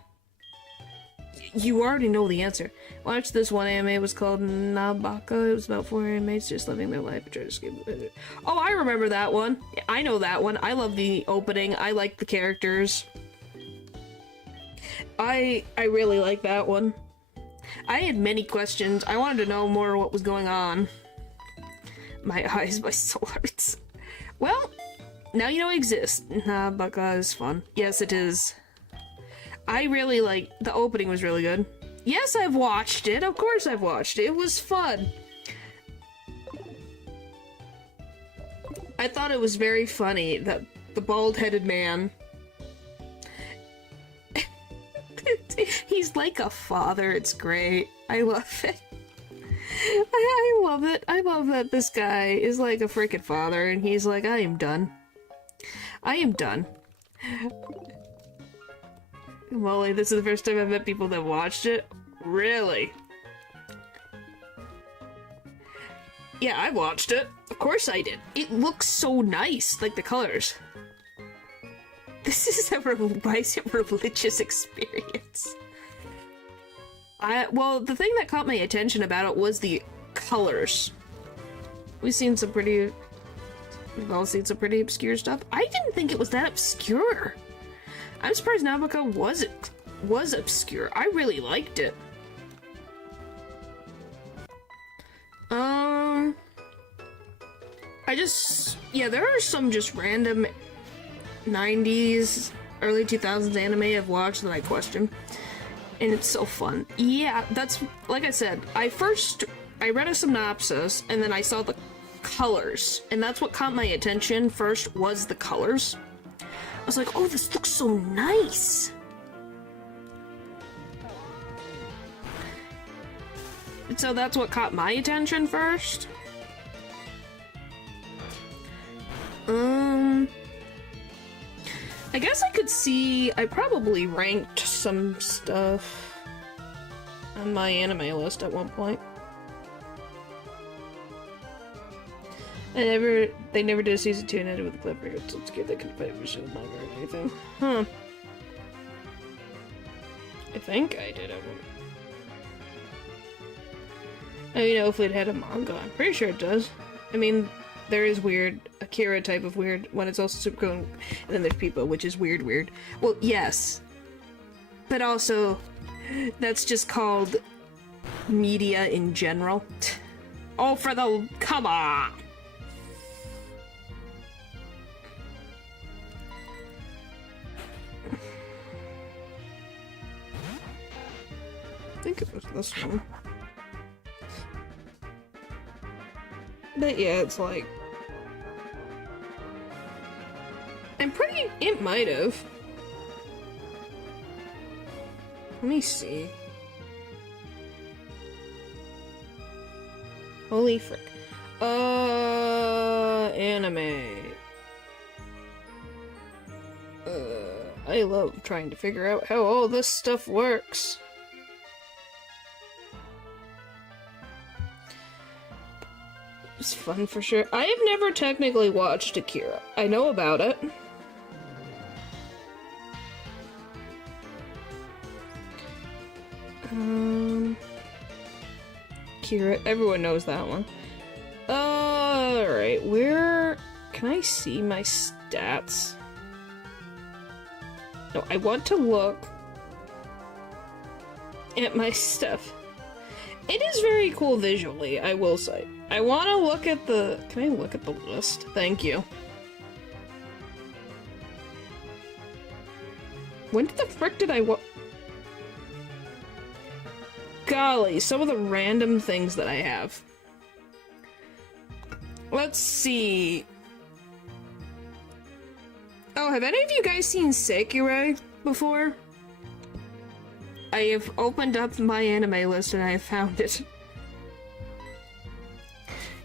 You already know the answer. Watch this one anime, it was called Nabaka. It was about 4 inmates just living their life and trying to escape. Oh, I remember that one. I know that one. I love the opening. I like the characters. I really like that one. I had many questions. I wanted to know more what was going on. My eyes, my soul hurts. Well, now you know it exists. Nabaka is fun. Yes, it is. I really like the opening was really good. Yes, I've watched it. Of course I've watched it. It was fun. I thought it was very funny that the bald-headed man he's like a father. It's great. I love it. I love it. I love that this guy is like a freaking father and he's like, I am done. I am done. Molly, this is the first time I've met people that watched it. Really? Yeah, I watched it. Of course I did. It looks so nice, like the colors. This is a religious experience. Well, the thing that caught my attention about it was the colors. We've all seen some pretty obscure stuff. I didn't think it was that obscure. I'm surprised Nabaka was obscure. I really liked it. Yeah, there are some just random 90s, early 2000s anime I've watched that I question. And it's so fun. Yeah, that's, like I said, I read a synopsis, and then I saw the colors. And that's what caught my attention first, was the colors. I was like, oh, this looks so nice! So that's what caught my attention first. I guess I could see, I probably ranked some stuff on my anime list at one point. They never did a season 2 and ended with a cliffhanger. It's so scared they couldn't fight for show manga or anything. Huh. I think I did. I mean, hopefully it had a manga. I'm pretty sure it does. I mean, there is weird, Akira type of weird, when it's also super cool, and then there's people, which is weird. Well, yes. But also, that's just called media in general. Oh, come on! I think it was this one. But yeah, it's like... It might have. Let me see. Holy frick. Anime. I love trying to figure out how all this stuff works. It's fun for sure. I have never technically watched Akira. I know about it. Akira, everyone knows that one. Alright, where can I see my stats? No, I want to look at my stuff. It is very cool visually, I will say. I want to look at the... Can I look at the list? Thank you. When the frick did I Golly, some of the random things that I have. Let's see. Oh, have any of you guys seen Sekiro before? I have opened up my anime list and I have found it.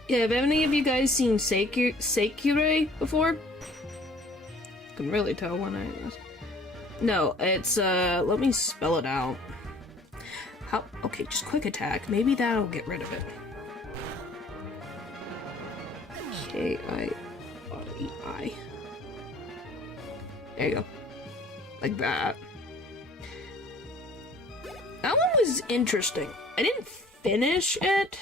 Yeah, have any of you guys seen Sekirei before? I can really tell when I... No, it's, let me spell it out. How? Okay, just quick attack. Maybe that'll get rid of it. K-I-R-E-I. There you go. Like that. That one was interesting. I didn't finish it,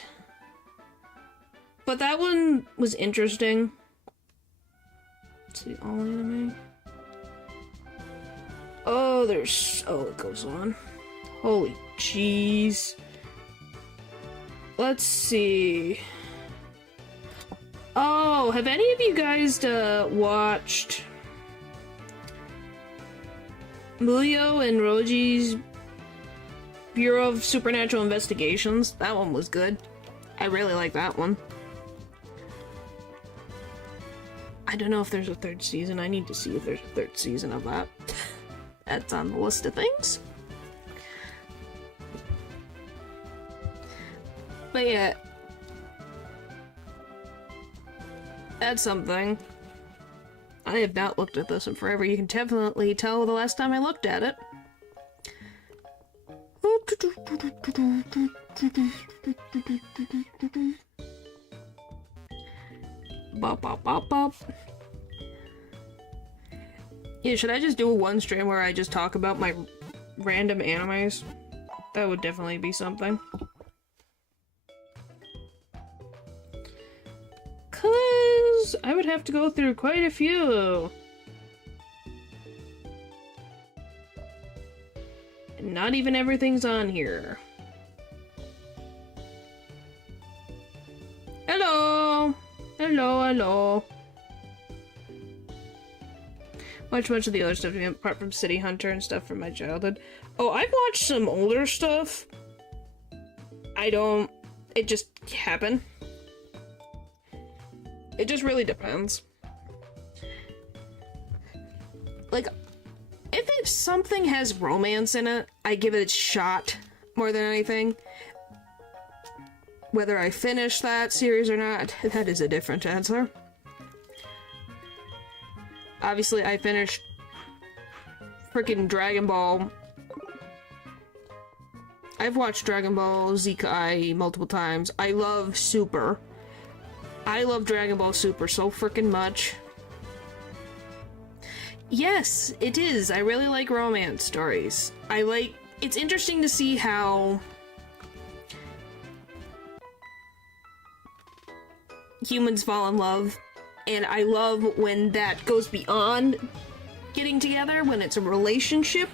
but that one was interesting. Let's see, all anime. Oh, there's... Oh, it goes on. Holy jeez. Let's see. Oh, have any of you guys watched Muyo and Roji's Bureau of Supernatural Investigations? That one was good. I really like that one. I don't know if there's a third season. I need to see if there's a third season of that. That's on the list of things. But yeah. That's something. I have not looked at this in forever. You can definitely tell the last time I looked at it. Bop, bop, bop, bop. Yeah, should I just do a one stream where I just talk about my random animes? That would definitely be something. Cause I would have to go through quite a few. And not even everything's on here. Hello! Hello, hello. Watch much of the other stuff, apart from City Hunter and stuff from my childhood. Oh, I've watched some older stuff. It just happened. It just really depends. Like, if something has romance in it, I give it a shot more than anything. Whether I finish that series or not, that is a different answer. Obviously, I finished freaking Dragon Ball. I've watched Dragon Ball Z multiple times. I love Super. I love Dragon Ball Super so freaking much. Yes, it is. I really like romance stories. It's interesting to see how humans fall in love, and I love when that goes beyond getting together, when it's a relationship.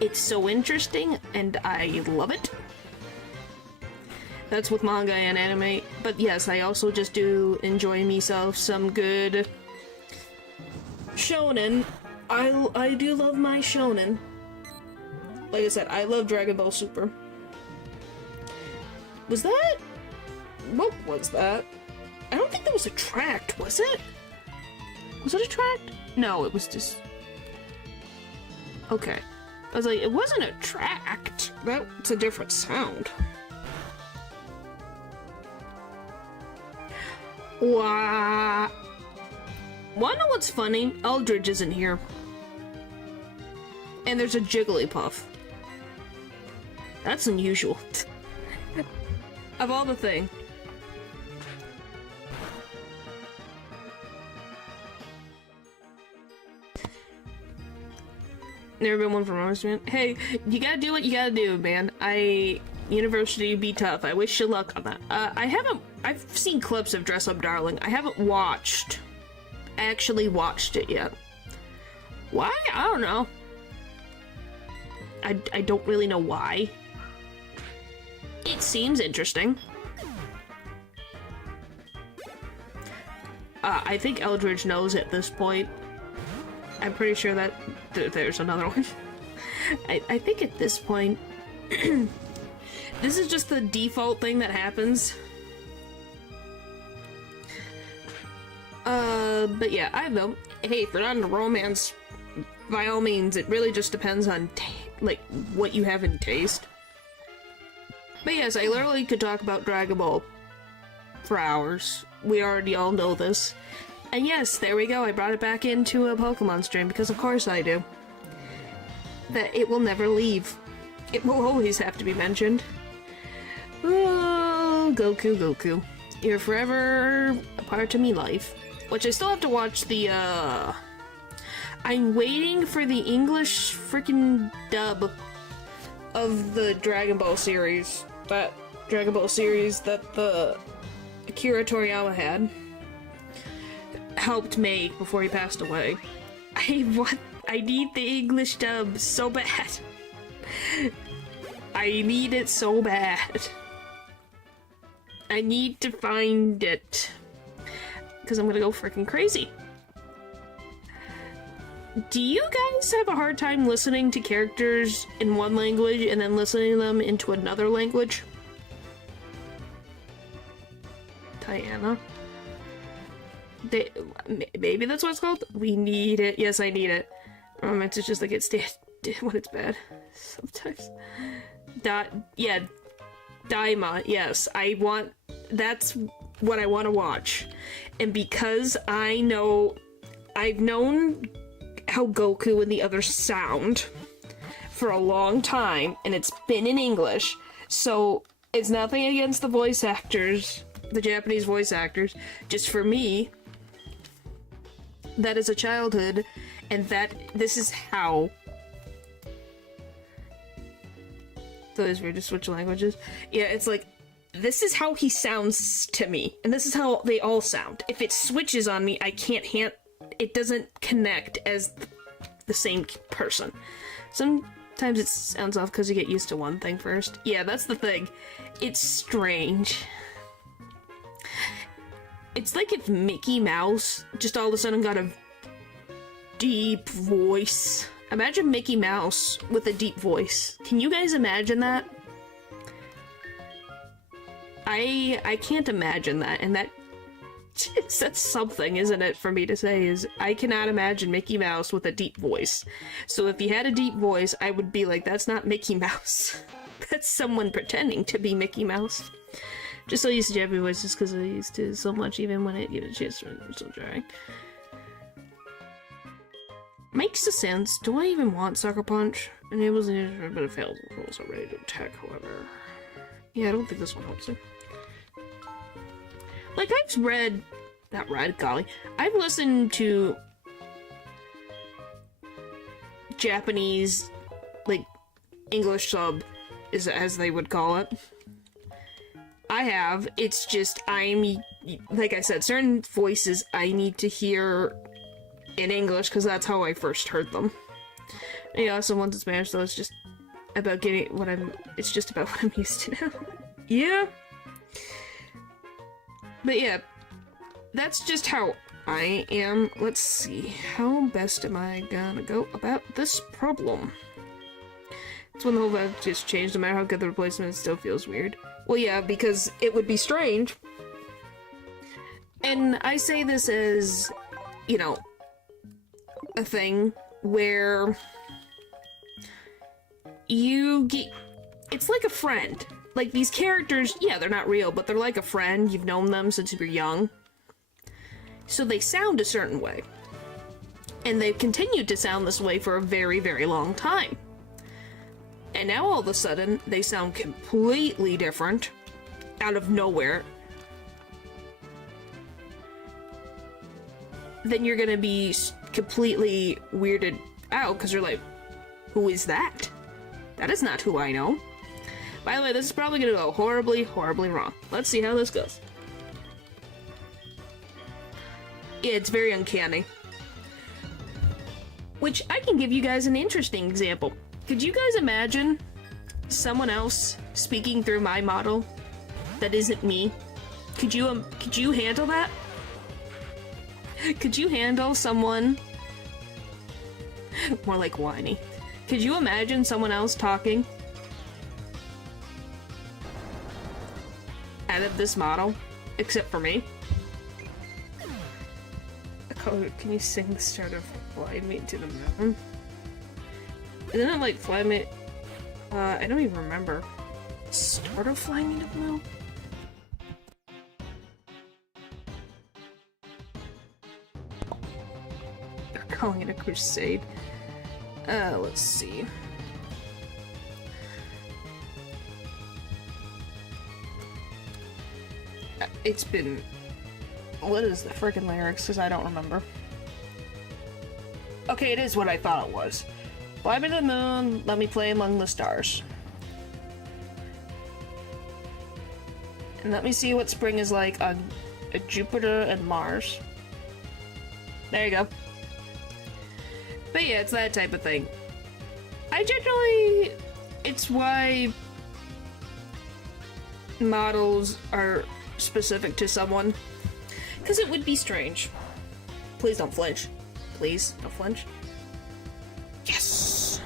It's so interesting, and I love it. That's with manga and anime, but yes, I also just do enjoy myself some good shonen. I do love my shonen. Like I said, I love Dragon Ball Super. Was that? What was that? I don't think that was a tract, was it? Was it a tract? No, it was just... Okay. I was like, it wasn't a tract. That's a different sound. Wow. Wanna know what's funny? Eldridge isn't here. And there's a Jigglypuff. That's unusual. Of all the thing. Never been one for romance, man. Hey, you gotta do what you gotta do, man. University be tough. I wish you luck on that. I've seen clips of Dress Up Darling. I haven't actually watched it yet. Why? I don't know. I don't really know why. It seems interesting. I think Eldridge knows at this point. I'm pretty sure that there's another one. I think at this point, this is just the default thing that happens. But yeah, I don't know. Hey, if you're not into romance, by all means, it really just depends on like, what you have in taste. But yes, I literally could talk about Dragon Ball for hours. We already all know this. And yes, there we go, I brought it back into a Pokemon stream, because of course I do. That it will never leave. It will always have to be mentioned. Oh, Goku, Goku. You're forever a part of me life. Which I still have to watch the, I'm waiting for the English freaking dub of the Dragon Ball series. That Dragon Ball series that the Akira Toriyama had helped make before he passed away. I need the English dub so bad. I need it so bad. I need to find it. Because I'm gonna go freaking crazy. Do you guys have a hard time listening to characters in one language and then listening to them into another language? Diana? Maybe that's what it's called? We need it. Yes, I need it. It's just like it's when it's bad. Sometimes. Yeah. Daima, yes. That's what I want to watch. And because I've known how Goku and the others sound for a long time, and it's been in English, so it's nothing against the voice actors, the Japanese voice actors, just for me, that is a childhood, and this is how. So it's weird to switch languages. Yeah, it's like, this is how he sounds to me, and this is how they all sound. If it switches on me, I can't it doesn't connect as the same person. Sometimes it sounds off because you get used to one thing first. Yeah, that's the thing. It's strange. It's like if Mickey Mouse just all of a sudden got a deep voice. Imagine Mickey Mouse with a deep voice. Can you guys imagine that? I can't imagine that, and that's something, isn't it, for me to say, is I cannot imagine Mickey Mouse with a deep voice. So if he had a deep voice, I would be like, that's not Mickey Mouse. That's someone pretending to be Mickey Mouse. Just so used to Japanese voices because I used to so much, even when it gives a chance to still trying. Makes a sense. Do I even want Sucker Punch? Enables an injury, but it fails. Rules are ready to attack, however. Yeah, I don't think this one helps it. Like, I've listened to Japanese, like, English sub, as they would call it. I have. It's just, like I said, certain voices I need to hear in English, because that's how I first heard them. And yeah, some ones in Spanish, though, it's just about it's just about what I'm used to now. Yeah. But yeah, that's just how I am. Let's see, how best am I gonna go about this problem? It's when the whole vibe just changed, no matter how good the replacement is, it still feels weird. Well, yeah, because it would be strange. And I say this as, you know, a thing where it's like a friend. Like, these characters, yeah, they're not real, but they're like a friend. You've known them since you were young. So they sound a certain way. And they've continued to sound this way for a very, very long time. And now all of a sudden, they sound completely different. Out of nowhere. Then you're gonna be completely weirded out, because you're like, who is that? That is not who I know. By the way, this is probably gonna go horribly, horribly wrong. Let's see how this goes. Yeah, it's very uncanny. Which, I can give you guys an interesting example. Could you guys imagine someone else speaking through my model that isn't me? Could you handle that? Could you handle someone... More like whiny. Could you imagine someone else talking out of this model, except for me? Can you sing the start of Fly Me to the Mountain? Isn't it like Fly Me? I don't even remember. Start of Fly Me to Blue? They're calling it a crusade. Let's see. It's been... What is the freaking lyrics? Because I don't remember. Okay, it is what I thought it was. Fly me to the moon, let me play among the stars. And let me see what spring is like on Jupiter and Mars. There you go. But yeah, it's that type of thing. I generally... It's why models are specific to someone. Because it would be strange. Please don't flinch. Please don't flinch. Yes!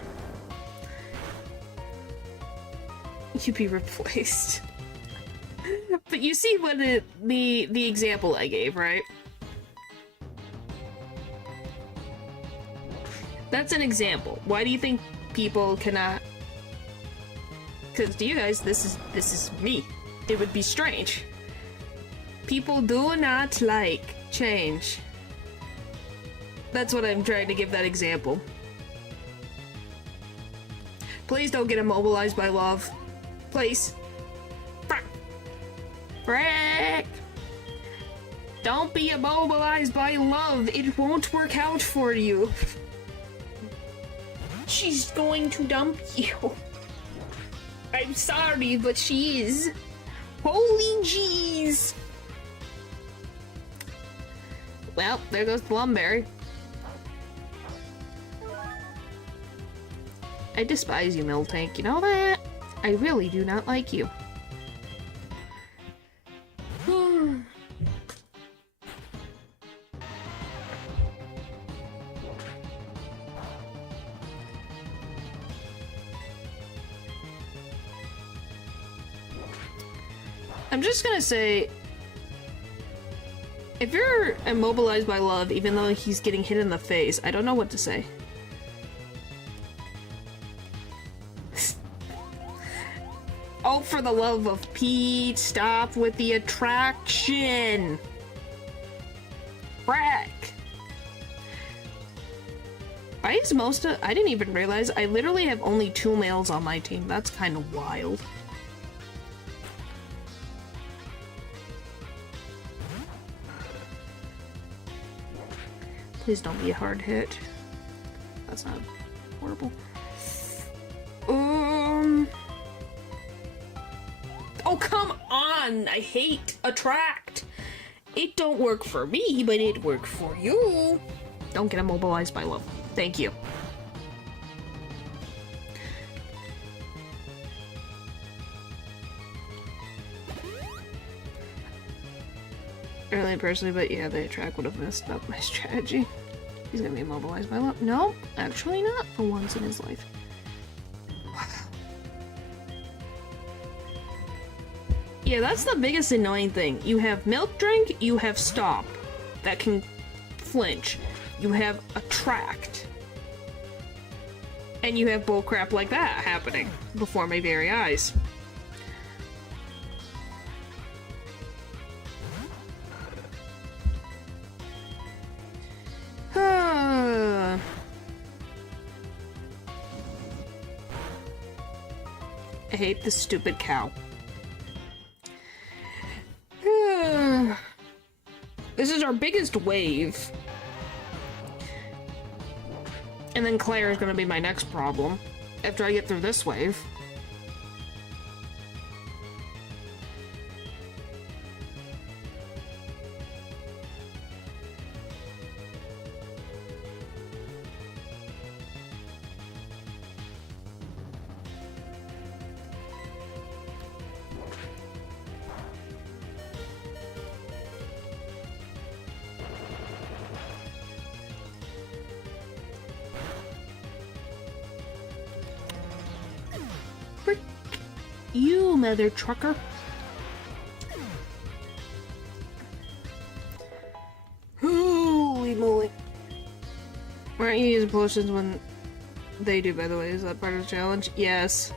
You be replaced. But you see what the example I gave, right? That's an example. Why do you think people cannot? Because to you guys, this is me. It would be strange. People do not like change. That's what I'm trying to give that example. Please don't get immobilized by love. Please. Frick! Don't be immobilized by love. It won't work out for you. She's going to dump you. I'm sorry, but she is. Holy jeez. Well, there goes the Lumberry. I despise you, Miltank. You know that? I really do not like you. I'm just gonna say, if you're immobilized by love, even though he's getting hit in the face, I don't know what to say. Oh, for the love of Pete, stop with the attraction! Frack! Why is I didn't even realize, I literally have only 2 males on my team. That's kind of wild. Please don't be a hard hit. That's not horrible. Oh, come on! I hate attract! It don't work for me, but it work for you. Don't get immobilized by love. Thank you. Really personally, but yeah, the attract would have messed up my strategy. He's gonna be immobilized by love. No, actually not for once in his life. Yeah, that's the biggest annoying thing. You have Milk Drink, you have Stomp that can flinch. You have Attract. And you have bullcrap like that happening before my very eyes. I hate this stupid cow. This is our biggest wave. And then Claire is gonna be my next problem after I get through this wave. You mother trucker. Holy moly. Why aren't you using potions when They do, by the way. Is that part of the challenge? Yes.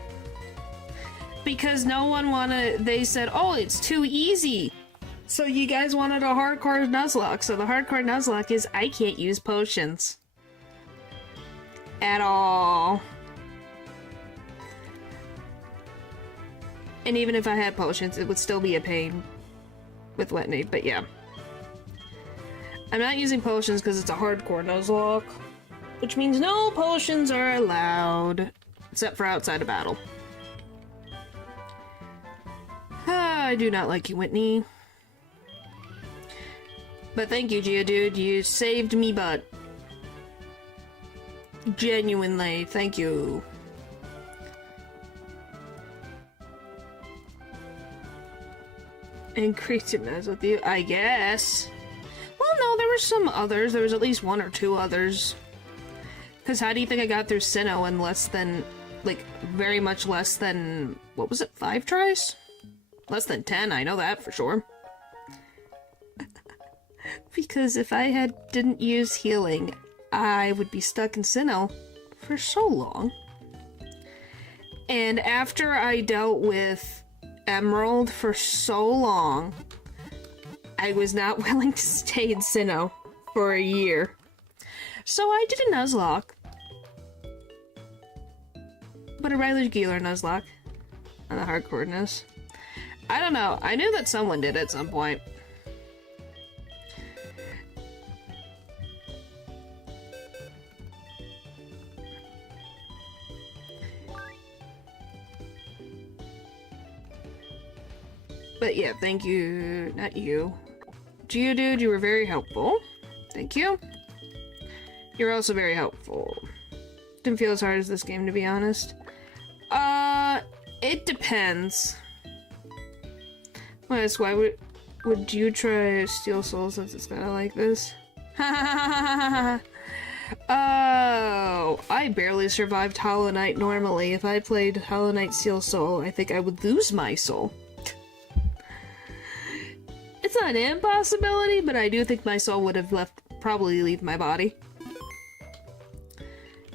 Because no one they said, oh, it's too easy. So you guys wanted a hardcore Nuzlocke. So the hardcore Nuzlocke is I can't use potions. At all. And even if I had potions, it would still be a pain with Whitney, but yeah. I'm not using potions because it's a hardcore Nuzlocke, which means no potions are allowed, except for outside of battle. I do not like you, Whitney. But thank you, Geodude, you saved me butt. Genuinely, thank you. Increase your mess with you, I guess. Well, no, there were some others. There was at least one or two others. Because how do you think I got through Sinnoh in less than, like, very much less than, what was it, 5 tries? Less than 10, I know that for sure. Because if I didn't use healing, I would be stuck in Sinnoh for so long. And after I dealt with Emerald for so long, I was not willing to stay in Sinnoh for a year. So I did a Nuzlocke. But a regular Nuzlocke on the hardcoreness. I don't know. I knew that someone did at some point. But yeah, thank you. Not you. Geodude, you were very helpful. Thank you. You're also very helpful. Didn't feel as hard as this game, to be honest. It depends. Why would you try Steel Soul since it's kinda like this? Oh, I barely survived Hollow Knight normally. If I played Hollow Knight Steel Soul, I think I would lose my soul. It's not an impossibility, but I do think my soul would have probably leave my body.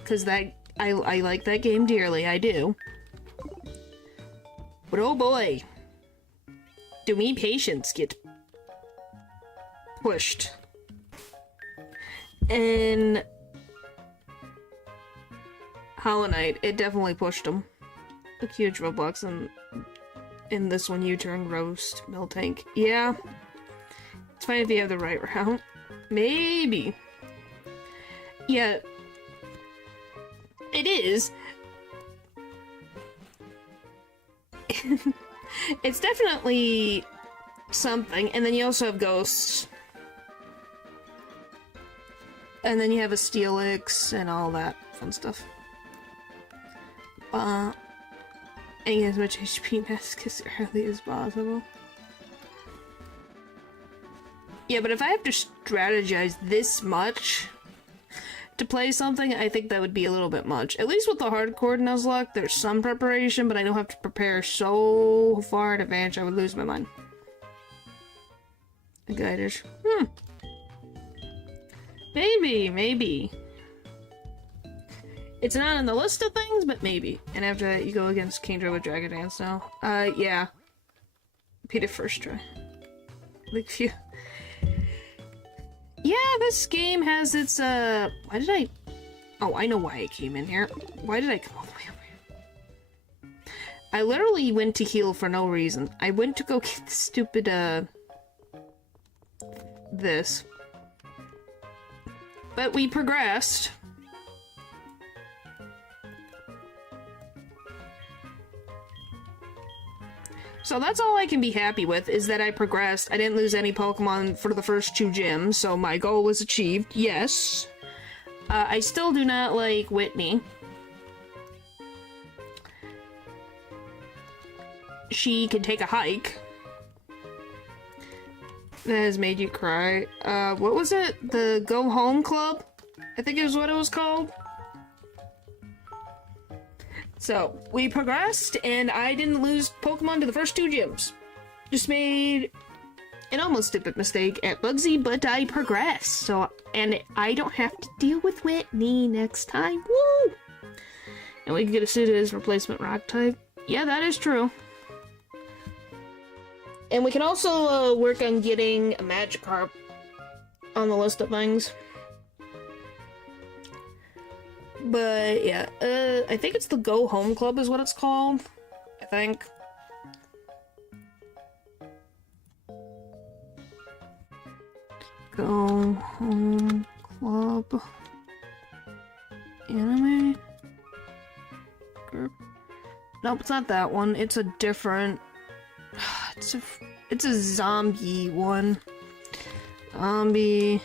Cause I like that game dearly, I do. But oh boy, do me patience get pushed. In Hollow Knight, it definitely pushed them. A huge Roblox in this one, U-turn, roast, Miltank. Yeah. It's fine if you have the right route. Maybe. Yeah. It is. It's definitely something. And then you also have ghosts. And then you have a Steelix and all that fun stuff. And get as much HP mask as early as possible. Yeah, but if I have to strategize this much to play something, I think that would be a little bit much. At least with the hardcore Nuzlocke, there's some preparation, but I don't have to prepare so far in advance I would lose my mind. A guidage. Maybe. It's not on the list of things, but maybe. And after that, you go against Kingdra with Dragon Dance now. Yeah. Beat it first try. Like, phew. Yeah, this game has its, why did I... Oh, I know why I came in here. Why did I come all the way over here? I literally went to heal for no reason. I went to go get the stupid, this. But we progressed. So that's all I can be happy with, is that I progressed. I didn't lose any Pokemon for the first 2 gyms, so my goal was achieved, yes. I still do not like Whitney. She can take a hike. That has made you cry. What was it? The Go Home Club? I think it was what it was called. So, we progressed, and I didn't lose Pokemon to the first 2 gyms. Just made an almost stupid mistake at Bugsy, but I progressed. So, and I don't have to deal with Whitney next time. Woo! And we can get a suit as replacement rock type. Yeah, that is true. And we can also work on getting a Magikarp on the list of things. But yeah, I think it's the Go Home Club is what it's called. I think. Go Home Club. Anime group. Nope, it's not that one. It's a different. It's a zombie one. Zombie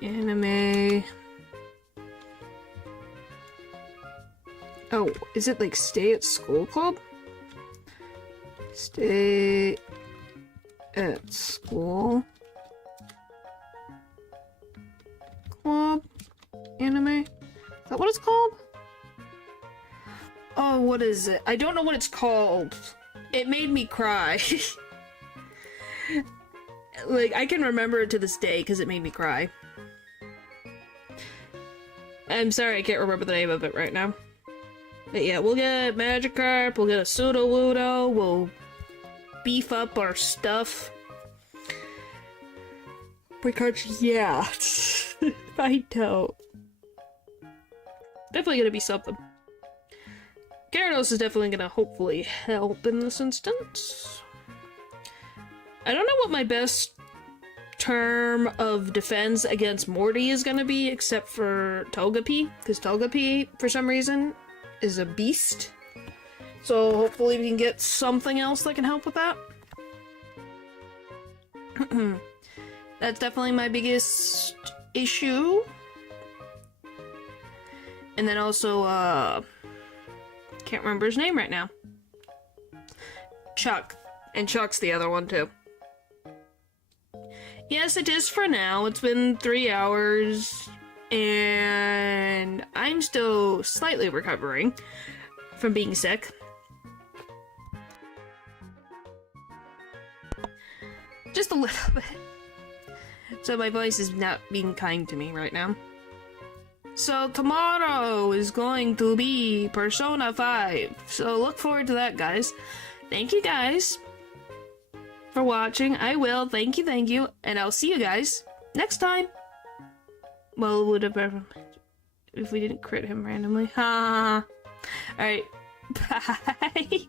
anime. Oh, is it like Stay at School Club? Stay at School Club anime? Is that what it's called? Oh, what is it? I don't know what it's called. It made me cry. Like, I can remember it to this day because it made me cry. I'm sorry I can't remember the name of it right now. But yeah, we'll get Magikarp, we'll get a Sudowoodo, we'll beef up our stuff. Because, yeah. I don't. Definitely gonna be something. Gyarados is definitely gonna hopefully help in this instance. I don't know what my best term of defense against Morty is gonna be, except for Togepi, because Togepi, for some reason, is a beast. So hopefully we can get something else that can help with that. That's definitely my biggest issue. And then also, can't remember his name right now. Chuck. And Chuck's the other one, too. Yes, it is for now. It's been 3 hours, and I'm still slightly recovering from being sick. Just a little bit. So my voice is not being kind to me right now. So tomorrow is going to be Persona 5. So look forward to that, guys. Thank you, guys, for watching. I will. Thank you. And I'll see you guys next time. Well, it would have been if we didn't crit him randomly. Ha. Alright. Bye.